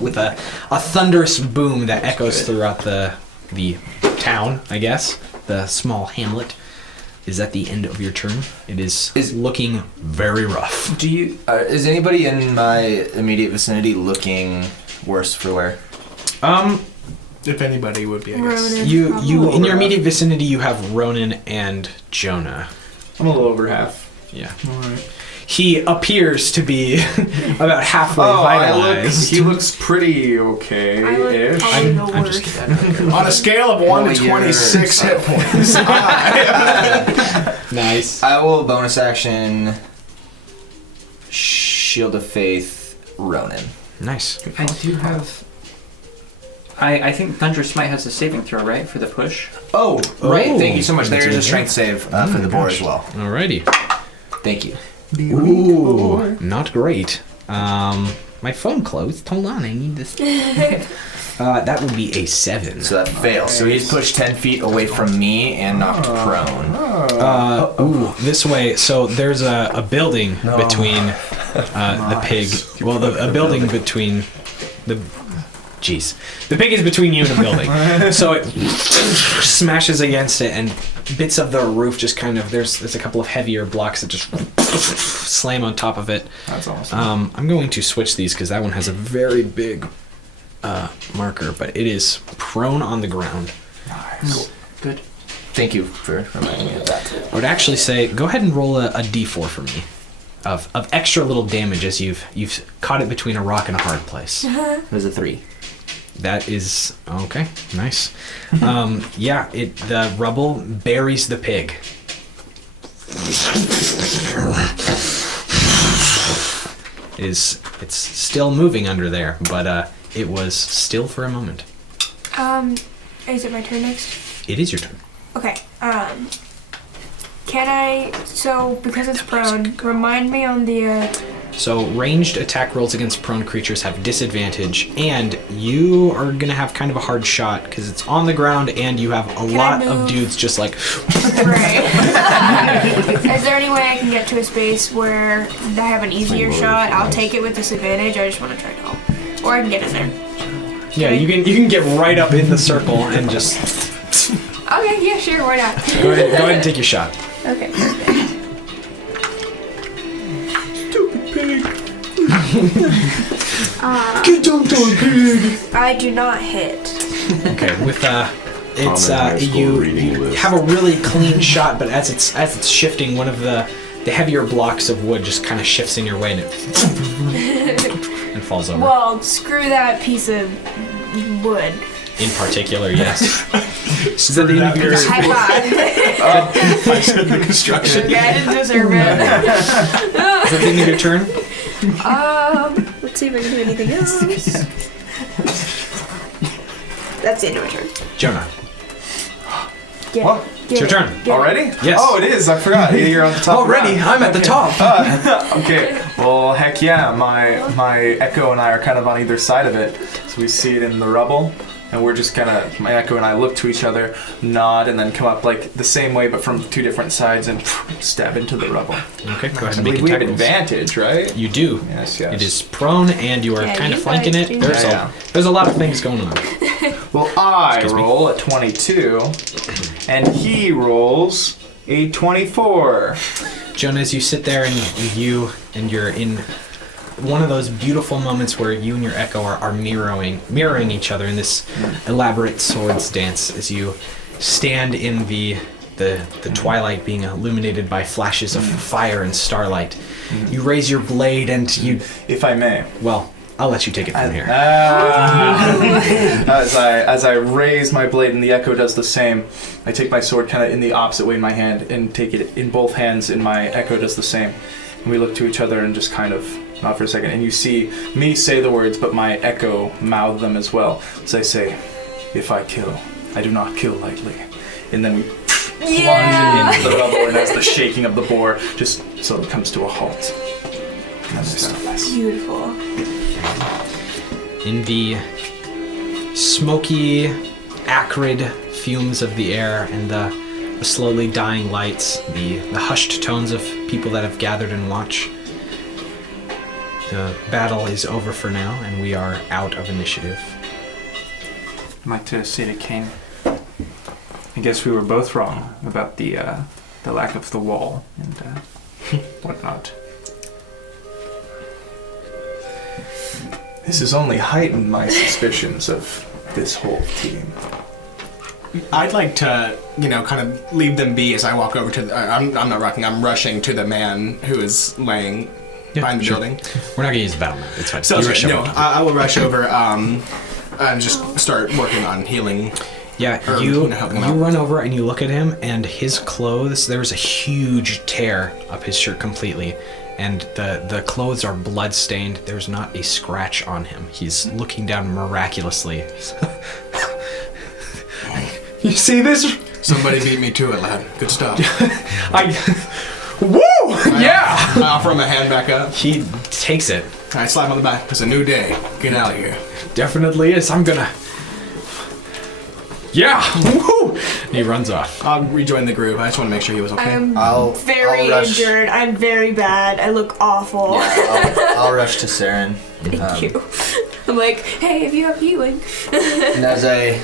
with a thunderous boom that echoes throughout the town, I guess, the small hamlet, is at the end of your turn. It is looking very rough. Do you? Is anybody in my immediate vicinity looking worse for wear? If anybody would be, I guess. Ronan, You probably. in your immediate vicinity, you have Ronan and Jonah. I'm a little over half. Yeah. Alright. He appears to be about halfway vitalized. He looks pretty I look okay-ish. probably the I'm worst. just On a scale of 1 to 26 hit points. Nice. I will bonus action Shield of Faith Ronan. Nice. I do have. I think Thunder Smite has a saving throw, right, for the push? Oh, right. Oh, Thank you so much. that's There's a it. strength save for the boar as well. Alrighty. Thank you. Ooh, not great. My phone closed. Hold on, I need this. That would be a 7. So that fails. So he's pushed 10 feet away from me and knocked prone. This way. So there's a building between the pig. Well, a building between the. Jeez. The pig is between you and the building. So it smashes against it, and bits of the roof just kind of, there's a couple of heavier blocks that just slam on top of it. That's awesome. I'm going to switch these because that one has a very big marker, but it is prone on the ground. Nice. Good. Thank you for reminding me of that. I would actually say, go ahead and roll a d4 for me of extra little damage as you've caught it between a rock and a hard place. It was a 3. That is okay. Nice. Yeah, the rubble buries the pig. It's still moving under there, but it was still for a moment. Is it my turn next? It is your turn. Okay. Can I? So because it's prone, remind me on the. So ranged attack rolls against prone creatures have disadvantage, and you are gonna have kind of a hard shot because it's on the ground, and you have a lot of dudes just like. Right. Is there any way I can get to a space where I have an easier shot? I'll take it with disadvantage. I just want to try to help, or I can get in there. Yeah, you can get right up in the circle and just. Okay. Yeah. Sure. Why not? Go ahead and take your shot. Okay. Get dunked on, pig. I do not hit. Okay, with it's High school you reading list. have a really clean shot, but as it's shifting, one of the heavier blocks of wood just kind of shifts in your way and it and falls over. Well, screw that piece of wood. In particular, yes. Is that the end of your High five. I said the construction. Okay, I didn't deserve it. Is that the end of your turn? Let's see if I can do anything else. That's the end of my turn. Jonah, What? it's your turn. Already? Yes. Oh, it is. I forgot. You're on the top. Already, I'm at the top. Okay. Well, heck yeah. My Echo and I are kind of on either side of it, so we see it in the rubble. And we're just kind of, my Echo and I look to each other, nod, and then come up like the same way, but from 2 different sides, and stab into the rubble. Okay, go ahead I and make believe we have attack rolls. advantage, right? You do. Yes. It is prone, and you are Yeah, kind of you flanking guys it. do. There's a lot of things going on. Well, I Excuse me. roll a 22, and he rolls a 24. Jonah, as you sit there and you're in one of those beautiful moments where you and your Echo are mirroring each other in this elaborate swords dance as you stand in the twilight being illuminated by flashes of fire and starlight. You raise your blade and you, If I may. well, I'll let you take it from here. As I raise my blade and the echo does the same, I take my sword kind of in the opposite way in my hand and take it in both hands, and my echo does the same. And we look to each other and just kind of nod for a second, and you see me say the words, but my echo mouth them as well. As I say, "If I kill, I do not kill lightly." And then we plunge into the rubble, and as the shaking of the boar just so it comes to a halt. And that's just Beautiful. In the smoky, acrid fumes of the air and the slowly dying lights, the hushed tones of people that have gathered and watch, the battle is over for now, and we are out of initiative. I'd like to say to Kane, I guess we were both wrong about the lack of the wall and whatnot. This has only heightened my suspicions of this whole team. I'd like to, kind of leave them be as I walk over to. I'm not rocking. I'm rushing to the man who is laying behind the building. We're not gonna use the battle map. It's fine. So You rush over. I will rush over and just start working on healing. Yeah, Or, you helping him out. run over and you look at him, and his clothes, there was a huge tear up his shirt completely, and the clothes are blood-stained. There's not a scratch on him. He's looking down miraculously. You see this? Somebody beat me to it, lad. Good stuff. Woo! Yeah! I offer him a hand back up. He takes it. I slap him on the back. It's a new day. Get out of here. Definitely is. I'm gonna... Yeah! Woo! He runs off. I'll rejoin the group. I just want to make sure he was okay. I'm I'll very rush. injured. I'm very bad. I look awful. I'll rush to Saren. Thank you. I'm like, hey, if you have healing. And as I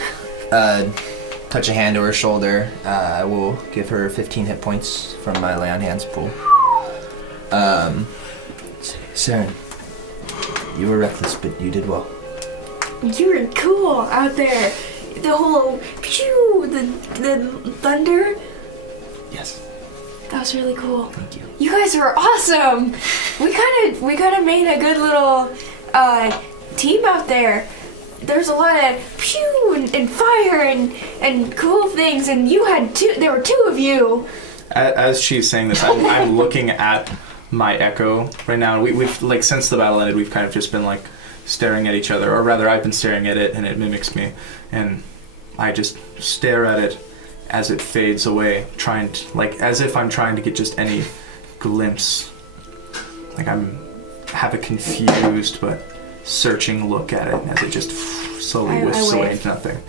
touch a hand to her shoulder, I will give her 15 hit points from my lay on hands pool. Saren, you were reckless, but you did well. You were cool out there. The whole pew, the thunder. Yes. That was really cool. Thank you. You guys were awesome. We kind of made a good little team out there. There's a lot of pew and fire and cool things, and you had two. There were two of you. As she's saying this, I'm looking at my echo right now. We've like since the battle ended, we've kind of just been like staring at each other, or rather, I've been staring at it, and it mimics me, and I just stare at it as it fades away, trying to, like as if I'm trying to get just any glimpse. Like have a confused but searching look at it as it just slowly I whisks away wave. into nothing.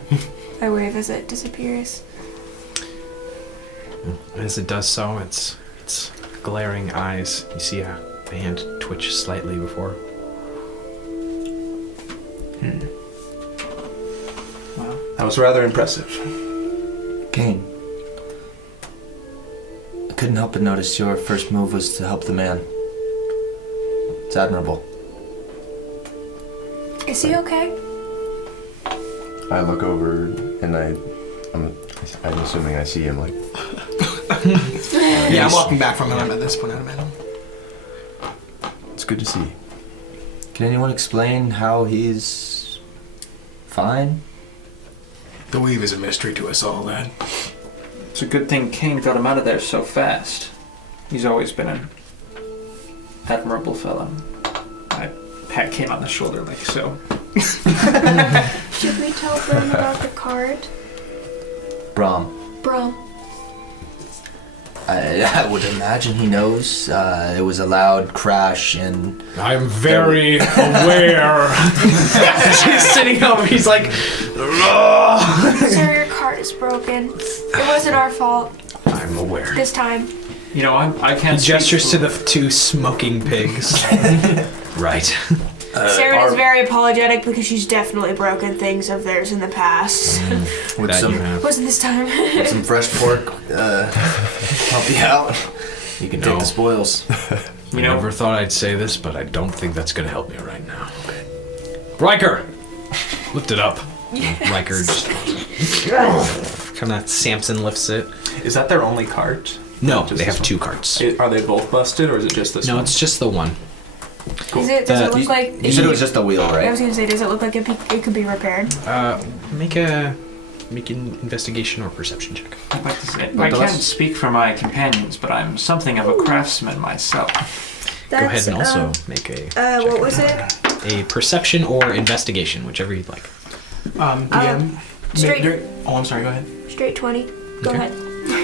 I wave as it disappears. As it does so, its glaring eyes, you see a hand twitch slightly before. Wow, that was rather impressive. Kane, I couldn't help but notice your first move was to help the man. It's admirable. Is he okay? I look over and I'm assuming I see him like. Yeah, I'm walking back from him at this point. I imagine. It's good to see. Can anyone explain how he's fine? The weave is a mystery to us all, lad. It's a good thing Kane got him out of there so fast. He's always been an admirable fellow. I pat Kane on the shoulder like so. Should we tell Brum about the card? Brom. Brum. I would imagine he knows. It was a loud crash and... I'm very aware. He's sitting over, he's like... Sir, your card is broken. It wasn't our fault I'm aware. this time. You know, I can't. He gestures to speak the two smoking pigs. Right. Sarah is very apologetic because she's definitely broken things of theirs in the past. With That some you have. Wasn't this time. with some fresh pork, help you out. You can No. take the spoils. You I know, never thought I'd say this, but I don't think that's gonna help me right now. Riker! Lift it up. Riker just kind of Samson lifts it. Is that their only cart? No, Just they have this two carts. Are they both busted, or is it just this No, one? it's just the one. Does it look like... You said it was just the wheel, I right? was gonna say, does it look like it could be repaired? Make an investigation or perception check. I'd like to say, I can't speak for my companions, but I'm something of a craftsman myself. Go ahead and also make a check. What was it? A perception or investigation, whichever you'd like. DM. straight- Oh, I'm sorry. Go ahead. Straight 20. Go Okay. ahead.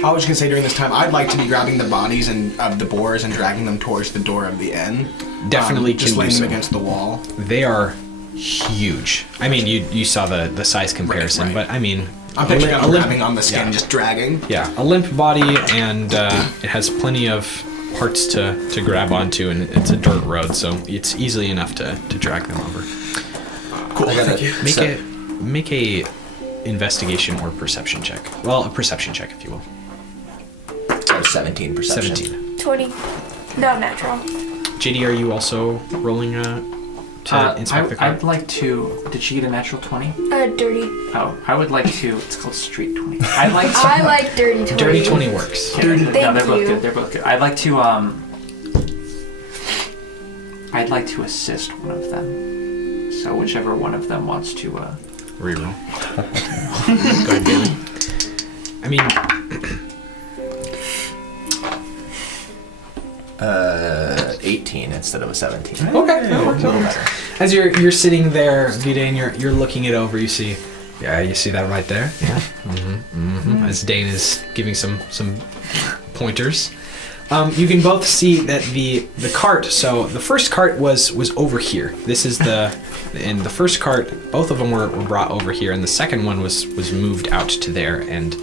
I was just gonna say during this time, I'd like to be grabbing the bodies of the boars and dragging them towards the door of the inn. Definitely just can do laying them so. against the wall. They are huge. I mean, you saw the size comparison, right. but I mean, I'm picturing a them limp, grabbing on the skin, just dragging. yeah, a limp body, and it has plenty of parts to grab onto, and it's a dirt road, so it's easily enough to drag them over. Cool. Thank you. Make a investigation or perception check. Well, a perception check, if you will. 17 perception. 17. 20. No, natural. JD, are you also rolling to inspect the car? I'd like to. Did she get a natural 20? Dirty. Oh, I would like to. It's called straight 20. I'd like to. I like dirty 20. Dirty 20 works. Yeah, no, they're Thank both you. good. They're both good. I'd like to. I'd like to assist one of them. So whichever one of them wants to. Reroll. Go ahead, Bailey. I mean, 18 instead of a 17. okay, that works. A little better. As you're sitting there, Vida, and you're looking it over, you see that right there? Yeah. As Dane is giving some pointers. You can both see that the cart, so the first cart was over here. This is the first cart, both of them were brought over here, and the second one was moved out to there, and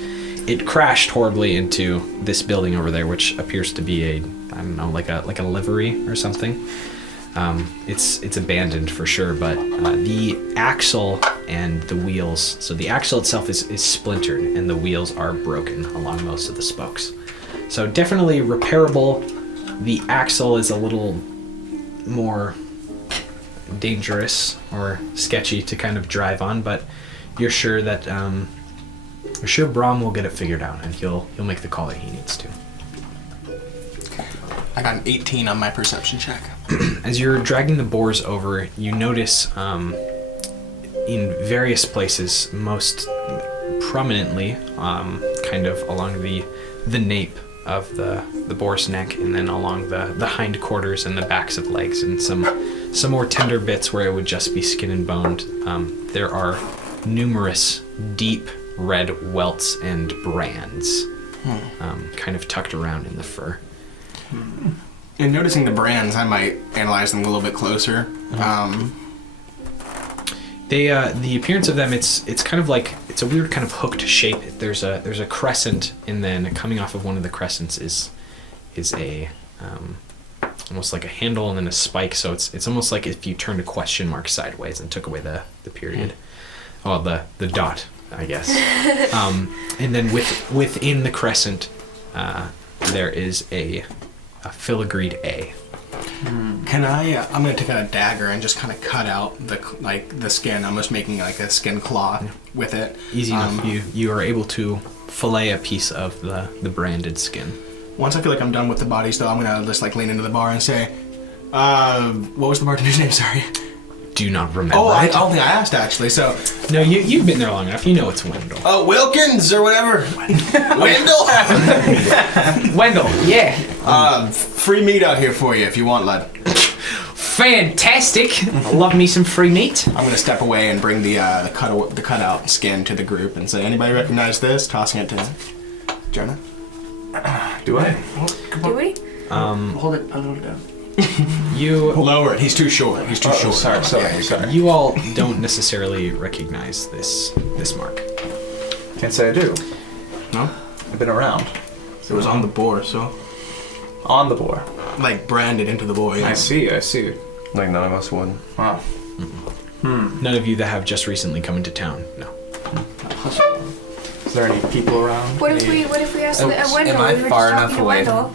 it crashed horribly into this building over there, which appears to be I don't know, like a livery or something. It's abandoned for sure, but the axle and the wheels, so the axle itself is splintered, and the wheels are broken along most of the spokes. So definitely repairable. The axle is a little more dangerous or sketchy to kind of drive on, but you're sure that you're sure Brahm will get it figured out, and he'll make the call that he needs to. I got an 18 on my perception check. As you're dragging the boars over, you notice in various places, most prominently, kind of along the nape of the boar's neck, and then along the hind quarters and the backs of legs, and some more tender bits where it would just be skin and bone. There are numerous deep red welts and brands, kind of tucked around in the fur. In noticing the brands, I might analyze them a little bit closer. The appearance of them, it's kind of like, it's a weird kind of hooked shape. There's a crescent, and then coming off of one of the crescents is a almost like a handle and then a spike. So it's almost like if you turned a question mark sideways and took away the period. Well, the dot, I guess. And then within the crescent, there is a filigreed A. Can I'm gonna take out a dagger and just kind of cut out the skin. I'm just making like a skin cloth with it. Easy enough. You are able to fillet a piece of the branded skin. Once I feel like I'm done with the bodies, though, I'm gonna just like lean into the bar and say, what was the bartender's name? Sorry. Do not remember. Oh, I don't think I asked actually. So no, you've been there long enough. You know it's Wendell. Oh, Wilkins or whatever. Wendell. Wendell. Yeah. Free meat out here for you if you want, lad. Fantastic. Love me some free meat. I'm gonna step away and bring the cutout skin to the group and say, anybody recognize this? Tossing it to Jonah. Do I? Do we? Hold it a little down. You lower it. He's too short. He's too short. Sorry. You all don't necessarily recognize this mark. Can't say I do. No? I've been around. It was on the boar, so On the boar. like branded into the boar. Yeah. I see. Like none of us would. Wow. None of you that have just recently come into town. No. Is there any people around? What if we ask the Wendell? Am I We were far just enough talking to away Wendell.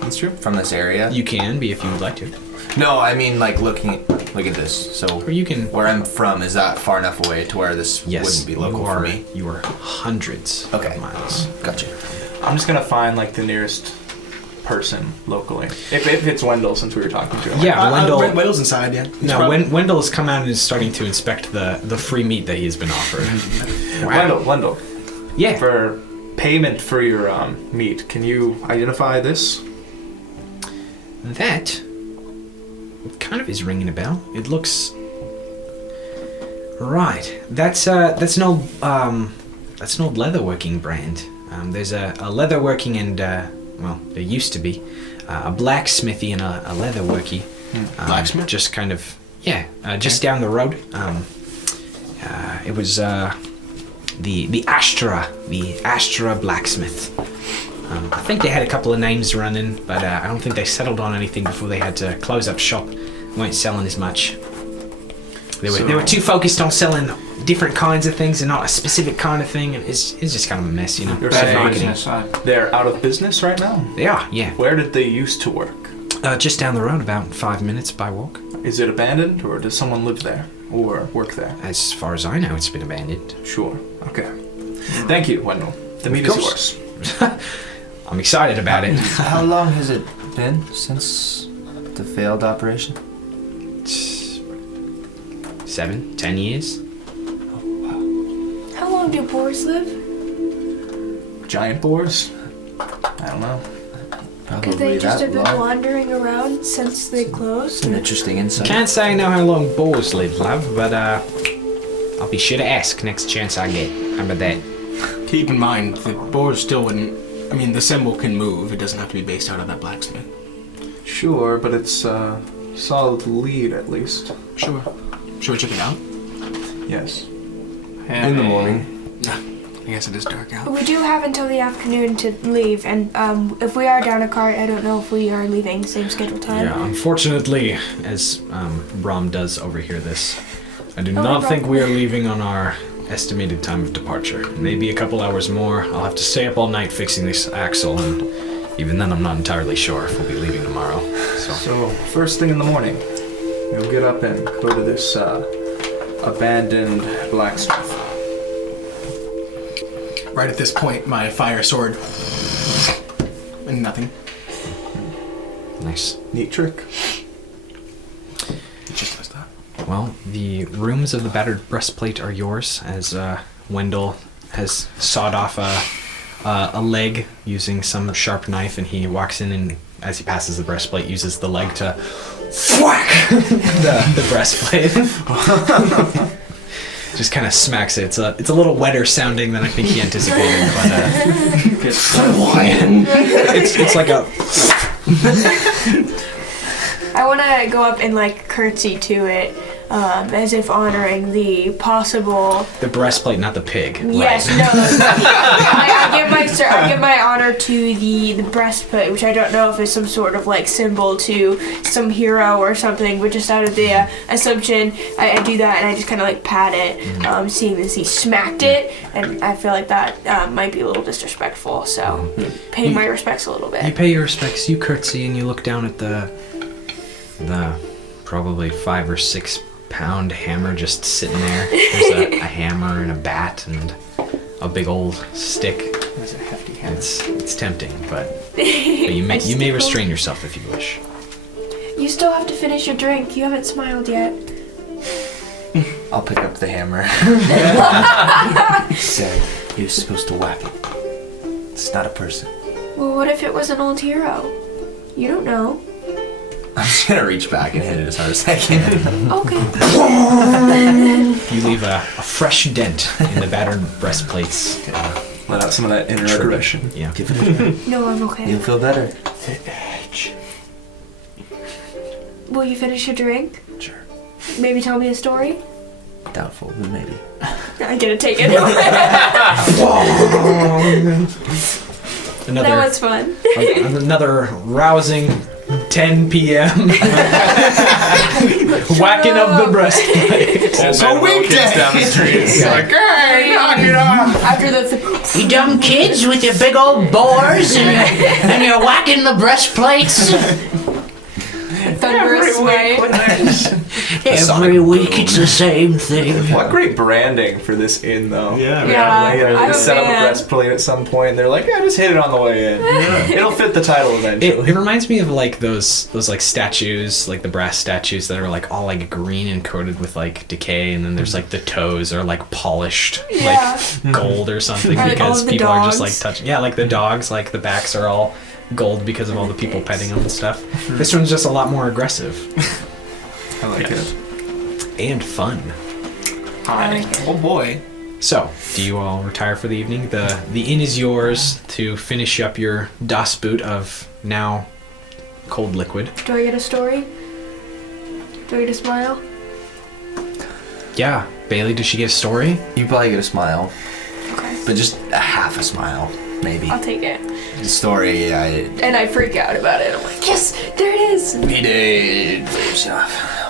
That's true. from this area? You can be if you would like to, No, I mean like look at this. So or you can. where I'm from, is that far enough away to where this Yes, wouldn't be local you for are. me? You are hundreds Okay. of miles. Gotcha. I'm just gonna find like the nearest person locally. If it's Wendell, since we were talking to him. Yeah, Wendell. Wendell's inside, yeah. No, Wendell has come out and is starting to inspect the free meat that he's been offered. Wendell. Yeah. For payment for your meat, can you identify this? That kind of is ringing a bell. It looks right. That's an old leatherworking brand. There's a leatherworking and well, there used to be a blacksmithy and a leatherworky. Blacksmith? Just kind of just down the road. It was the Astra blacksmith. I think they had a couple of names running, but I don't think they settled on anything before they had to close up shop. Weren't selling as much. They were too focused on selling different kinds of things and not a specific kind of thing. And it's just kind of a mess, you know. You're Bad saying marketing. they're out of business right now? They are, yeah. Where did they used to work? Just down the road, about 5 minutes by walk. Is it abandoned, or does someone live there or work there? As far as I know, it's been abandoned. Sure. Okay. Thank you, Wendell. The meat is yours. I'm excited about it. How long has it been since the failed operation? 7, 10 years. How long do boars live? Giant boars? I don't know. Could they just have been wandering around since they closed? It's an interesting insight. Can't say I know how long boars live, love, but I'll be sure to ask next chance I get. How about that? Keep in mind, the boars still wouldn't... I mean, the symbol can move. It doesn't have to be based out of that blacksmith. Sure, but it's a solid lead at least. Sure. Should we check it out? Yes. In the morning. I guess it is dark out. We do have until the afternoon to leave, and if we are down a cart, I don't know if we are leaving same scheduled time. Yeah, unfortunately, as Brahm does overhear this, I do Oh, not no think problem. we are leaving on our estimated time of departure. Maybe a couple hours more. I'll have to stay up all night fixing this axle, and even then I'm not entirely sure if we'll be leaving tomorrow. So, first thing in the morning, you'll get up and go to this abandoned blacksmith. Right at this point, my fire sword... and nothing. Nice. Neat trick. It just does that. Well, the rooms of the battered breastplate are yours, as Wendell has sawed off a leg using some sharp knife, and he walks in and, as he passes the breastplate, uses the leg to whack the breastplate. Just kind of smacks it. It's a little wetter sounding than I think he anticipated, but it's like a... I want to go up and like curtsy to it, as if honoring the possible. The breastplate, not the pig. Yes, right. no. I give my honor to the breastplate, which I don't know if it's some sort of like symbol to some hero or something, but just out of the assumption, I do that and I just kind of like pat it, seeing as he smacked it, and I feel like that might be a little disrespectful. So, pay my respects a little bit. You pay your respects. You curtsy and you look down at the probably 5 or 6 pound hammer just sitting there. There's a hammer and a bat and a big old stick. That's a hefty hammer. It's tempting, but you may restrain yourself if you wish. You still have to finish your drink. You haven't smiled yet. I'll pick up the hammer. Said he was supposed to whack it. It's not a person. Well, what if it was an old hero? You don't know. I'm just gonna reach back and hit it as hard as I can. Okay. You leave a fresh dent in the battered breastplates. Let out some of that inner aggression. Yeah. Give it a try. No, I'm okay. You'll feel better. Will you finish your drink? Sure. Maybe tell me a story? Doubtful, but maybe. I get to take it. That was fun. Another rousing 10 p.m. whacking of the breastplate. It's a weekday! Down the street. It's like, Hey, knock it off! After the You dumb kids with your big old boars and you're whacking the breastplates. thunder slanderous way. Every week it's the same thing. What great branding for this inn, though. Yeah. Yeah, They set up a man. breastplate at some point. They're like, yeah, just hit it on the way in. It'll fit the title eventually. It reminds me of like those like statues, like the brass statues that are like all like green and coated with like decay, and then there's like the toes are like polished Yeah. like gold or something Or, like, all because of the people are just dogs. like touching. Yeah, like the dogs, like the backs are all gold because of all the people petting them and stuff. This one's just a lot more aggressive I like it. and fun. I like it. Oh boy. So, do you all retire for the evening? The inn is yours to finish up your Das Boot of now cold liquid. Do I get a story? Do I get a smile? Yeah, Bailey, does she get a story? You probably get a smile, Okay. but just a half a smile, maybe. I'll take it. The story, And I freak out about it. I'm like, yes, there it is. we did.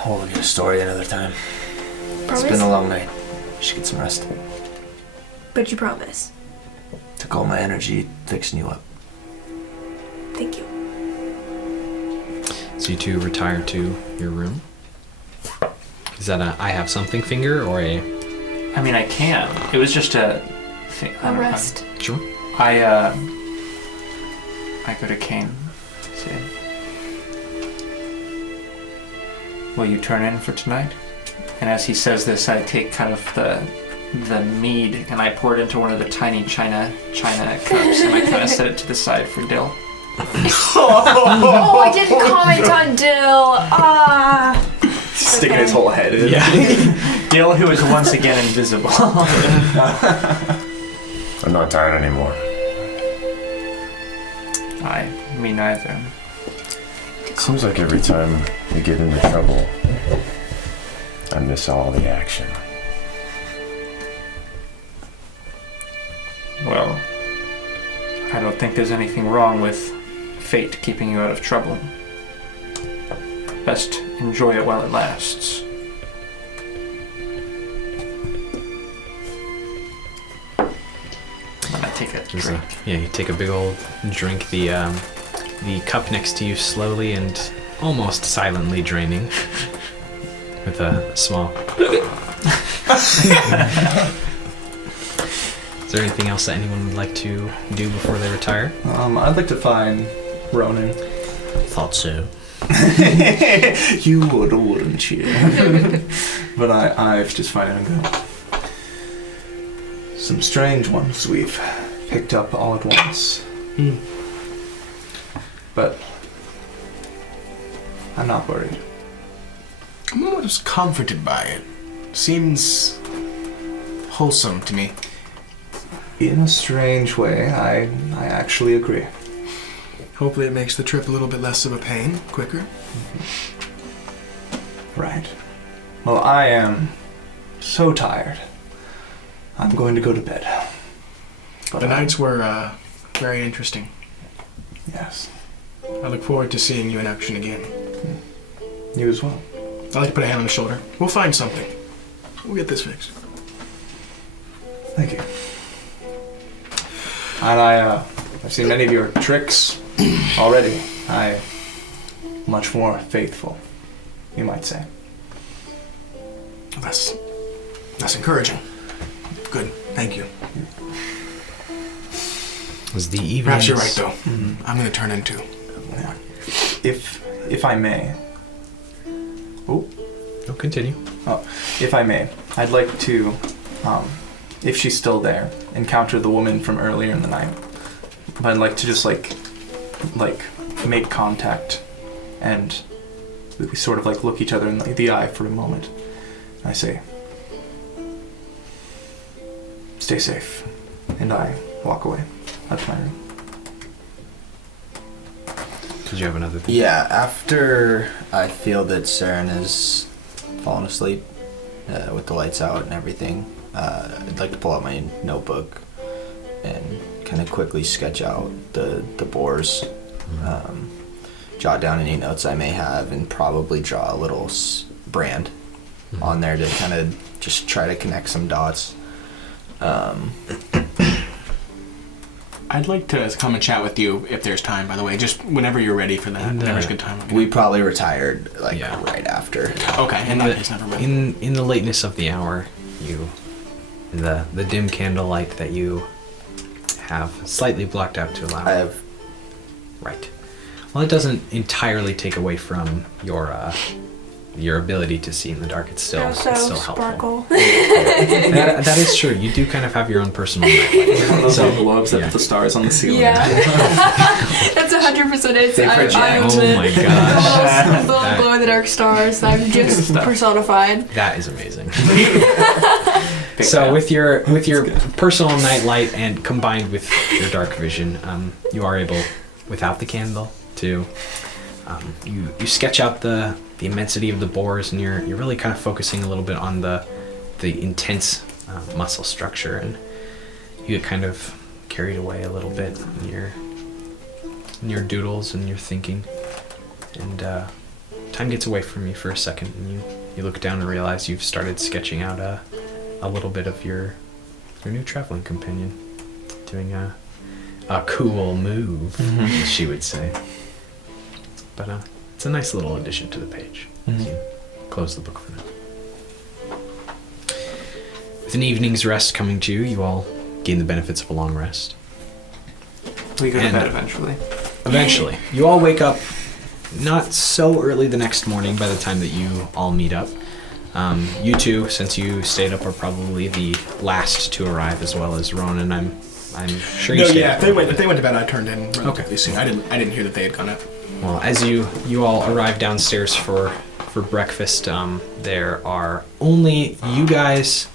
We'll get a story another time. Promise? It's been a long night. Should get some rest. But you promise. Took all my energy fixing you up. Thank you. So you two retire to your room. Is that a I have something finger or a... I mean, I can. It was just a thing. I A don't know. rest. Sure. I go to Kane. Say, will you turn in for tonight? And as he says this, I take kind of the mead and I pour it into one of the tiny china cups and I kind of set it to the side for Dill. Oh, I didn't comment on Dill. Ah. Sticking his whole head in. Yeah. Dill, who is once again invisible. I'm not tired anymore. Me neither. Seems like every time we get into trouble, I miss all the action. Well, I don't think there's anything wrong with fate keeping you out of trouble. Best enjoy it while it lasts. I'm gonna take a drink. Yeah, you take a big old drink. The cup next to you slowly and almost silently draining with a small... Is there anything else that anyone would like to do before they retire? I'd like to find Ronan. Thought so. You would, wouldn't you? But I've just finding good. Some strange ones we've picked up all at once. But I'm not worried. I'm almost comforted by it. Seems wholesome to me. In a strange way, I actually agree. Hopefully it makes the trip a little bit less of a pain, quicker. Right. Well, I am so tired. I'm going to go to bed. But The nights were very interesting. Yes. I look forward to seeing you in action again. You as well. I'd like to put a hand on the shoulder. We'll find something. We'll get this fixed. Thank you. And I've seen many of your tricks already. Much more faithful, you might say. That's encouraging. Good, thank you. Was the evening? Perhaps you're right, though. I'm gonna turn in too. Yeah. If I may. Oh. Oh, continue. Oh, if I may, I'd like to, if she's still there, encounter the woman from earlier in the night. But I'd like to just like make contact, and we sort of like look each other in the eye for a moment. I say, "Stay safe," and I walk away up to my room. Did you have another thing? Yeah, after I feel that Saren has fallen asleep with the lights out and everything, I'd like to pull out my notebook and kind of quickly sketch out the Boars, jot down any notes I may have, and probably draw a little brand on there to kind of just try to connect some dots. I I'd like to come and chat with you if there's time, by the way. Just whenever you're ready for that. Whenever's a good time. We probably retired right after. Okay, in that case, never mind. In the lateness of the hour, the dim candlelight that you have slightly blocked out to allow. I have. Right. Well, it doesn't entirely take away from your ability to see in the dark. It's still helpful. Sparkle. That is true. You do kind of have your own personal nightlight. Those globes that put the stars on the ceiling. Yeah. That's 100% it. Oh my gosh. The little glow in the dark stars. I'm just personified. That is amazing. So with your personal nightlight and combined with your dark vision, you are able, without the candle, to you sketch out the immensity of the boars, and you're really kind of focusing a little bit on the intense muscle structure, and you get kind of carried away a little bit in your doodles and your thinking, and time gets away from you for a second, and you look down and realize you've started sketching out a little bit of your new traveling companion doing a cool move, as she would say. But it's a nice little addition to the page. So you close the book for now. With an evening's rest coming to you, you all gain the benefits of a long rest. We go to bed eventually. Eventually. You all wake up not so early the next morning by the time that you all meet up. You two, since you stayed up, are probably the last to arrive, as well as Ronan. I'm sure you stayed up. If they went to bed, I turned in relatively soon. I didn't hear that they had gone up. Well, as you all arrive downstairs for breakfast, there are only you guys,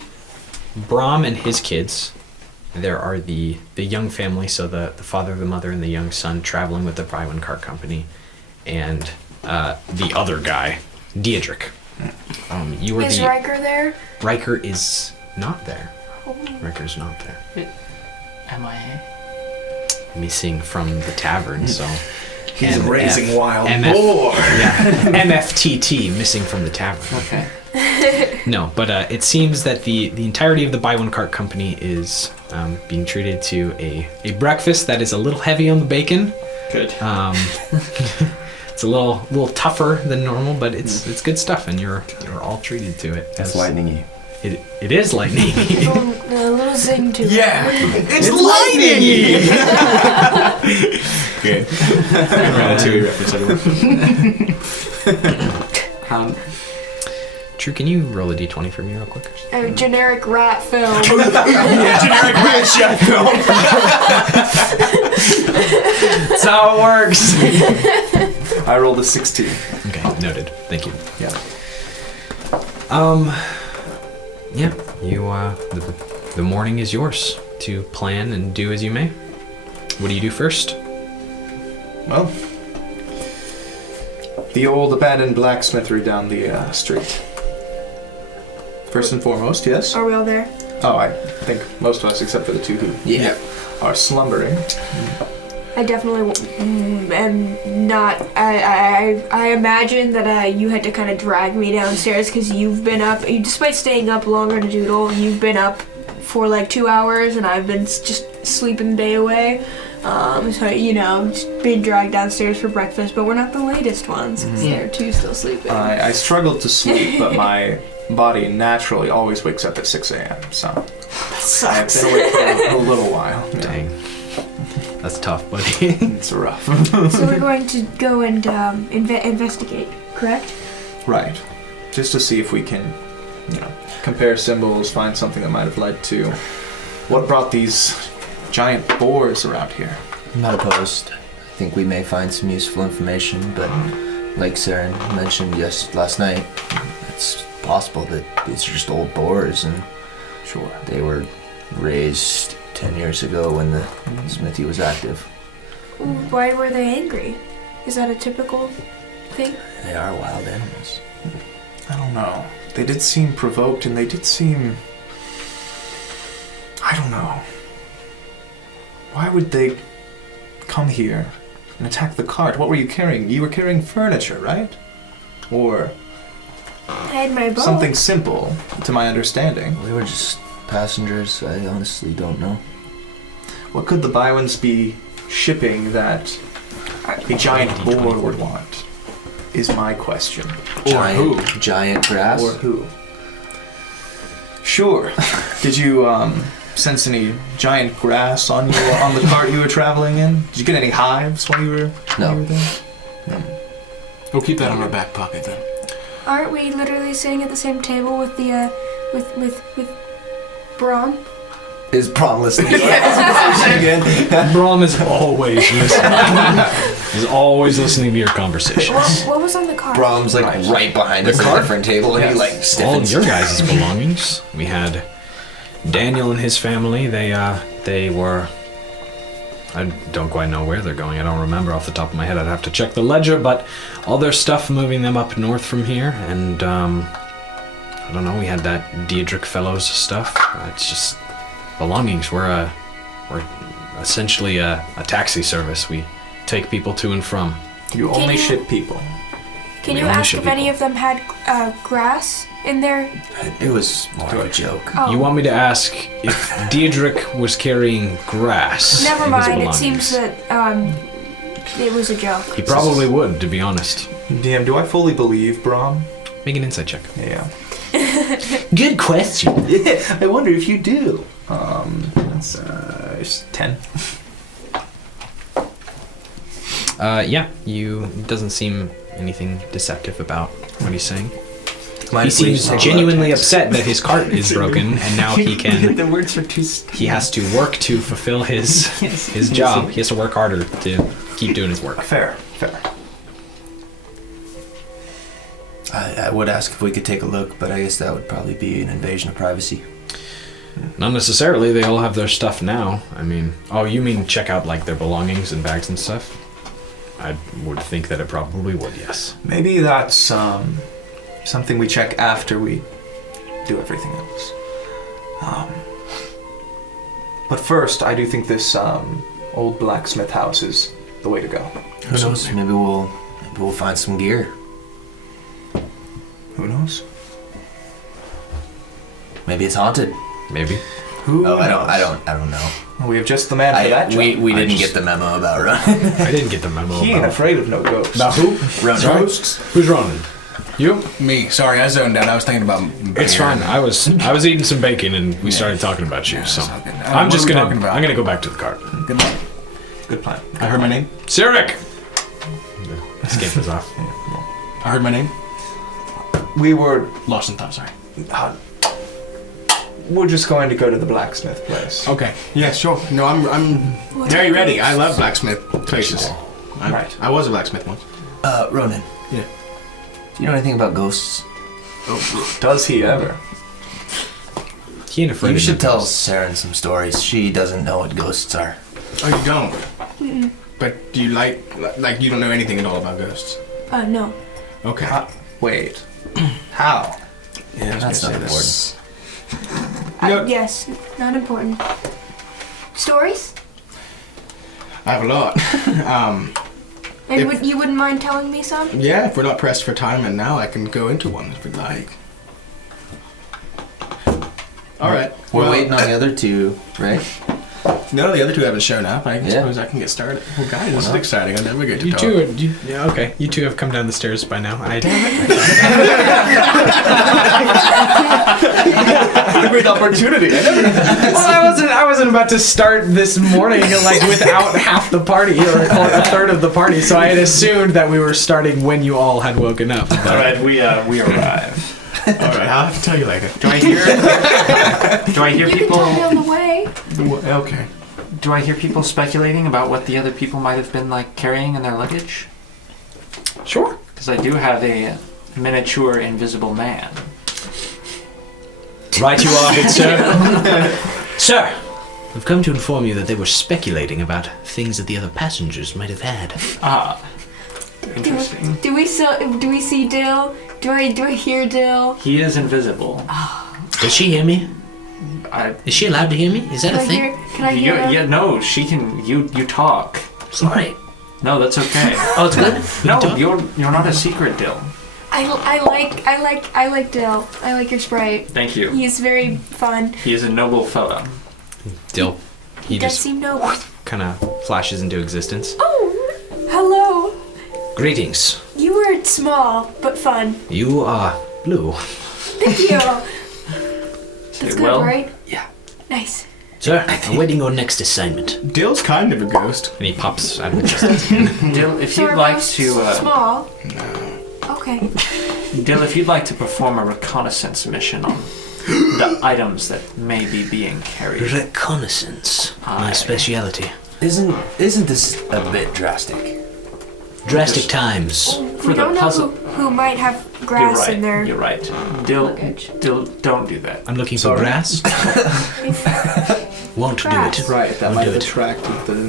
Brahm and his kids. There are the young family, so the father, the mother, and the young son traveling with the Bywins cart company, and the other guy, Diedrich. Is Riker there? Riker is not there. Riker's not there. MIA? Missing from the tavern, so... He's raising wild boar. Yeah, MFTT, missing from the tavern. Okay. No, but it seems that the entirety of the Bywins cart company is being treated to a breakfast that is a little heavy on the bacon. Good. It's a little tougher than normal, but it's good stuff, and you're all treated to it. It's lightning-y. It is lightning-y. A little zing to it. Yeah, it's lightning-y. Good. Ratatouille reference, True, can you roll a d20 for me real quick? A generic rat film. generic rat chef film. That's how it works. I rolled a 16. Okay, noted. Thank you. Yeah. Yeah, you, the morning is yours to plan and do as you may. What do you do first? Well, the old abandoned blacksmithery down the street. First and foremost, yes? Are we all there? Oh, I think most of us, except for the two who are slumbering. I definitely am not. I imagine that you had to kind of drag me downstairs because you've been up, despite staying up longer to doodle, you've been up for like 2 hours and I've been just sleeping the day away. So, just being dragged downstairs for breakfast, but we're not the latest ones because they're two still sleeping. I struggled to sleep, but my body naturally always wakes up at 6 a.m., so I've been awake for a little while. Dang. That's tough, buddy. It's rough. So we're going to go and investigate, correct? Right. Just to see if we can, compare symbols, find something that might have led to what brought these giant boars around here. I'm not opposed. I think we may find some useful information, but like Saren mentioned last night, it's possible that these are just old boars and sure they were raised 10 years ago when the smithy was active. Why were they angry? Is that a typical thing? They are wild animals. I don't know. They did seem provoked and they did seem... I don't know. Why would they come here and attack the cart? What were you carrying? You were carrying furniture, right? Or I had my bow. something simple, to my understanding. We were just passengers. I honestly don't know. What could the Bywins be shipping that a giant boar would want? Is my question. Giant grass? Or who? Sure. Did you sense any giant grass on the cart you were traveling in? Did you get any hives while you were there? We'll keep that in our back pocket then. Aren't we literally sitting at the same table with the with Braun? Is Braun listening? Braun is always listening. He's always listening to your conversations. What was on the cart? Braun's like right behind us at a different table, and he like All of stiffens. your guys' belongings. We had Daniel and his family. They were. I don't quite know where they're going. I don't remember off the top of my head. I'd have to check the ledger, but all their stuff moving them up north from here, and I don't know. We had that Diedrich Fellows stuff. It's just belongings. We're essentially a taxi service. We take people to and from. You only ship people. Can We you only ask ship if any people. of them had grass in there? It was more of a joke. Oh. You want me to ask if Diedrich was carrying grass? Never in his mind. It belongings? seems that it was a joke. He probably would, to be honest. DM, do I fully believe Braun? Make an insight check. Yeah. Good question. Yeah, I wonder if you do. That's 10. Yeah, doesn't seem anything deceptive about what he's saying. Mind He if we seems take a genuinely look? upset that his cart is broken, and now he can. The words are too. He has to work to fulfill his job. He has to work harder to keep doing his work. Fair. I would ask if we could take a look, but I guess that would probably be an invasion of privacy. Not necessarily. They all have their stuff now. I mean, oh, you mean check out like their belongings and bags and stuff? I would think that it probably would. Yes. Maybe that's something we check after we do everything else. But first, I do think this old blacksmith house is the way to go. Who knows? Maybe we'll find some gear. Who knows? Maybe it's haunted. Maybe. Who knows? I don't know. We have just the man for that job. We didn't get the memo about Ronan. I didn't get the memo. He ain't about afraid of no ghosts. About who? Ronan. Ghosts? Who's Ronan? You? Me. Sorry, I zoned out. I was thinking about. It's beer. fine. I was eating some bacon and we started talking about you. So it's all good. I'm What just are we gonna talking about? I'm gonna go back to the cart. Good luck. Good plan. I heard my name. Cyric. Skip is off. I heard my name. We were Lost in thought. Sorry. we're just going to go to the blacksmith place. Okay. Yeah, sure. No, I'm very ready. I love blacksmith places. Right. I was a blacksmith once. Ronan. Yeah. Do you know anything about ghosts? Does he ever? He ain't afraid You of should no tell ghosts. Saren some stories. She doesn't know what ghosts are. Oh, you don't? But do you like you don't know anything at all about ghosts? No. Okay. Wait. How? Yeah, That's not this. important. Yes, not important. Stories? I have a lot. And If- you wouldn't mind telling me some? Yeah, if we're not pressed for time, and now I can go into one if we'd like. All right. We're well, waiting on the other two, right? No, the other two haven't shown up. I Yeah. suppose I can get started. Well, guys, this is exciting. I never get to You talk. two, yeah, okay. You two have come down the stairs by now. Great opportunity. Well, I wasn't about to start this morning like without half the party or a third of the party, so I had assumed that we were starting when you all had woken up. All right, we arrive. All right, I'll have to tell you later. Do I hear You can people? tell me on the way. Okay. Do I hear people speculating about what the other people might have been like carrying in their luggage? Sure. Because I do have a miniature invisible man. Right you are, good sir. Sir, I've come to inform you that they were speculating about things that the other passengers might have had. Ah, interesting. Do we see Dill? Do I hear Dill? He is invisible. Does she hear me? I, Is she allowed to hear me? Is that a thing? Can I hear him? yeah, no, she can. You talk. Sorry. No, that's okay. Oh, it's good? We No, can talk? you're not a secret, Dill. I like Dill. I like your sprite. Thank you. He's very fun. He is a noble fellow. Dill He does seem noble. kind of flashes into existence. Oh, hello. Greetings. You were small, but fun. You are blue. Thank you. That's good, well? right? Yeah. Nice. Sir, awaiting your next assignment. Dill's kind of a ghost. And he pops out of existence. Dill, if So you'd are like ghosts to, small? Okay. Dill, if you'd like to perform a reconnaissance mission on the items that may be being carried. Reconnaissance. My speciality. Isn't this a bit drastic? Drastic times. For We the don't know puzzle. who might have You're grass right. in their You're right. Dill, luggage. don't do that. I'm looking for grass. Won't Grass. do it. Right, that Won't might do have it. attracted the...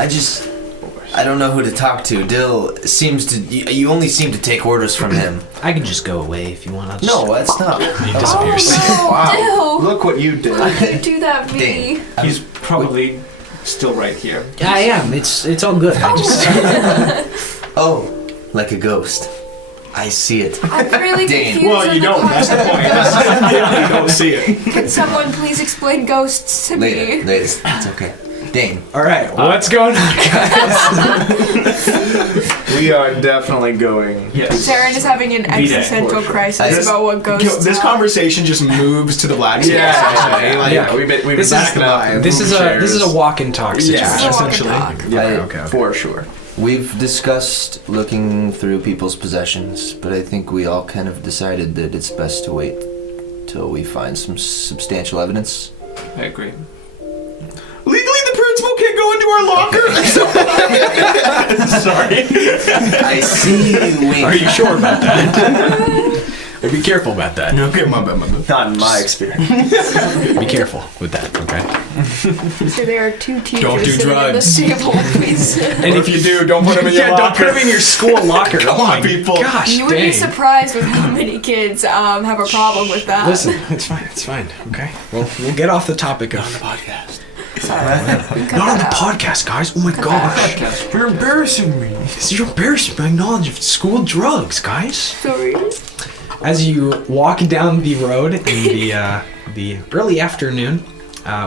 I don't know who to talk to. Dill seems to. You only seem to take orders from him. I can just go away if you want. I'll just... No, that's not. He disappears. Oh, no, Look what you did. Dill. Why would you do that to me? Dang. He's probably still right here. I am. It's all good. I just... Oh, like a ghost. I see it. I'm really Dane. confused. Well, on you the don't. That's the concept point. of You don't see it. ghosts. Can someone please explain ghosts to Later. me? It's okay. Dane. All right, what's going on, guys? We are definitely going. Yes. Saren is having an V-Day, existential for sure. crisis about what ghosts This are. conversation just moves to the blacksmith. Yeah, Like, yeah. we've been This is backing up. this is a walk and talk situation, Yeah. This is a walk and essentially. talk. Yeah, Okay. for sure. We've discussed looking through people's possessions, but I think we all kind of decided that it's best to wait till we find some substantial evidence. I agree. Legally, the principal can't go into our locker. Sorry. I see you wink. Are you sure about that? Well, be careful about that. Okay, my bad. Not in my experience. Be careful with that, okay? So there are two teachers Don't do sitting at drugs. this table, please. And if you do, don't put him in your Yeah, locker. don't put him in your school locker. Come Oh on, my people. Gosh, You would be dang. surprised with how many kids have a problem with that. Listen, it's fine, okay? Well, we'll get off the topic of... Podcast. Not on the podcast, guys. Oh my gosh. You're embarrassing me. You're embarrassing my knowledge of school drugs, guys. Sorry. As you walk down the road in the early afternoon,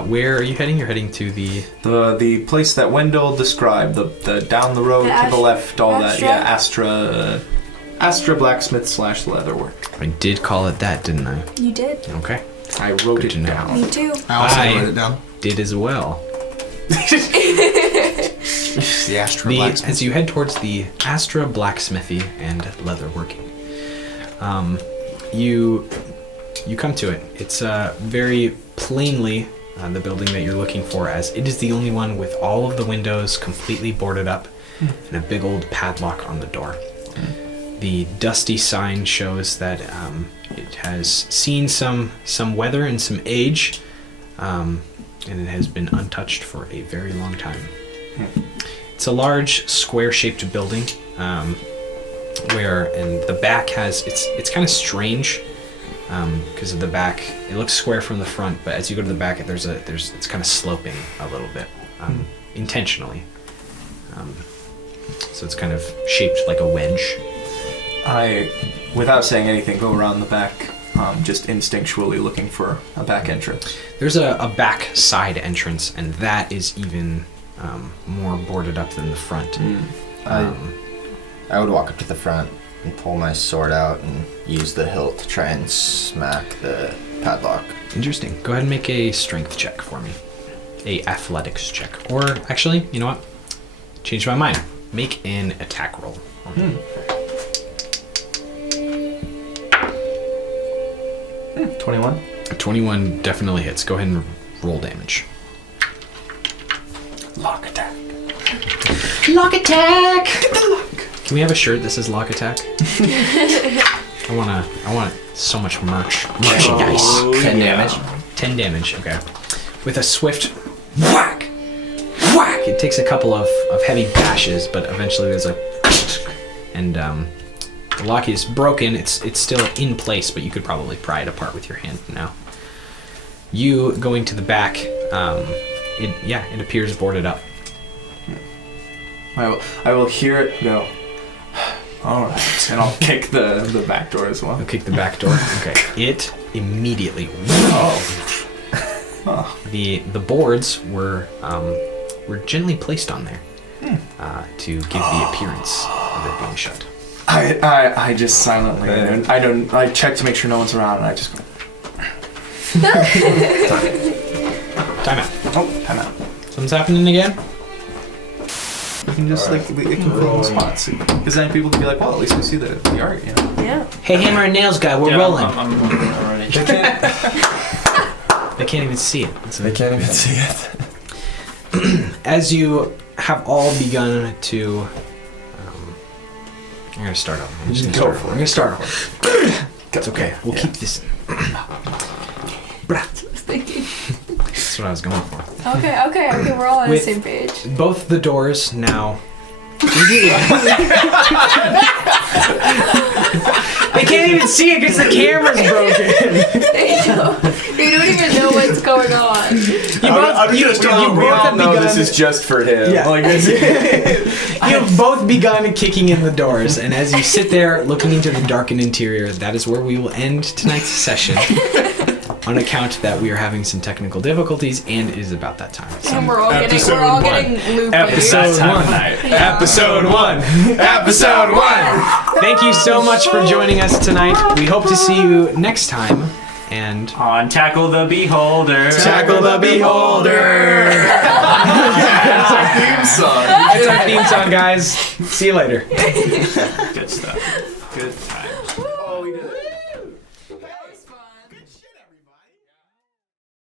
where are you heading? You're heading to the... The place that Wendell described, the down the road The to the left, all that, Astra? yeah, Astra blacksmith / leatherwork. I did call it that, didn't I? You did. Okay. I wrote Good it to know. down. Me too. I also I- wrote it down. Did as well. The Astra blacksmith. As you head towards the Astra Blacksmithy and Leatherworking, you come to it. It's very plainly the building that you're looking for, as it is the only one with all of the windows completely boarded up and a big old padlock on the door. The dusty sign shows that it has seen some weather and some age, and it has been untouched for a very long time. It's a large square-shaped building, where in the back has it's kind of strange because of the back. It looks square from the front, but as you go to the back, it's kind of sloping a little bit, intentionally. So it's kind of shaped like a wedge. I, without saying anything, go around the back, just instinctually looking for a back entrance. There's a back side entrance, and that is even more boarded up than the front. I would walk up to the front and pull my sword out and use the hilt to try and smack the padlock. Interesting. Go ahead and make a strength check for me. A athletics check. Or actually, you know what? Change my mind. Make an attack roll. 21? A 21 definitely hits. Go ahead and roll damage. Lock attack. Lock attack! Get the lock! Can we have a shirt that says lock attack? I want so much merchandise. 10 damage. 10 damage, okay. With a swift whack! Whack! It takes a couple of heavy bashes, but eventually there's a... And the lock is broken. It's still in place, but you could probably pry it apart with your hand now. You going to the back, it appears boarded up. I will hear it go. All right, and I'll kick the back door as well. You'll kick the back door. Okay. It immediately... The boards were were gently placed on there to give the appearance of it being shut. I just silently, I check to make sure no one's around, and I just go, Time out. oh, time out. Something's happening again? We can just, it can fill the spots. Because then people can be like, well, at least we see the art, you know? Yeah. Hey, Hammer and Nails guy, we're rolling. I'm already. They can't even see it. They can't even see it. As you have all begun to... I'm going to start over. I'm going to start over. It's okay. We'll keep this... That's what I was going for. Okay, we're all on the same page. Both the doors now... They can't even see it because the camera's broken. They don't even know what's going on. We all know this is just for him. Yeah. You've both begun kicking in the doors, and as you sit there looking into the darkened interior, that is where we will end tonight's session. On account that we are having some technical difficulties, and it is about that time. So, And we're all getting loopy. Episode 1. Thank you so much for joining us tonight. We hope to see you next time. And On Tackle the Beholder. Tackle the Beholder. It's our theme song. It's our theme song, guys. See you later. Good stuff. Good.